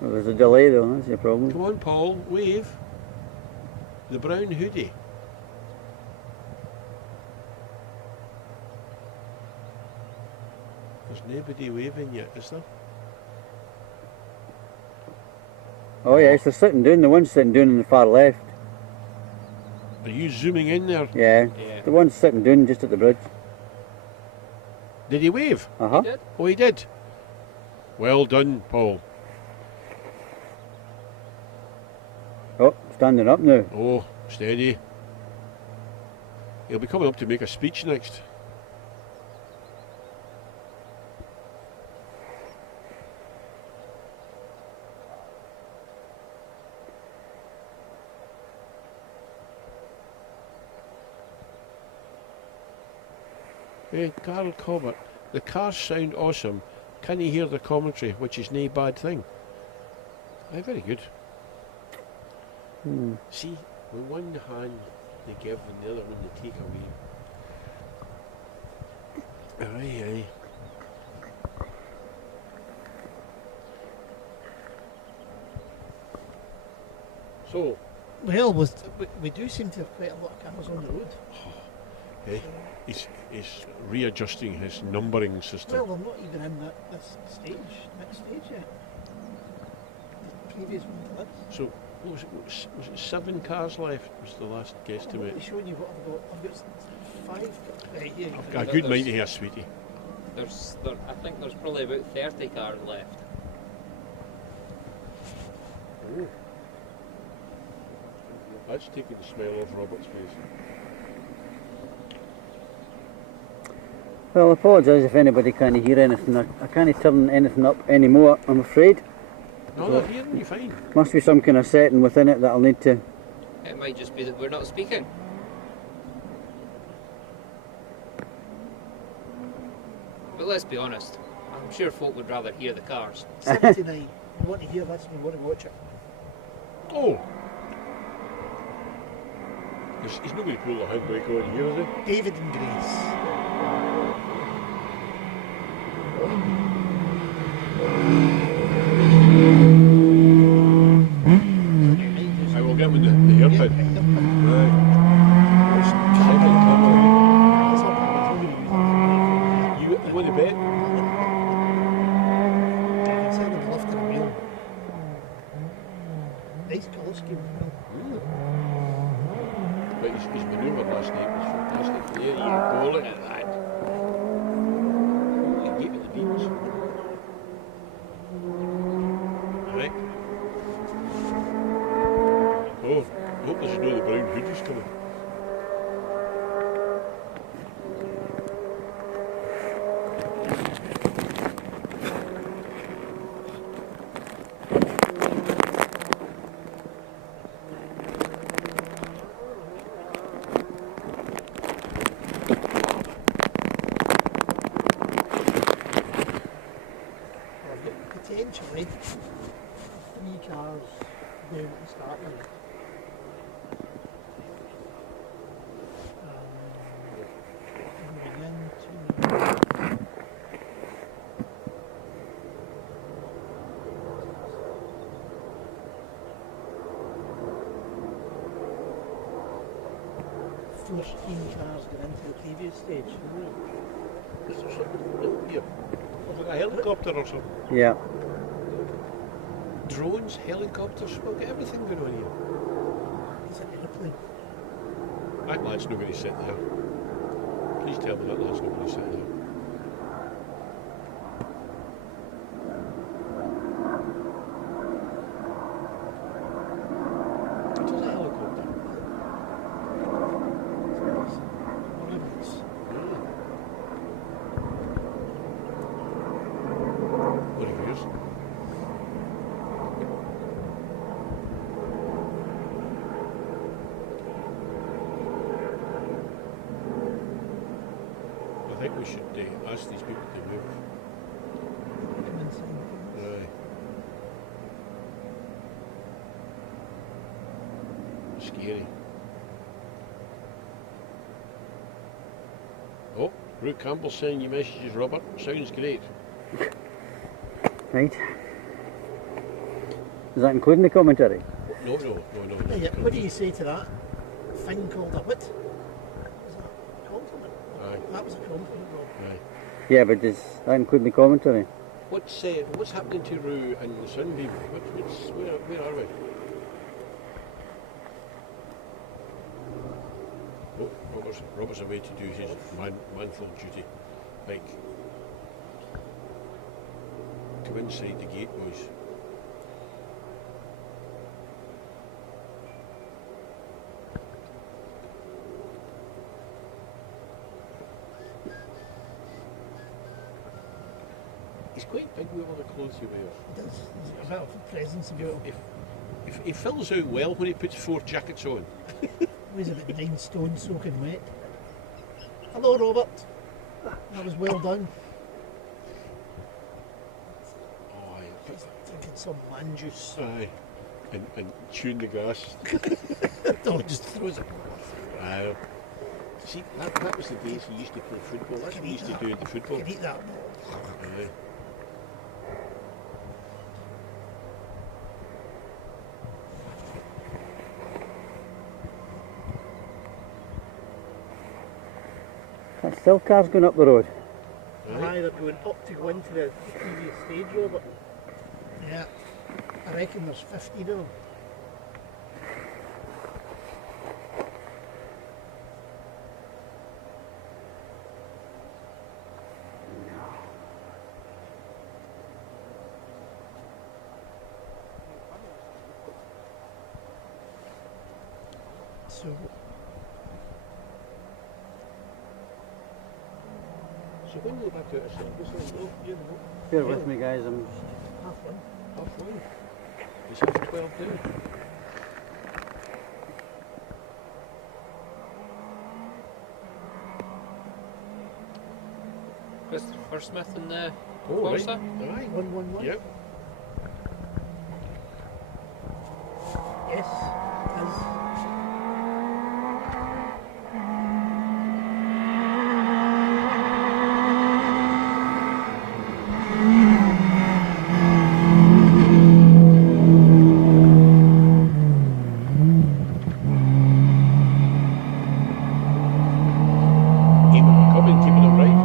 Well, there's a delay though, that's the problem. Come on, Paul, wave. The brown hoodie. There's nobody waving yet, is there? Oh yes, they're sitting down, the one's sitting down on the far left. Are you zooming in there? Yeah. Yeah. The one's sitting down just at the bridge. Did he wave? Uh-huh. Did? Oh, he did. Well done, Paul. Oh, standing up now. Oh, steady. He'll be coming up to make a speech next. Hey, Carl Cobbett, the cars sound awesome. Can you hear the commentary, which is no bad thing? Aye, very good. Hmm. See, with one hand they give and the other one they take away. Aye, aye. So, Well, we do seem to have quite a lot of cars on the road. eh, he's readjusting his numbering system. Well, we're not even in this next stage yet. The previous one to this. So, what was it 7 cars left was the last I'm guesstimate? not showing you what I've got 5. Right, here you A go. good mighty here, sweetie. I think there's probably about 30 cars left. Oh. That's taking the smell off Robert's face. Well, I apologise if anybody can't hear anything. I can't turn anything up anymore, I'm afraid. No, they're hearing you fine. Must be some kind of setting within it that I'll need to. It might just be that we're not speaking. But let's be honest, I'm sure folk would rather hear the cars. 79. You want to hear this and you want to watch it. Oh! He's not going to pull the handbrake on here, is he? David and Grace. I will get him in the hairpin. Right. Second camera. You want to bet? Nice colour scheme. But his manoeuvre last night was fantastic. There you go, look at that. You can get with the beans. Right. Oh, I hope there's no the brown hoodies coming. Potentially 3 cars down at the start line. Moving into cars got into the previous stage. Is there something here? Like a helicopter or something? Yeah. Drones, helicopters, we've got everything going on here. It's an airplane. That lad's not going to sit there. Please tell me that lad's not going to sit there. That is a helicopter. Ribbons. Yeah. What are yours? I think we should ask these people to move. Come inside. Aye. Scary. Oh, Ruth Campbell sending you messages, Robert. Sounds great. Right. Is that including the commentary? No. Yeah, what do you say to that thing called a what? Was that a compliment? Aye. That was a compliment, Rob. Aye. Yeah, but does that include the commentary? What's happening to Rue and the Sunbeam? Where are we? Oh, Robert's away to do his manful duty. Like, come inside the gate, boys. He's quite big with all the clothes he wears. He does. He's got a bit of a presence about him. If he fills out well when he puts 4 jackets on. Weighs about 9 stone soaking wet. Hello, Robert. That was well done. Oh, He's drinking some man juice. aye. And chewing the grass. Dog just throws it. Aye. See, that was the days he used to play football. That's what he used to do in the football. You can eat that ball. Aye. That's still cars going up the road. Aye, they're going up to go into the previous stage, Robert. Yeah. I reckon there's 15 of them. So when you're back out of service, you're Bear with me, guys. I'm halfway. He's half 12 down. Christopher Smith in the Oh, right. Corsa. Aye. 111. Yep. Yes, it is. Keeping them right.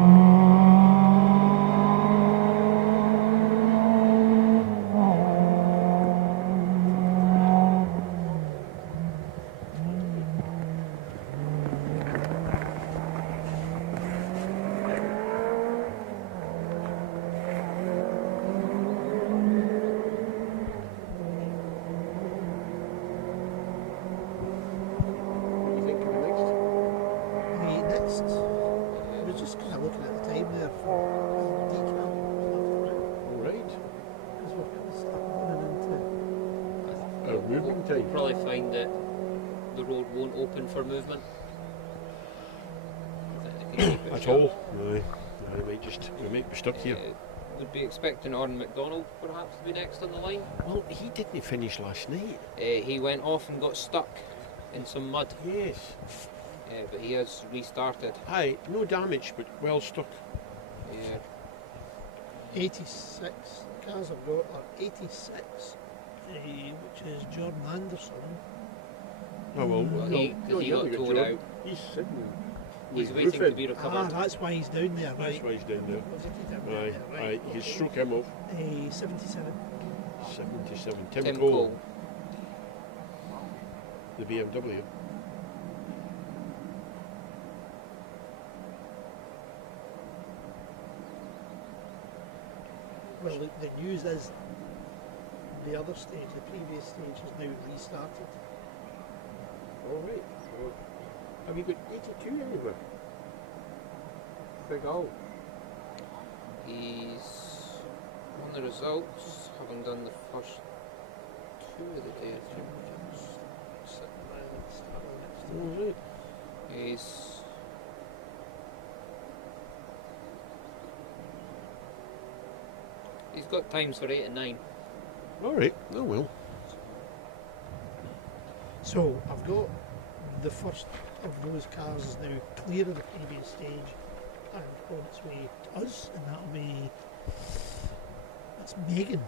What do you think coming next? Next, I was just kind of looking at the time there for decal All right. because we're going to start running into. Our moving We'll time. probably find that the road won't open for movement. I think they can keep it At shut. all. Aye. We might be stuck here. Would be expecting Aaron McDonald perhaps to be next on the line. Well, he didn't finish last night. He went off and got stuck in some mud, Yes. but he has restarted. Aye, no damage, but well stuck. Yeah. 86 cars I've got are 86, which is Jordan Anderson. Oh well, Well, no, he no, you got haven't got towed Jordan. out. He's sitting. He's with waiting to Griffin. be recovered. That's why he's down there, That's right? why he's down there. Was it he down Aye, there, aye. right? You can stroke him off. 77. 77. Tim, Tim Cole, Cole. the BMW. Well, the news is the other stage, the previous stage, has now restarted. All right. Well, have you got 82 anywhere? Big Al. He's on the results, having done the first two of the day. All right. He's got times for 8 and 9. All right. Oh well. So I've got the first of those cars is now clear of the previous stage and on its way to us, and that'll be that's Megan.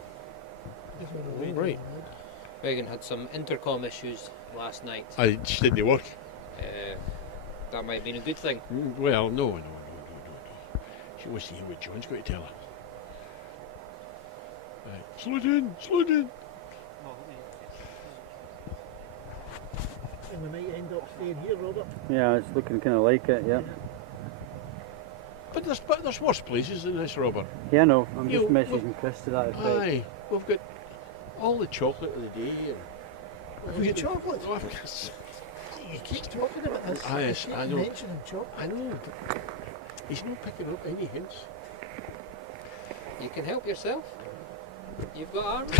Is what the lady Right. had. Megan had some intercom issues last night. I just didn't work. That might have been a good thing. Well, no. She wants to hear what John's going to tell her. Right. Slow down. And we might end up staying here, Robert. Yeah, it's looking kind of like it, yeah. But there's worse places than this, Robert. Yeah, no, I'm You- just messaging Chris to that effect. Aye, we've got all the chocolate of the day. Have we got chocolate? Oh, I've got- You keep talking about this. Aye, You yes, keep I know. mentioning chocolate. I know, but he's not picking up any hints. You can help yourself. You've got arms.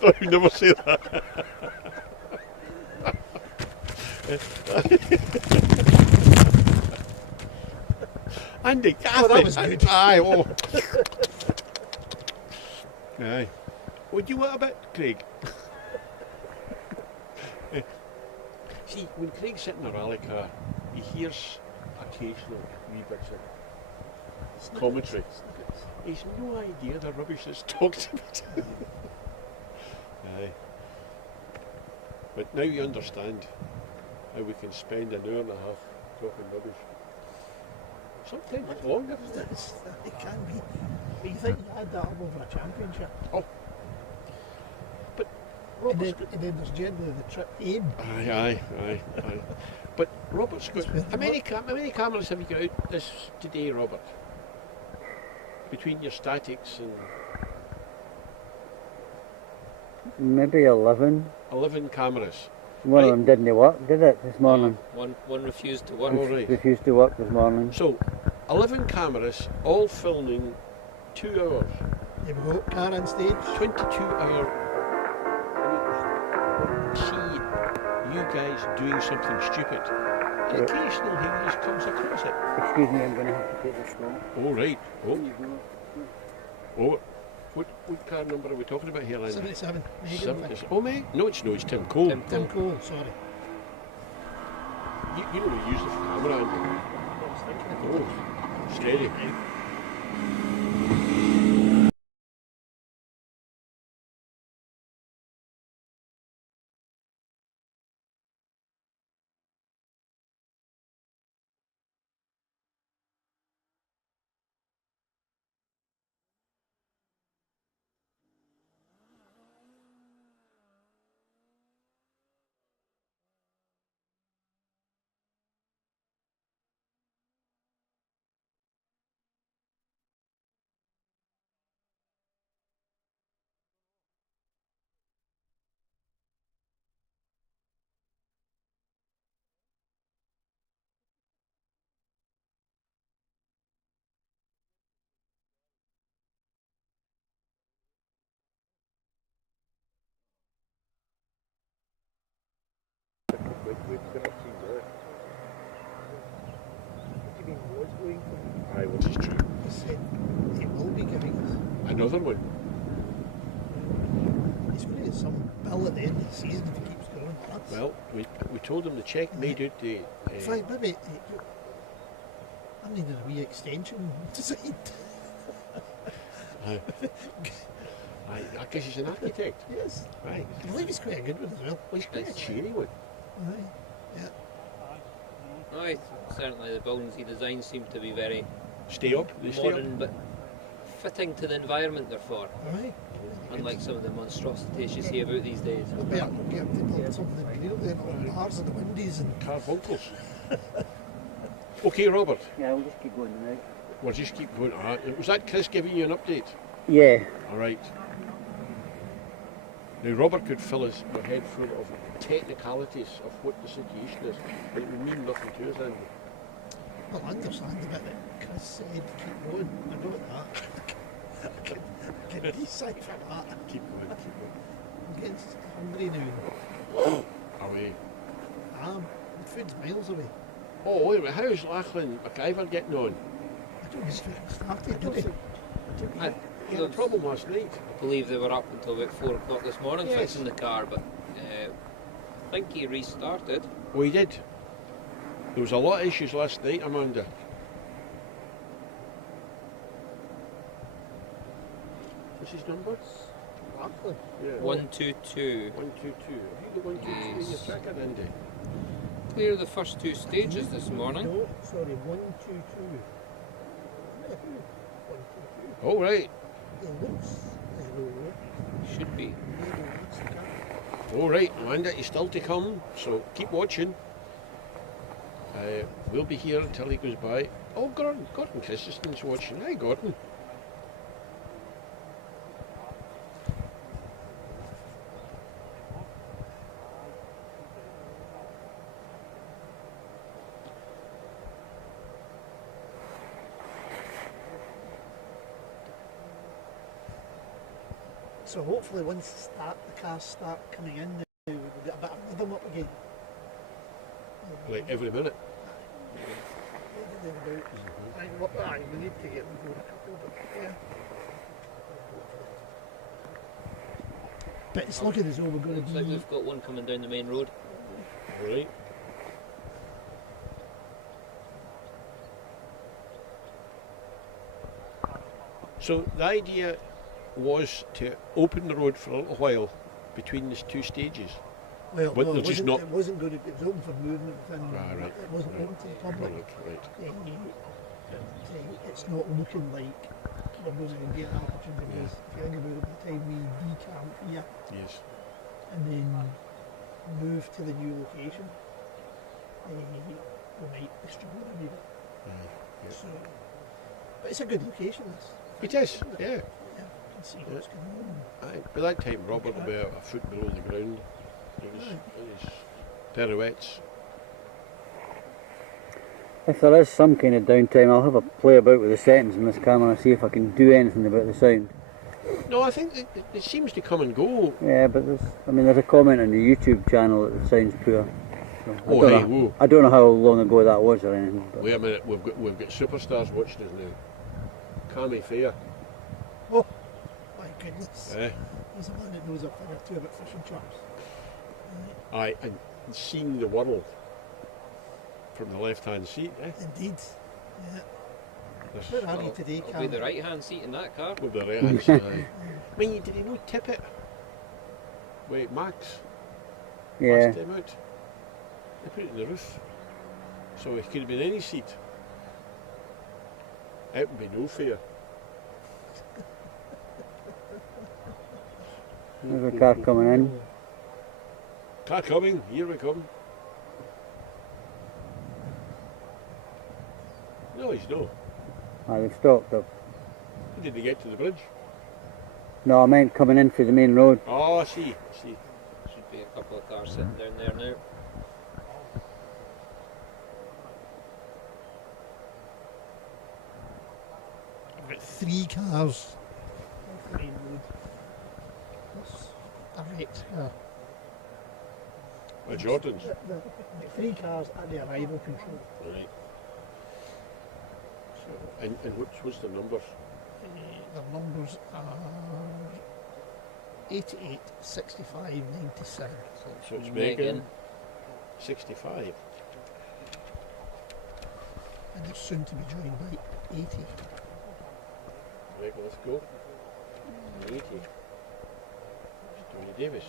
I would never say that. Andy, Kathy. that was good. Aye, oh. Aye. Would you want a bit, Craig? See, when Craig's sitting in a rally car, he hears occasional wee bits of commentary. He's no idea the rubbish that's talked about. Aye. But now you understand how we can spend an hour and a half talking rubbish. Sometimes longer. It can be. But you think you add that up over a championship? But And Robert's then, and then there's generally the trip in. Aye. But Robert's got. It's with How many cameras have you got out this today, Robert? Between your statics and Maybe 11. 11 cameras. One Right. of them didn't work, did it, this morning? One refused to work. All right. Refused to work this morning. So, 11 cameras, all filming 2 hours, There we go. Car on stage. 22-hour. See you guys doing something stupid. And Right. occasionally he just comes across it. Excuse me, I'm going to have to take this call. All right. Oh. What car number are we talking about here, Andy? 77. Megan 70. Fish. Oh, mate. No, it's Tim Cole. Tim Cole, sorry. You don't use the camera, Andy. Oh, steady. What do you mean was going for? Aye, what is true? He said he will be giving us. Another one. He's going to get some bill at the end of the season if he keeps going. That's Well, we told him the check made out the. fine, maybe. I needed a wee extension designed. Aye. I guess he's an architect. Yes. Right. I believe he's quite a good one as well. Well, he's quite a cheery one. Aye. Yeah. Right, certainly the buildings he designed seem to be very Stay up. They stay modern, up. but fitting to the environment they're for, Aye. unlike some of the monstrosities you see about these days. We'll be able to get him to build something green up there, all the bars and the windies and Carbuncles. Okay, Robert. Yeah, we'll just keep going now. We'll just keep going. Was that Chris giving you an update? Yeah, All right. Now Robert could fill us our head full of technicalities of what the situation is, but it would mean nothing to us, Andy. Well, I understand the bit that Chris said, keep going. I know that. I can decipher that. Keep going, keep going. I'm getting hungry now. Away. The food's miles away. Oh, wait a minute, how's Lachlan McIver getting on? I don't think it started, did it? He had a problem last night. I believe they were up until about 4 o'clock this morning Yes. fixing the car, but I think he restarted. Oh, he did. There was a lot of issues last night, Amanda. What's his number? Lachlan. Yeah. 122. 122. Have you got 122 in your Yes. tracker, Andy? Clear the first 2 stages this morning. No, sorry, 122. Yeah, 122. Oh, right. It looks low. Should be. All right, Amanda, he's still to come, so keep watching. We'll be here until he goes by. Oh, Gordon Christensen's watching. Hi, Gordon. So hopefully once the cars start coming in, we'll get a bit of rhythm up again. Like every minute. Aye, we need to get them going a couple, but yeah. But it's looking as though we're going Looks to like be... we've got one coming down the main road. All right. So the idea was to open the road for a little while between these 2 stages. Well, But no, they're it just wasn't, not- it wasn't going to be, it was open for movement within, Right. it wasn't open to the public. Right. It's not looking like we're going to get an opportunity. Yeah. If you think about it, by the time we decamp here Yes. and then move to the new location, we might be struggling a wee bit. Yeah. So, but it's a good location, this. It is, yeah. Yeah, you can see what's going on. Aye. By that time, Robert will be a foot below the ground. His pirouettes. If there is some kind of downtime, I'll have a play about with the settings in this camera and see if I can do anything about the sound. No, I think it seems to come and go. Yeah, but there's a comment on the YouTube channel that it sounds poor. So Oh, hey, whoa. I don't know how long ago that was or anything. But Wait a minute, we've got superstars watching us now. Cammy Fair. Oh, my goodness. Eh? He's a man that knows a thing or two about fish and chips. Aye, and seeing the world from the left-hand seat. Eh? Indeed. Yeah. There's Where are you today, It'll be Cam? the right hand seat in that car. with the right-hand side. I mean, did he not tip it? Wait, Max? yeah, Last time out. They put it in the roof. So it could have been any seat. It would be no fair. there's a car coming in. Car coming, here we come. No, he's no. They've stopped up. Did they get to the bridge? No, I meant coming in through the main road. Oh, I see. Should be a couple of cars sitting down there now. I've got 3 cars off the main road. Plus a wrecked car. The Jordans. The 3 cars at the arrival control. Right. And what's the numbers? The numbers are 88, 65, 97. So it's Megan. Megan. 65. And they're soon to be joined by 80. Right, let's go. 80. It's Tony Davis.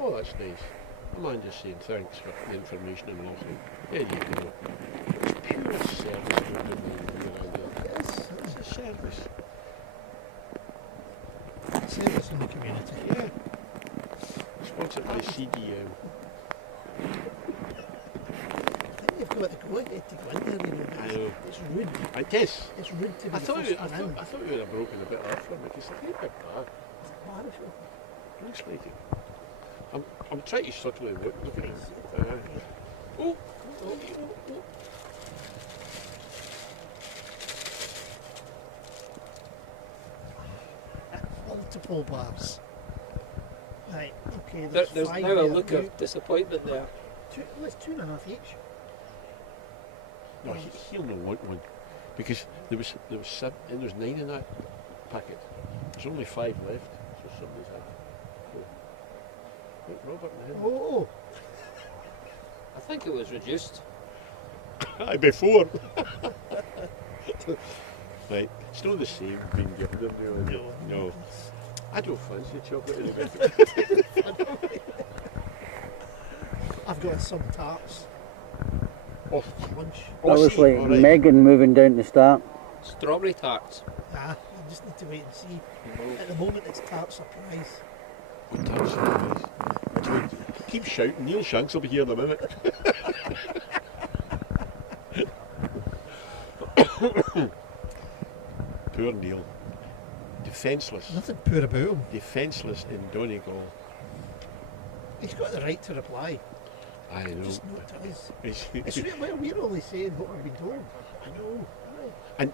Oh, that's nice. Amanda's saying thanks for the information and Lachlan. There you go. It's pure service we're doing around here. Yes, It's a service. service in the community. Yeah. Sponsored by CDM. I think they've got to go ahead to go in there, you know. I know. It's rude. I guess. It's rude to be I the thought first you, one in. I thought you would have broken a bit off from it because it's a bit bad. It's embarrassing. Looks like it. I'm trying to subtly look at it. Oh, oh, oh, oh. Multiple bars. Right, okay, There's five now a there. look of disappointment there. Well, it's 2.5 each. No, he'll not want one because there was 7 and there's 9 in that packet. There's only 5 left, so somebody's had. Look, Robert and him. Oh, I think it was reduced. Aye, before. Right, it's not the same being given them, really. No. I don't fancy chocolate anyway. I've got some tarts. Oh, Lunch. oh, That was see, like all right. Megan moving down to start. Strawberry tarts. I just need to wait and see. At the moment, it's tart surprise. Oh, that's nice. Keep shouting, Neil Shanks will be here in a minute. Poor Neil. Defenceless. Nothing poor about him. Defenceless in Donegal. He's got the right to reply. I know. Just not to us. It's- Well, we're only saying what we've been told. I know. Aye. And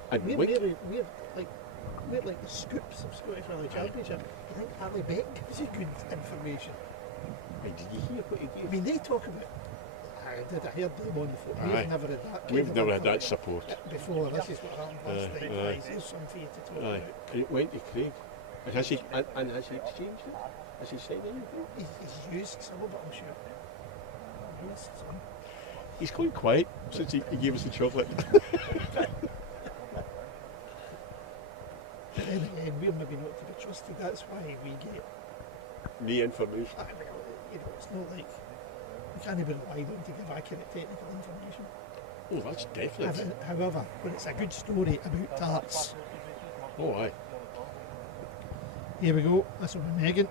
We're like the scoops of Scottish Rally Championship. I think Ali Beck gives you good information. Wait, did you hear what he I gave? mean, they talk about. I heard them on the phone. Aye. We've never had that. kind We've of never had that information support. before. This is what happened last Aye, night. aye. Guys, there's something for you to talk Aye. about. And it went to Craig. And has he exchanged it? Has he signed anything? He's used some of it, I'm sure. Used some. He's quite quiet since he gave us the chocolate. But then again, we're maybe not to be trusted. That's why we get. Me information. I mean, you know, it's not like we can't be relied on to give accurate technical information. Oh, that's definite. However, when it's a good story about tarts, Oh, aye. here we go. This will be Megan.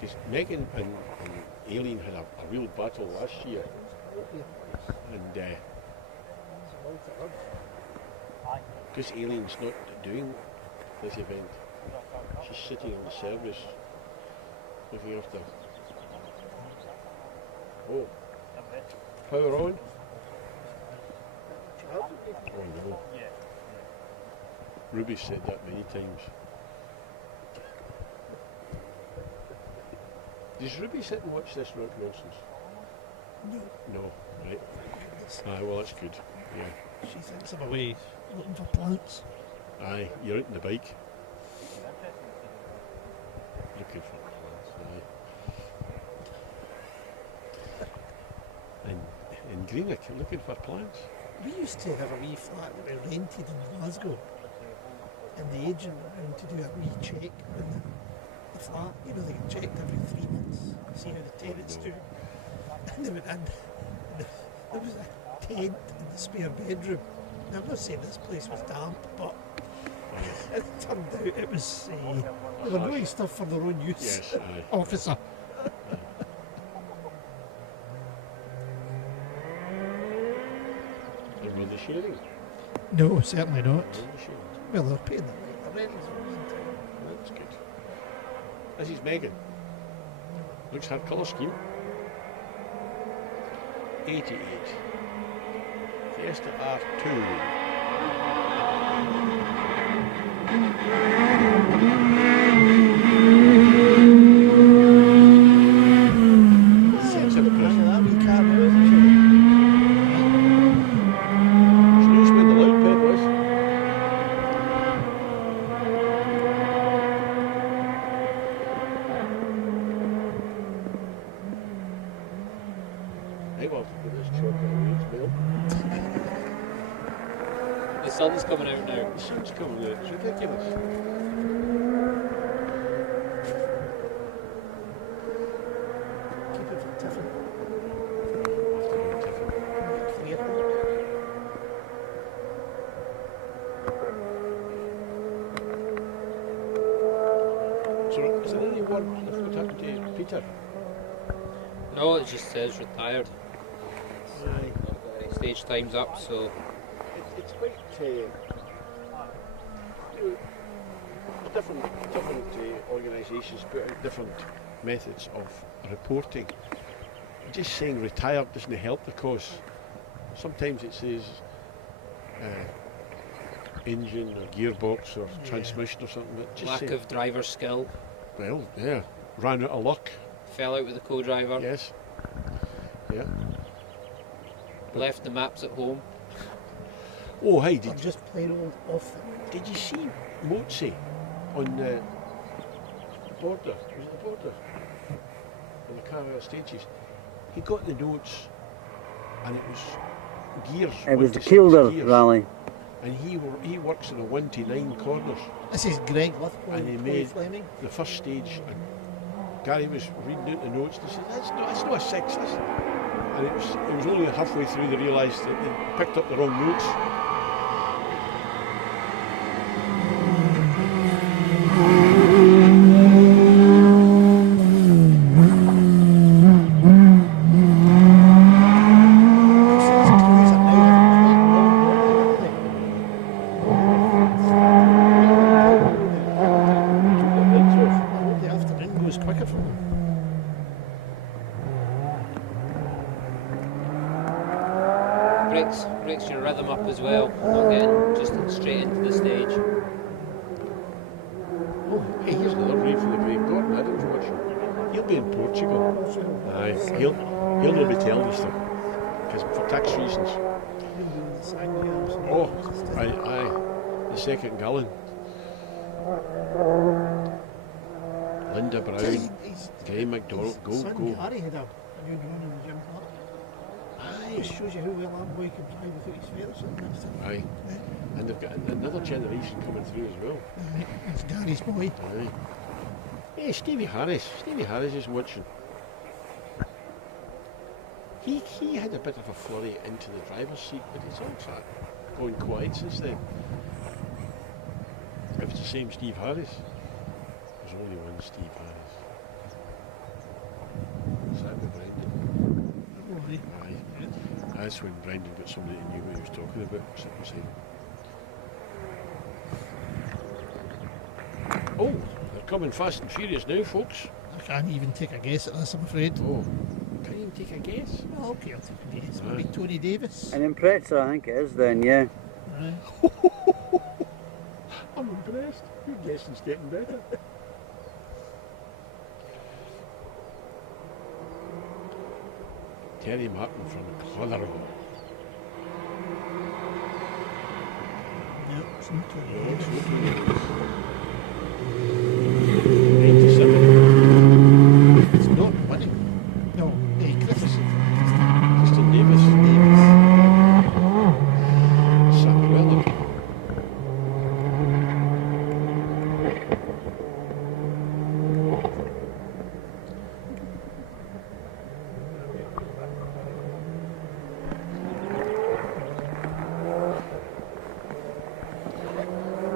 Because Megan and Aileen had a real battle last year. And because Aileen's not doing this event, she's sitting on the service looking after. Oh, power on. Oh no. Ruby said that many times. Does Ruby sit and watch this nonsense? No. No, right. Aye, well that's good. Yeah. She thinks I'm away looking for plants. Aye, you're out on the bike. Looking for plants, aye. And in Greenock, looking for plants. We used to have a wee flat that we rented in Glasgow, and the agent went round to do a wee check on the flat. You know, they get checked every 3 months, see how the tenants do. And they went in, and there was a tent in the spare bedroom. Now, I'm not saying this place was damp, but it turned out it was, they were doing stuff for their own use. Yes, aye. Officer. And were they sharing? No, certainly not. Were they sharing? Well, they're paying the rent. The rent is only in town. That's good. This is Megan. Looks her colour scheme. 88. Fiesta R2. Sense of impression. That wee car was, She knows where the loud pet was. Hey, well, put this chocolate away as well. The sun's coming out now. The sun's coming out. It's ridiculous. keep it from Tiffin. Afternoon tiffin. Clear. So is there any word on what happened to Peter? No, it just says retired. Aye. Stage time's up, so It's quite different organisations put out different methods of reporting. Just saying retired doesn't help the cause. Sometimes it says engine or gearbox or transmission or something. But just lack say, of driver skill. well, yeah, ran out of luck. Fell out with the co-driver. Yes. Yeah. Left the maps at home. Oh, hey, I'm just plain old off. did you see Mozi on the border? Was it the border? On the car stages. He got the notes, and it was gears. It was 1 the to 6 Kielder gears. rally. And he works in a 1 to 9 corners. This is Greg Lithgow, And he Chloe made Fleming. the first stage, and Gary was reading out the notes, and he said, that's not a 6, that's... And it was only halfway through they realised that they picked up the wrong notes. The afternoon goes quicker for them. Breaks your rhythm up as well. Not getting just straight into the stage. Oh, hey, here's another raid for the Greg Gordon Adams watching. He'll be in Portugal. Aye, he'll not be telling us them, because for tax reasons. Oh, aye, the second gallon. Linda Brown, Graham McDonald, go. Gary had a new run in the gym. Aye, Just shows you how well that boy can fly without his feathers sitting next to him. aye. And they've got another generation coming through as well. It's Gary's boy. Aye. Hey, Stevie Harris. Stevie Harris is watching. He had a bit of a flurry into the driver's seat, but it's all that going quiet since then. If it's the same Steve Harris, there's only one Steve Harris. Is that with Brendan? Aye. That's when Brendan got somebody that knew what he was talking about. Sitting beside him. Oh, they're coming fast and furious now, folks. I can't even take a guess at this, I'm afraid. Oh, can you take a guess? Well, okay, I'll take a guess. Maybe Tony Davis. An Impreza, I think it is then, yeah. Aye. I'm impressed. Your guessing's getting better. Terry Martin from Clitheroe. No, it's not Tony No, Davis. it's not Tony Davis. 97. It's not winning. No, Christian Kristen Davis. Davis. Sam Weller.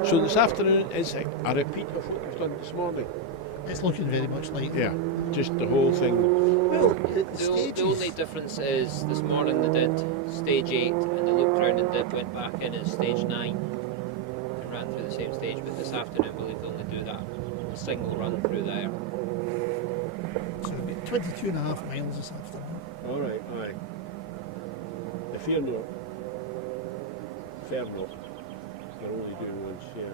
So this afternoon is a repeat of what we've done this morning. It's looking very much like. Yeah, just the whole thing. Well, the The stages. only difference is this morning they did stage 8 and they looked round and went back in as stage 9 and ran through the same stage, but this afternoon we'll only do that a single run through there. So it'll be 22.5 miles this afternoon. All right, aye. The Fairnor, they're only doing once, yeah.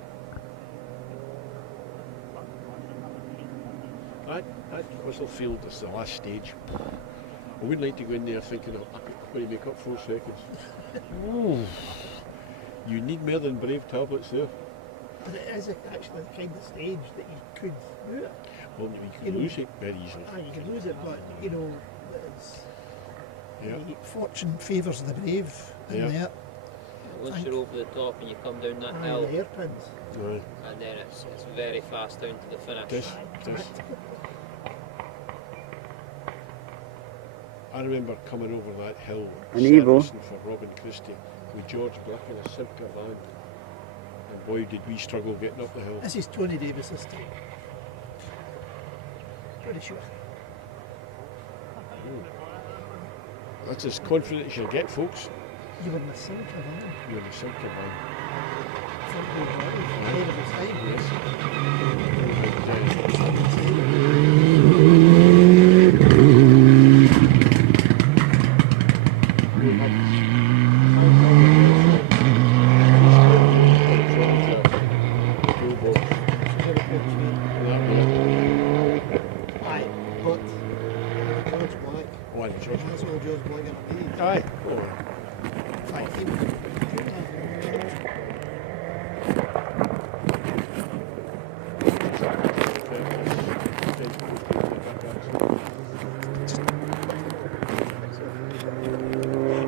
That Whistlefield is the last stage. I wouldn't like to go in there thinking, oh, I could probably make up 4 seconds. Ooh. You need more than brave tablets there. But it is actually the kind of stage that you could do it. Well, you You can know- lose it very easily. You can lose it, but you know, it's, Yeah. fortune favours the brave in Yeah. there. Once Thank you're over the top and you come down that Aye, hill, the hairpins. Aye. and then it's very fast down to the finish. This. I remember coming over that hill, An Evo. servicing for Robin Christie with George Black in a Simca van. And boy, did we struggle getting up the hill. This is Tony Davis's time. pretty sure. That's as confident as you'll get, folks. You were in the Simca van. You're in the Simca van. Four-wheel drive, ahead of its time. Aye, but George Black. One, George. That's all George Black ever needed. Aye. Oh, In fact, he was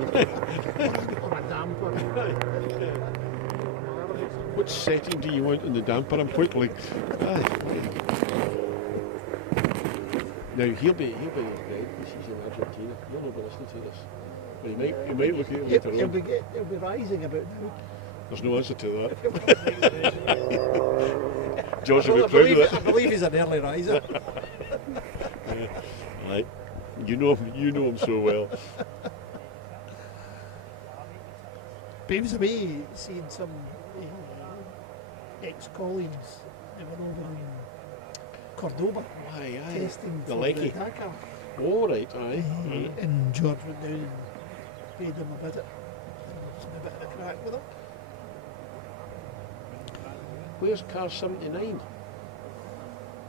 on a damper. what setting do you want in the damper? I'm quite like. Aye. Now he'll be red this season in Argentina. He'll not be listening to this. But he might look at it later He'll on. be rising about now. There's no answer to that. George will be proud of I it. believe he's an early riser. Right. You know him so well. But he was away seeing some ex-colleagues that were over in Cordoba Aye, aye. testing The for Lecky. the Dakar. All right, aye. And George went down and paid them a visit. And was in a bit of a crack with him. Where's car 79?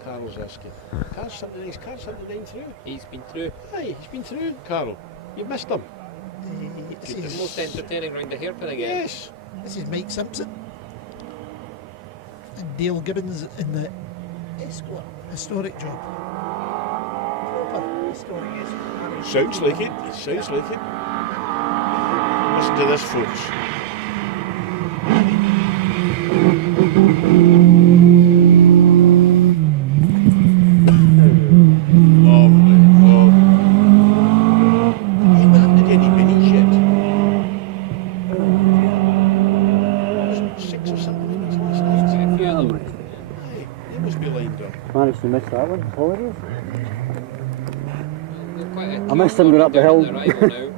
Carol's asking. Car 79, is car 79 through? He's been through. Aye, he's been through, Carol. You've missed him. This The is, most entertaining round the hairpin again. Yes. this is Mike Simpson and Dale Gibbons in the Escort historic job. Proper historic Escort. Sounds like it. It sounds like it. Listen to this, folks. Lovely, lovely. You haven't had any minis yet. 6 or 7 minutes last night. A few of them. Aye, they must be lined up. Managed to miss that one. Holidays. They're quite a I missed them going up the down hill. the arrival now.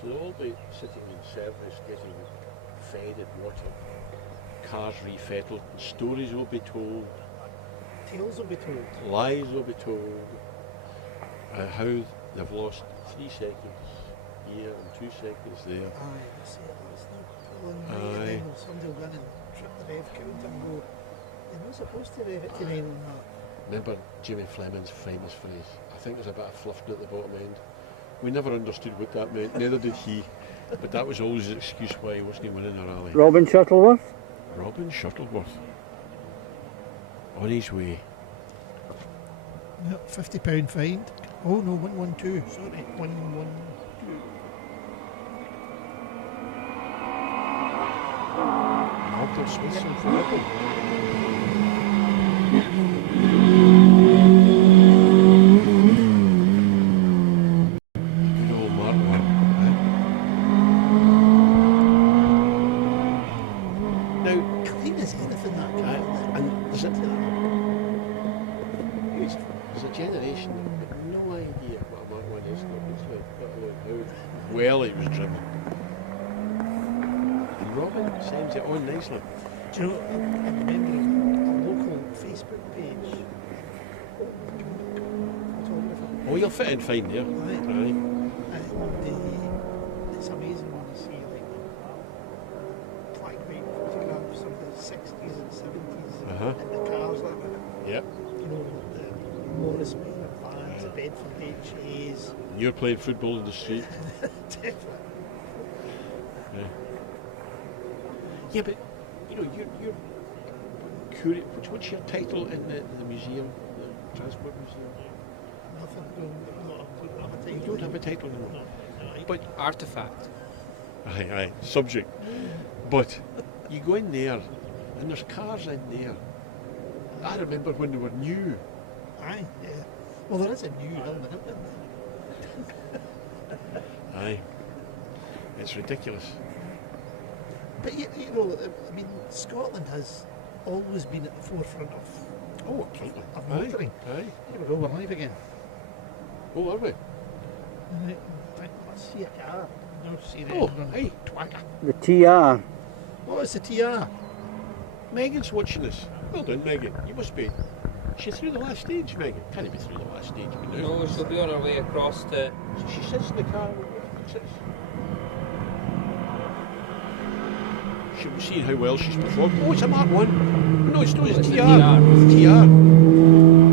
So they'll all be sitting in service, getting fed and water, cars refettled, and stories will be told, Tales will be told. lies will be told, how they've lost 3 seconds here and 2 seconds there. Aye, they say that's no pulling Aye. right, and then somebody will go in and trip the rev counter and go, you're not supposed to rev it to 9 on that. Remember Jimmy Fleming's famous phrase, I think there's a bit of fluffing at the bottom end. We never understood what that meant, neither did he, but that was always his excuse why he wasn't winning a rally. Robin Shuttleworth. Robin Shuttleworth, on his way. Yep, £50 fine. Oh no, 112, sorry, 112. Alton Smithson for Ripple. Good old Mark Warren, eh? Now, Clean as anything that car. and there's a generation that have no idea what a Mark 1 is, looks like, let alone how well it was driven. And Robin sends it on nicely. Do you know, I'm remembering a local Facebook page. Photographer. Oh, you'll fit in fine there. Aye. Aye. It's amazing when you see like black and white photographs of the 60s and 70s Uh-huh. and the cars like that. Yep. for HAs. You're playing football in the street. Definitely. Yeah. Yeah, but you know, you're curious. What's your title in the museum, the transport museum? Nothing. No, I don't have a title. You don't have a title anymore. No. But Artifact. aye, subject. But you go in there, and there's cars in there. I remember when they were new. Aye, yeah. Well, there is a new hill in England. Aye. It's ridiculous. But you know, I mean, Scotland has always been at the forefront of motoring. Aye. Here we go, we're live again. Oh, are we? Right, let's see a car. No, see the Oh, engine. hey. Twagger. The TR. What is the TR? Megan's watching us. Well done, Megan. You must be. She's through the last stage, Megan. Can't be through the last stage. But no. No, she'll be on her way across to. So she sits in the car. Sits. She'll be seeing how well she's performed. Oh, it's a Mark 1. No, it's not. It's It's the TR. TR. It's TR.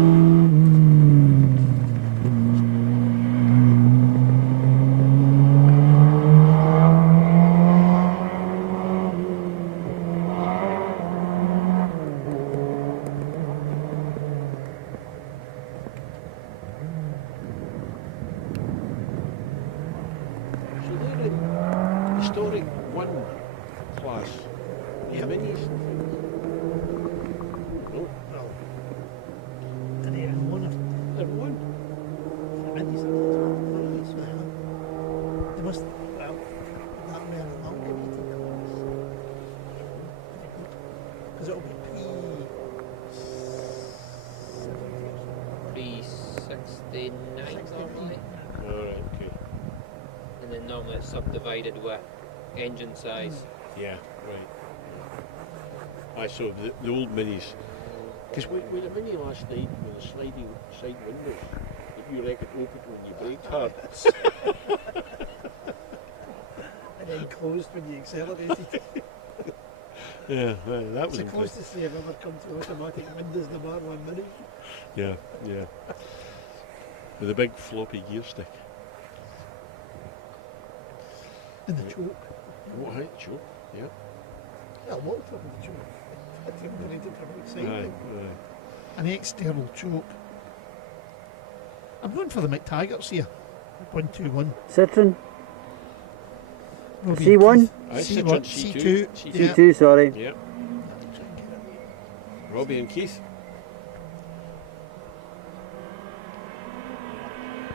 So they're in historic 1 class. Yeah, minis. Oh, Well, and they're in one of they're 1. the minis. They must, well, that may have amalgamated class. Because it'll be P69 normally. Alright, okay. And then normally it's subdivided with engine size. Yeah, right. Aye, so the old minis. Because we had a mini last night with the sliding side windows that you reckon opened when you braked hard. and then closed when you accelerated. Yeah, that It's was the impressive. closest they have ever come to automatic windows in the Mark 1 Mini. Yeah, yeah. With a big floppy gear stick. And the choke. What height, Joe? Yeah. Yeah, a lot of them with the choke. I think they needed for Aye, outside. aye. An external choke. I'm going for the McTaggarts here. 121. Citroen. Robbie C1? Keith. Aye, C1, Citroen C2. C2. Yeah. C2, sorry. Yeah. Robbie and Keith.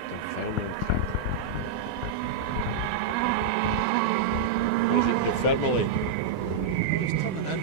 Dunfermline cat. Was it Dunfermline? Just turning in.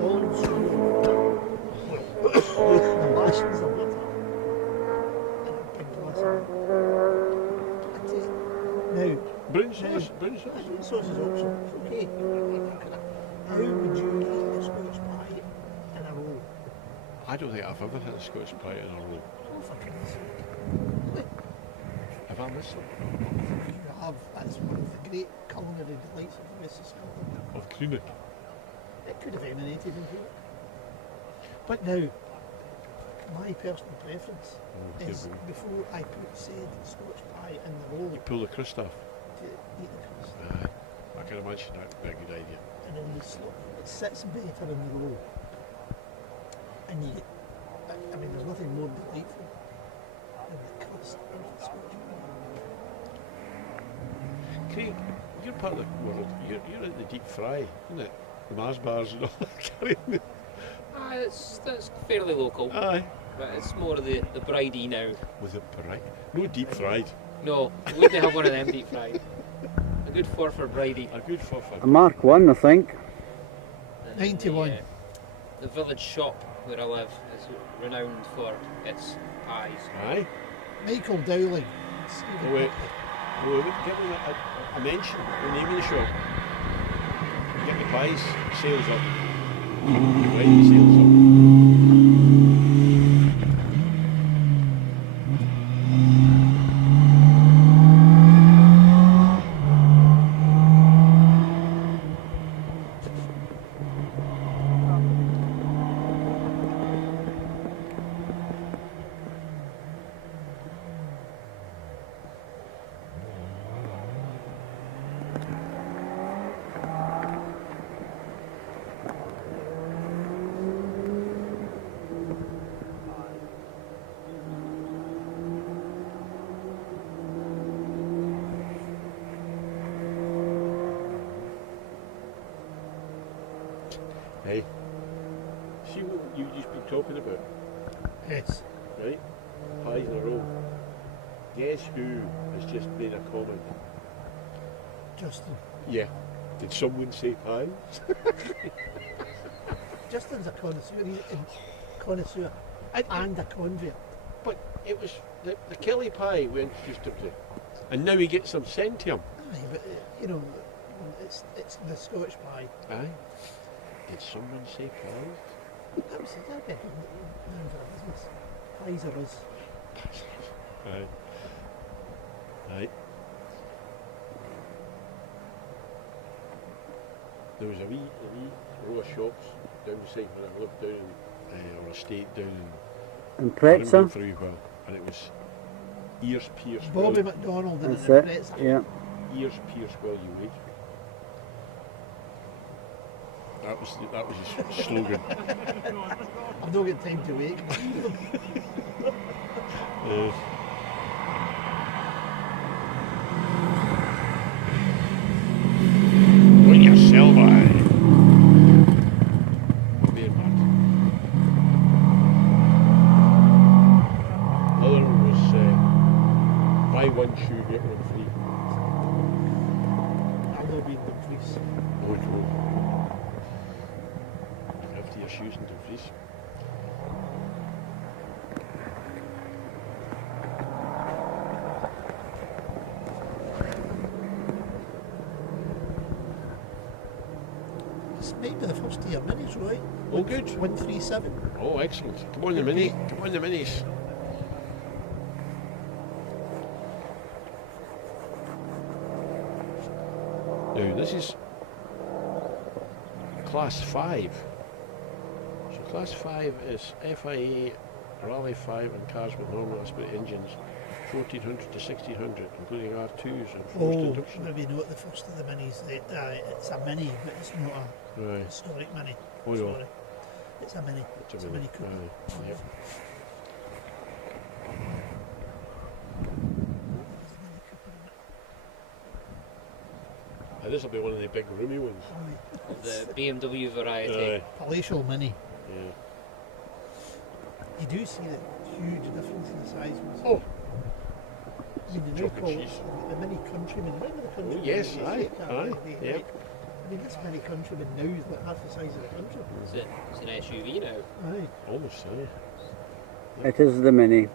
old school. The lashings are butter. And a big glass of milk. Now, Brown sauce, brown sauce. brown sauce is optional. It's okay. How would you eat a Scotch pie in a roll? I don't think I've ever had a Scotch pie in a roll. Oh, for goodness sake. Have I missed them? You have. That's one of the great culinary delights of the west of Scotland. Of Greenock. It could have emanated in here. But Now, my personal preference Oh, is dear me. before I put said Scotch pie in the roll You pull the crust off. to eat the crust. I can imagine that would be a good idea. And then the it sits better in the roll. And you get, I mean, there's nothing more delightful than the crust of the Scotch pie. Craig, you're part of the world. You're at the deep fry, isn't it? The Mars bars and all that carrying. That's fairly local, Aye. but it's more of the bridie now. With it bright. No deep fried. No, we wouldn't have one of them deep fried. A good four for bridie. A good fuffin. A Mark 1, I think. And 91. The village shop where I live is renowned for its pies. Aye. Michael Dowling. Oh, wait. Oh, give them a mention, the name of the shop. Get the pies, sales up. Right, the sales up. Hey, see what you've just been talking about, Yes. right? Pies in a row. Guess who has just made a comment? Justin. Yeah. Did someone say pies? Justin's a connoisseur. He's a connoisseur and a convert. But it was the Kelly pie we introduced him to. And now he gets them sent to him. Aye, but you know, it's the Scotch pie. Aye. Did someone say pies? That'd be a good name for a business. Pies are us. Aye. Aye. There was a wee row of shops down the side where I lived down in our estate down in And Birmingham Pretzer. for a wee while, and it was ears pierce Bobby while McDonald and That's the it. Pretzel. Yeah. ears pierce while you wait. That was his slogan. I've not got time to wait. Bring your silver. Beer mart. Other one was buy one shoe, get one free. I'll not be in Dumfries. Oh no. After your shoes in Dumfries. This might be the first of your minis, Roy. Oh good. 137. Oh excellent. Come on the mini. Come on the minis. Now this is class 5. So class 5 is FIA Rally 5 and cars with normal aspirated engines, 1400 to 1600, including R2s and forced Oh, induction. maybe not the first of the minis. It's a mini, but it's not a Right. historic mini. Oh no. Sorry. It's a mini. It's a mini coupe. Aye. Yep. This will be one of the big roomy ones. Of the BMW variety. Aye. Palatial mini. Yeah. You do see the huge difference in the size ones. Oh. I mean, they now Chocolate call it cheese. the mini countryman. Remember the countryman? yes, The aye, shape car, aye, they- yep. right. mean, this many countrymen now is like half the size of the country. It's an SUV now. Aye. Almost, aye. It is the Mini.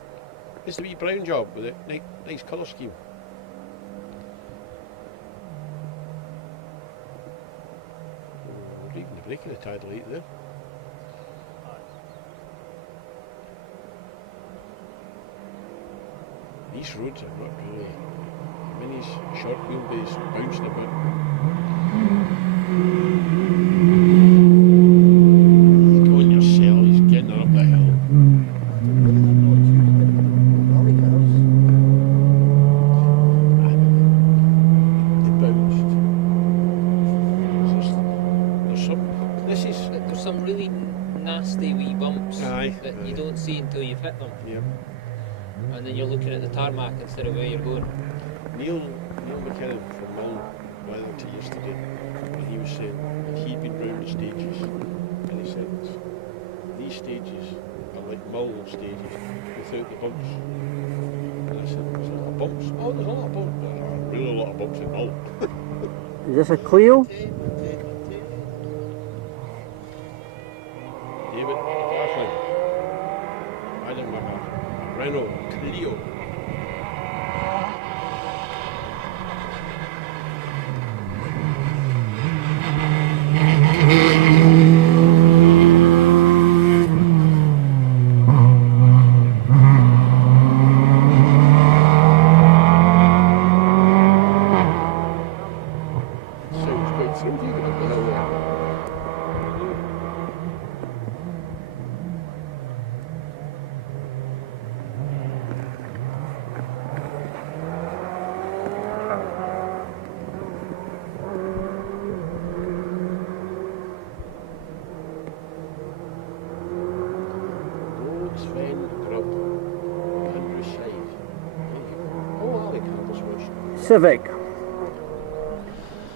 It's the wee brown job with a nice colour scheme. We're even the brake of the tide light there. These roads are not really. Mini's short wheelbase bouncing a bit. Go on yourself, he's getting her up the hill. They bounced. There's some really nasty wee bumps Aye. that you don't see until you've hit them. Yep. And then you're looking at the tarmac instead of where you're going. Neil McKinnon from Mull went to yesterday, and he was saying that he'd been round the stages, and he said these stages are like Mull stages without the bumps. And I said, there's a lot of bumps. Oh, there's a lot of bumps. There's a really lot of bumps in Mull. Is this a Clio? David McLaughlin. Adam McLaughlin. Renault Clio. Sounds quite throaty up the hill there. Sven Grubb, Andrew Side. Oh, Alec Handelswitch. Civic.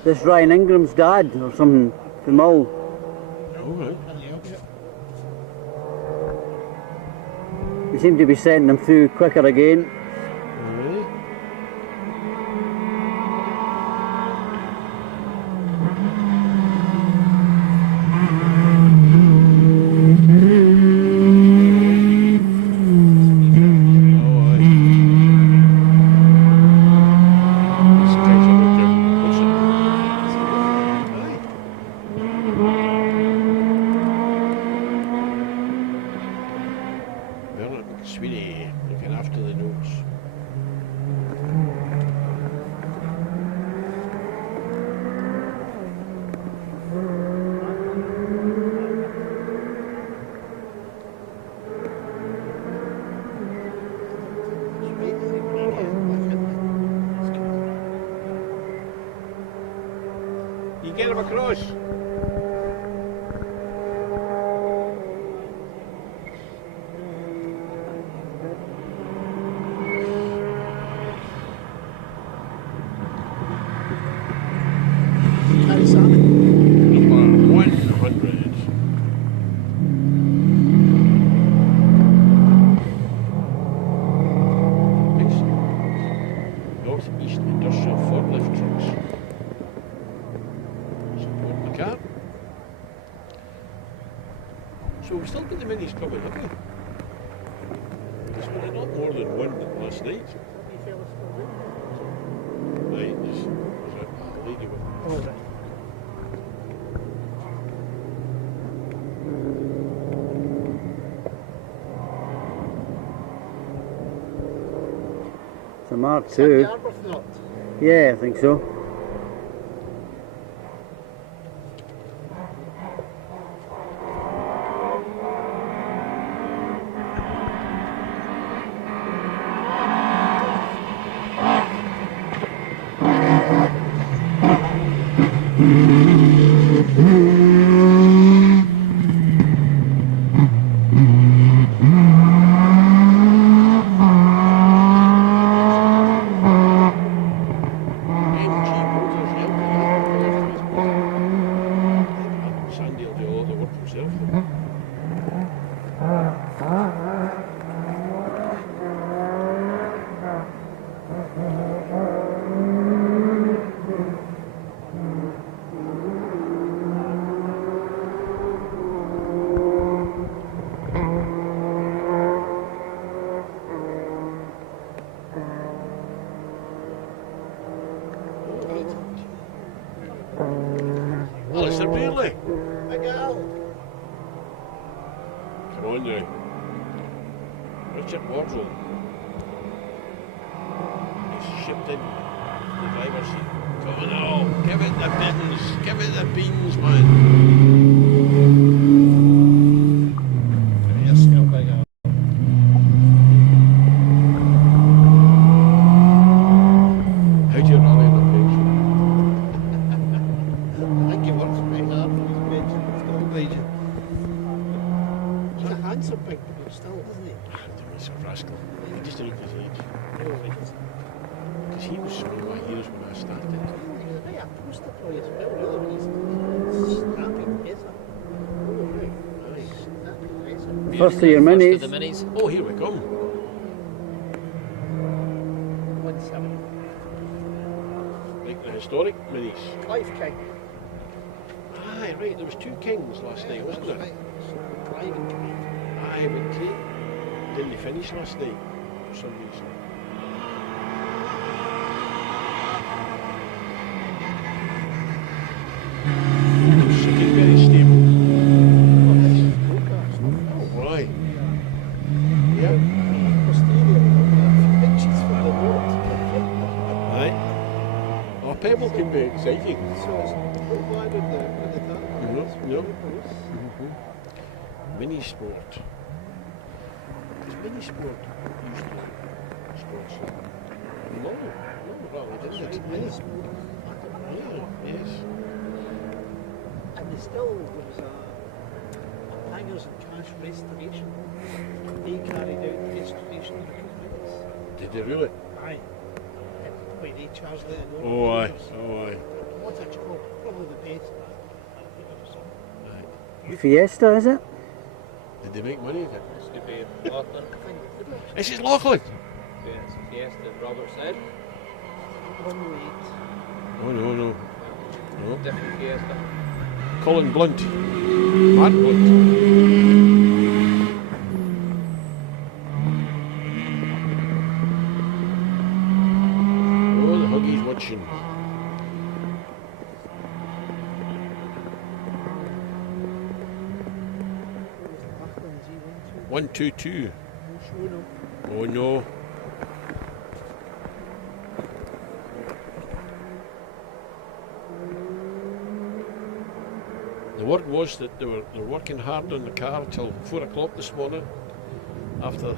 This Ryan Ingram's dad or something from Mull. Oh, right. They seem to be sending them through quicker again. Really? Sweeney looking after the notes. You get him across. Number 100. Northeast Industrial Forklift Trucks. Support the car. So we've still got the minis coming, have we? Because we had a lot more than one last night. Right, there's a lady with Oh, is it? It's a Mark Is that the II. Arbuthnot? Yeah, I think so. MG Motors Sandy will do all the work himself. Well, it's a barely. Argyll. Come on now. Richard Wardrobe. He's shipped in the driver's seat. Come on now, give it the beans, give it the beans, man. Yes, go big Argyll. How do you rally in a pension? I think he works quite hard for his pension. Still obliging. He's a handsome big boy still, isn't he? He's a rascal. He just didn't his age. Oh, right. Because he was one of my heroes when I started. He was a bit of a poster boy as well, really, when he's snappy together. Oh, right. Snappy together. First of your First minis. of the minis. Oh, here we come. 1-7. Like the historic minis. Clive King. Aye, right, there was two kings last night, wasn't That's there? right. Clive and King. Aye, but Craig didn't finish last night for some reason. Sitting very stable. Oh, this is go-karts. Oh, why? Yeah. Posterior, a few inches from the road. Aye. Oh, Pebble can be exciting. So it's not bad with the dark. No. Mini sport. Is mini sport usually sports? No, rather That's didn't right, it? mini sport. Yeah, yes. And there was a hangers and cash restoration. They carried out restoration recruitments. Did they really? Aye. Wait, they charged them. Oh, aye. Oh, aye. What a job. Probably the best. Fiesta, is it? Did they make money? This could be Lachlan. This is Lachlan. Yeah, it's a Fiesta, Robert said. 108. Oh, no. Different Fiesta. Colin Blunt. Mark Blunt. Oh, the Huggies watching. Lachlan's E12. 122. Showing up. Oh no. The word was that they were working hard on the car till 4 o'clock this morning after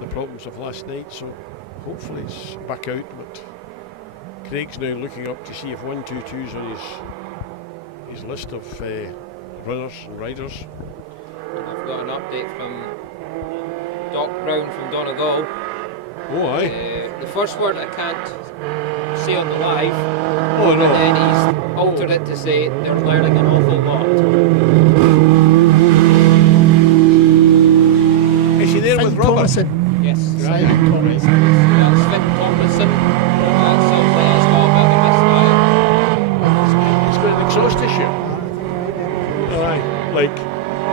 the problems of last night, so hopefully it's back out, but Craig's now looking up to see if 122's on his list of runners and riders. I've got an update from Doc Brown from Donegal. Oh aye. The first word I can't say on the live, Oh and no. then he's altered it to say they're learning an awful lot. Is he there with Robert? Thomason. Yes. Right. Simon Thomason. That's Finn Tomlinson. So let's go about the It's got an exhaust issue. Aye, like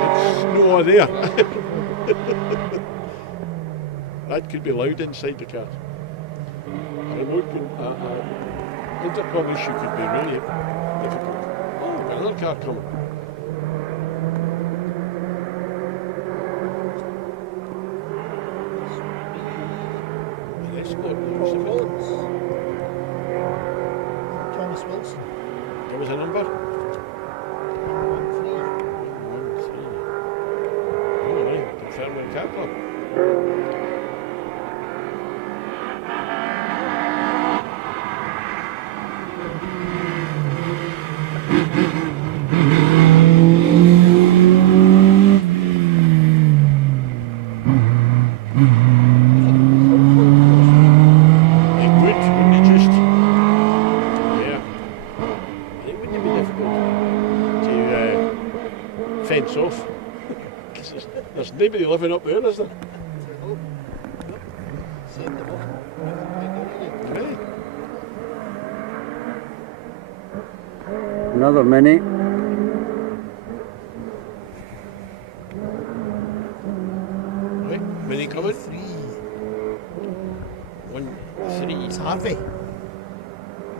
it's no idea. That could be loud inside the car. A remote intercom issue could be really difficult. Oh, we've got another car coming. An Escort. Paul Collins. Thomas Wilson. What was the number? 1-3. 1-3. Oh, right. Confirming car club. It would, wouldn't it just? Yeah. It wouldn't be difficult to fence off. 'Cause there's nobody living up there, is there? Send them off. Really? Another mini. Right, mini coming. 3. 1-3. It's Harvey.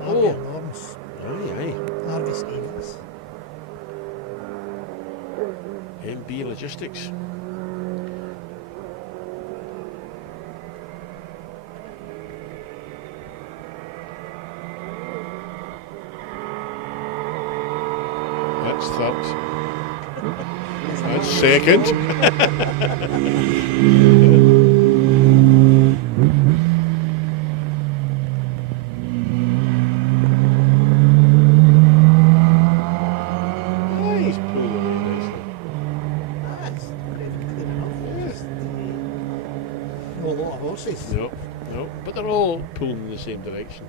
Oh. Harvey Lawrence. Aye, aye. Harvey Stevens. MB Logistics. That's third. That's second. He's pulling away nicely. That's clear enough. Just, a lot of horses. No, no, but they're all pulling in the same direction.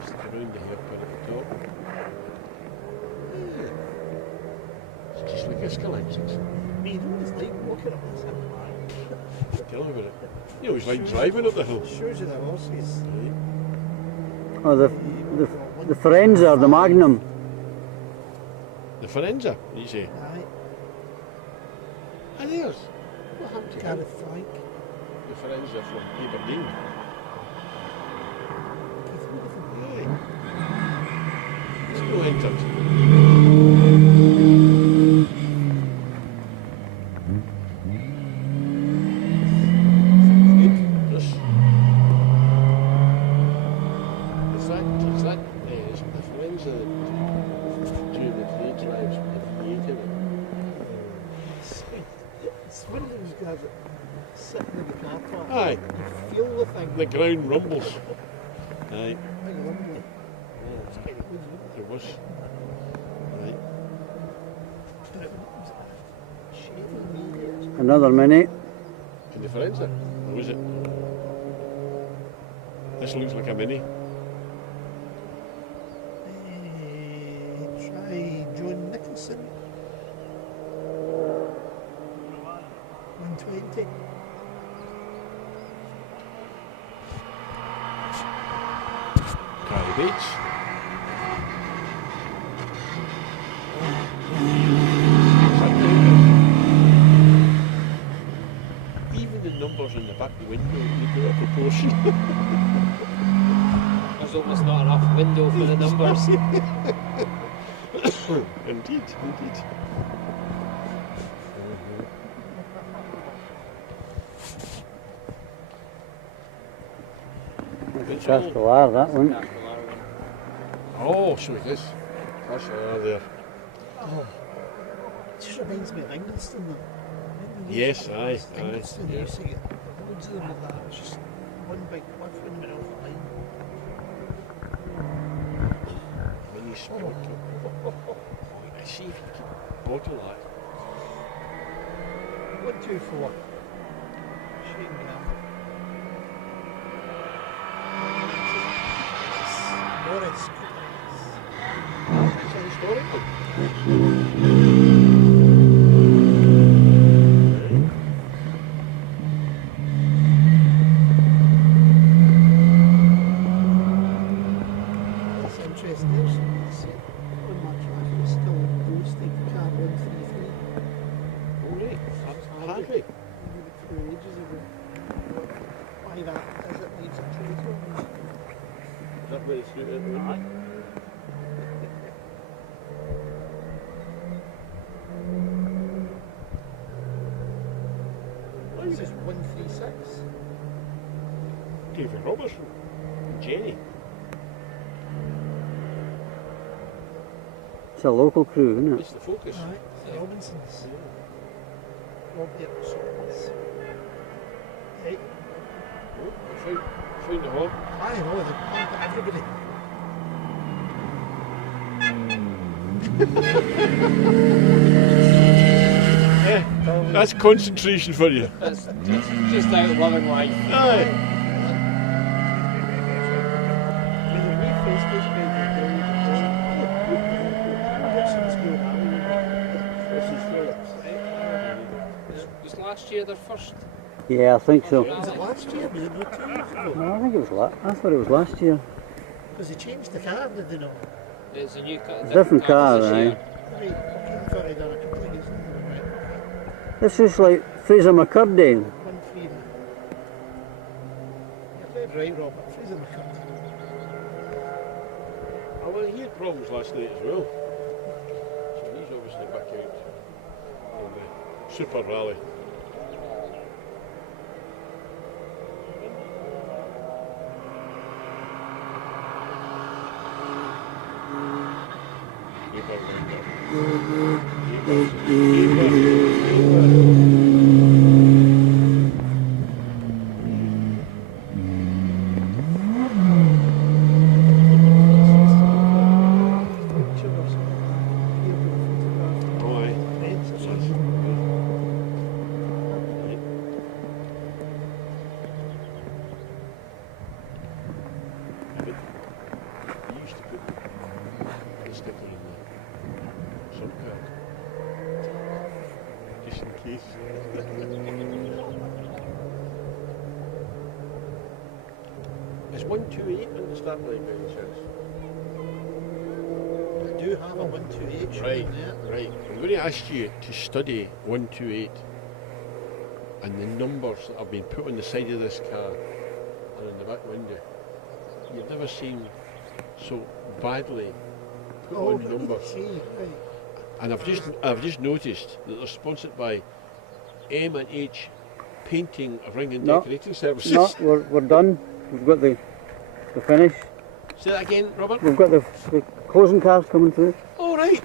Just around the hairpin at the top. It's just like Escalations. I mean, it's like walking up this hill, man. Tell me about it. You know, it's like driving up the hill. Shows you the horses. Right. Oh, the Forenza, the Magnum. The Forenza, you say? Aye. Ah, there's. What happened to him? Gareth Frank. The Forenza from Aberdeen. Aye. He's no entered. Good. Yes. Is that isn't the Forenza doing the trade drives with the V8 in it? It's one of those guys that sit in the car park. Aye. You feel the thing. The ground rumbles. Aye. Quite lovely. It's kind of good, isn't it? It was. Aye. But it was shady me. Another Mini. In the Forenza? Or was it? This looks like a Mini. Try John Nicholson. 120. Carrie Bates. Even the numbers in the back window look out of proportion. There's almost not enough window for the numbers. Indeed, indeed. It's all- Castellar, that one. Oh, so it is. That's there. Oh, it just reminds me of Ingliston though. Yes, aye, aye. Ingliston, Yeah. used to get loads of them like that. It's just one big cliff in the middle of the line. Mini spot. I see if you can bottle that. 124. Shane Gamble. Morris. That's a historic one. That's interesting. There's on my track is still ghosting car 133. Oh, right. That's Harvey. Through ages ago. Why that is it leaves a trace on it. Is that where it's through it? Aye. This is 136. David Robertson. Jenny. It's a local crew, isn't it? It's the Focus. Right, the Robinsons. Robert Solis. Hey, Oh, found the horn. I know, they've got everybody. That's concentration for you. That's just out of loving life. Aye. With a wee Facebook page, Was last year their first? Yeah, I think so. was it last year? Was it not 2 years ago? No, I think it was I thought it was last year. Because they changed the car, did they not? It's a new car. Different car, this aye. year. Right, okay, I thought I'd done a couple of years ago. Right, This is like Fraser McCurdy. 1-3 now. You're dead right, Robert. Fraser McCurdy. I Well, he had problems last night as well. So he's obviously back out on the Super Rally. Is 128 on the start line by any chance? I do have a 128 shot Right, in there. right. I'm going to ask you to study 128 and the numbers that have been put on the side of this car and on the back window. You've never seen so badly put on numbers. See, right. And I've just noticed that they're sponsored by M&H Painting, Ring and Decorating Services. No, we're done. We've got the finish. Say that again, Robert. We've got the closing cars coming through. Oh, right.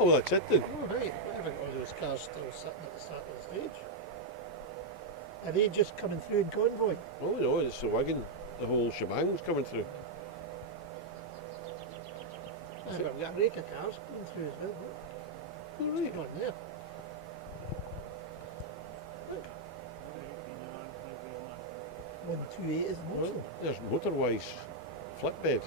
Oh, well, that's it then. Oh, right. I haven't got those cars still sitting at the start of the stage. Are they just coming through in convoy? Oh, no, it's the wagon. The whole shebang's coming through. I've got a rake of cars coming through as well. Oh, right. On there. 128 is the Well, motor. there's Motorwise flatbed.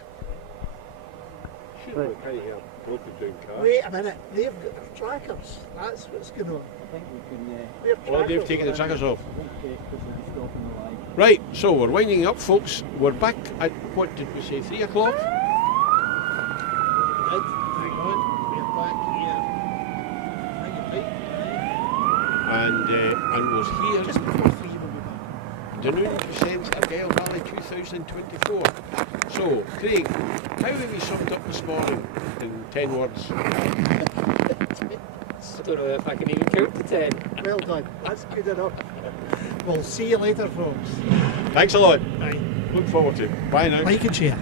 Sure, we can't hear broken down cars. Wait a minute, they've got their trackers. That's what's going on. I think we can. Their Oh, they've trackers taken the are- trackers off. Okay, because we'll be stopping the line. Right, so we're winding up, folks. We're back at, what did we say, 3 o'clock? Right, hang on, we're back here. Hang on, And we'll hear just before 3 we'll be back. Dunoon presents Argyll Rally 2024. So, Craig, how have you summed up this morning in 10 words? I don't know if I can even count to 10. Well done, that's good enough. We'll see you later, folks. Thanks a lot. Right. Look forward to it. Bye now. Like and share.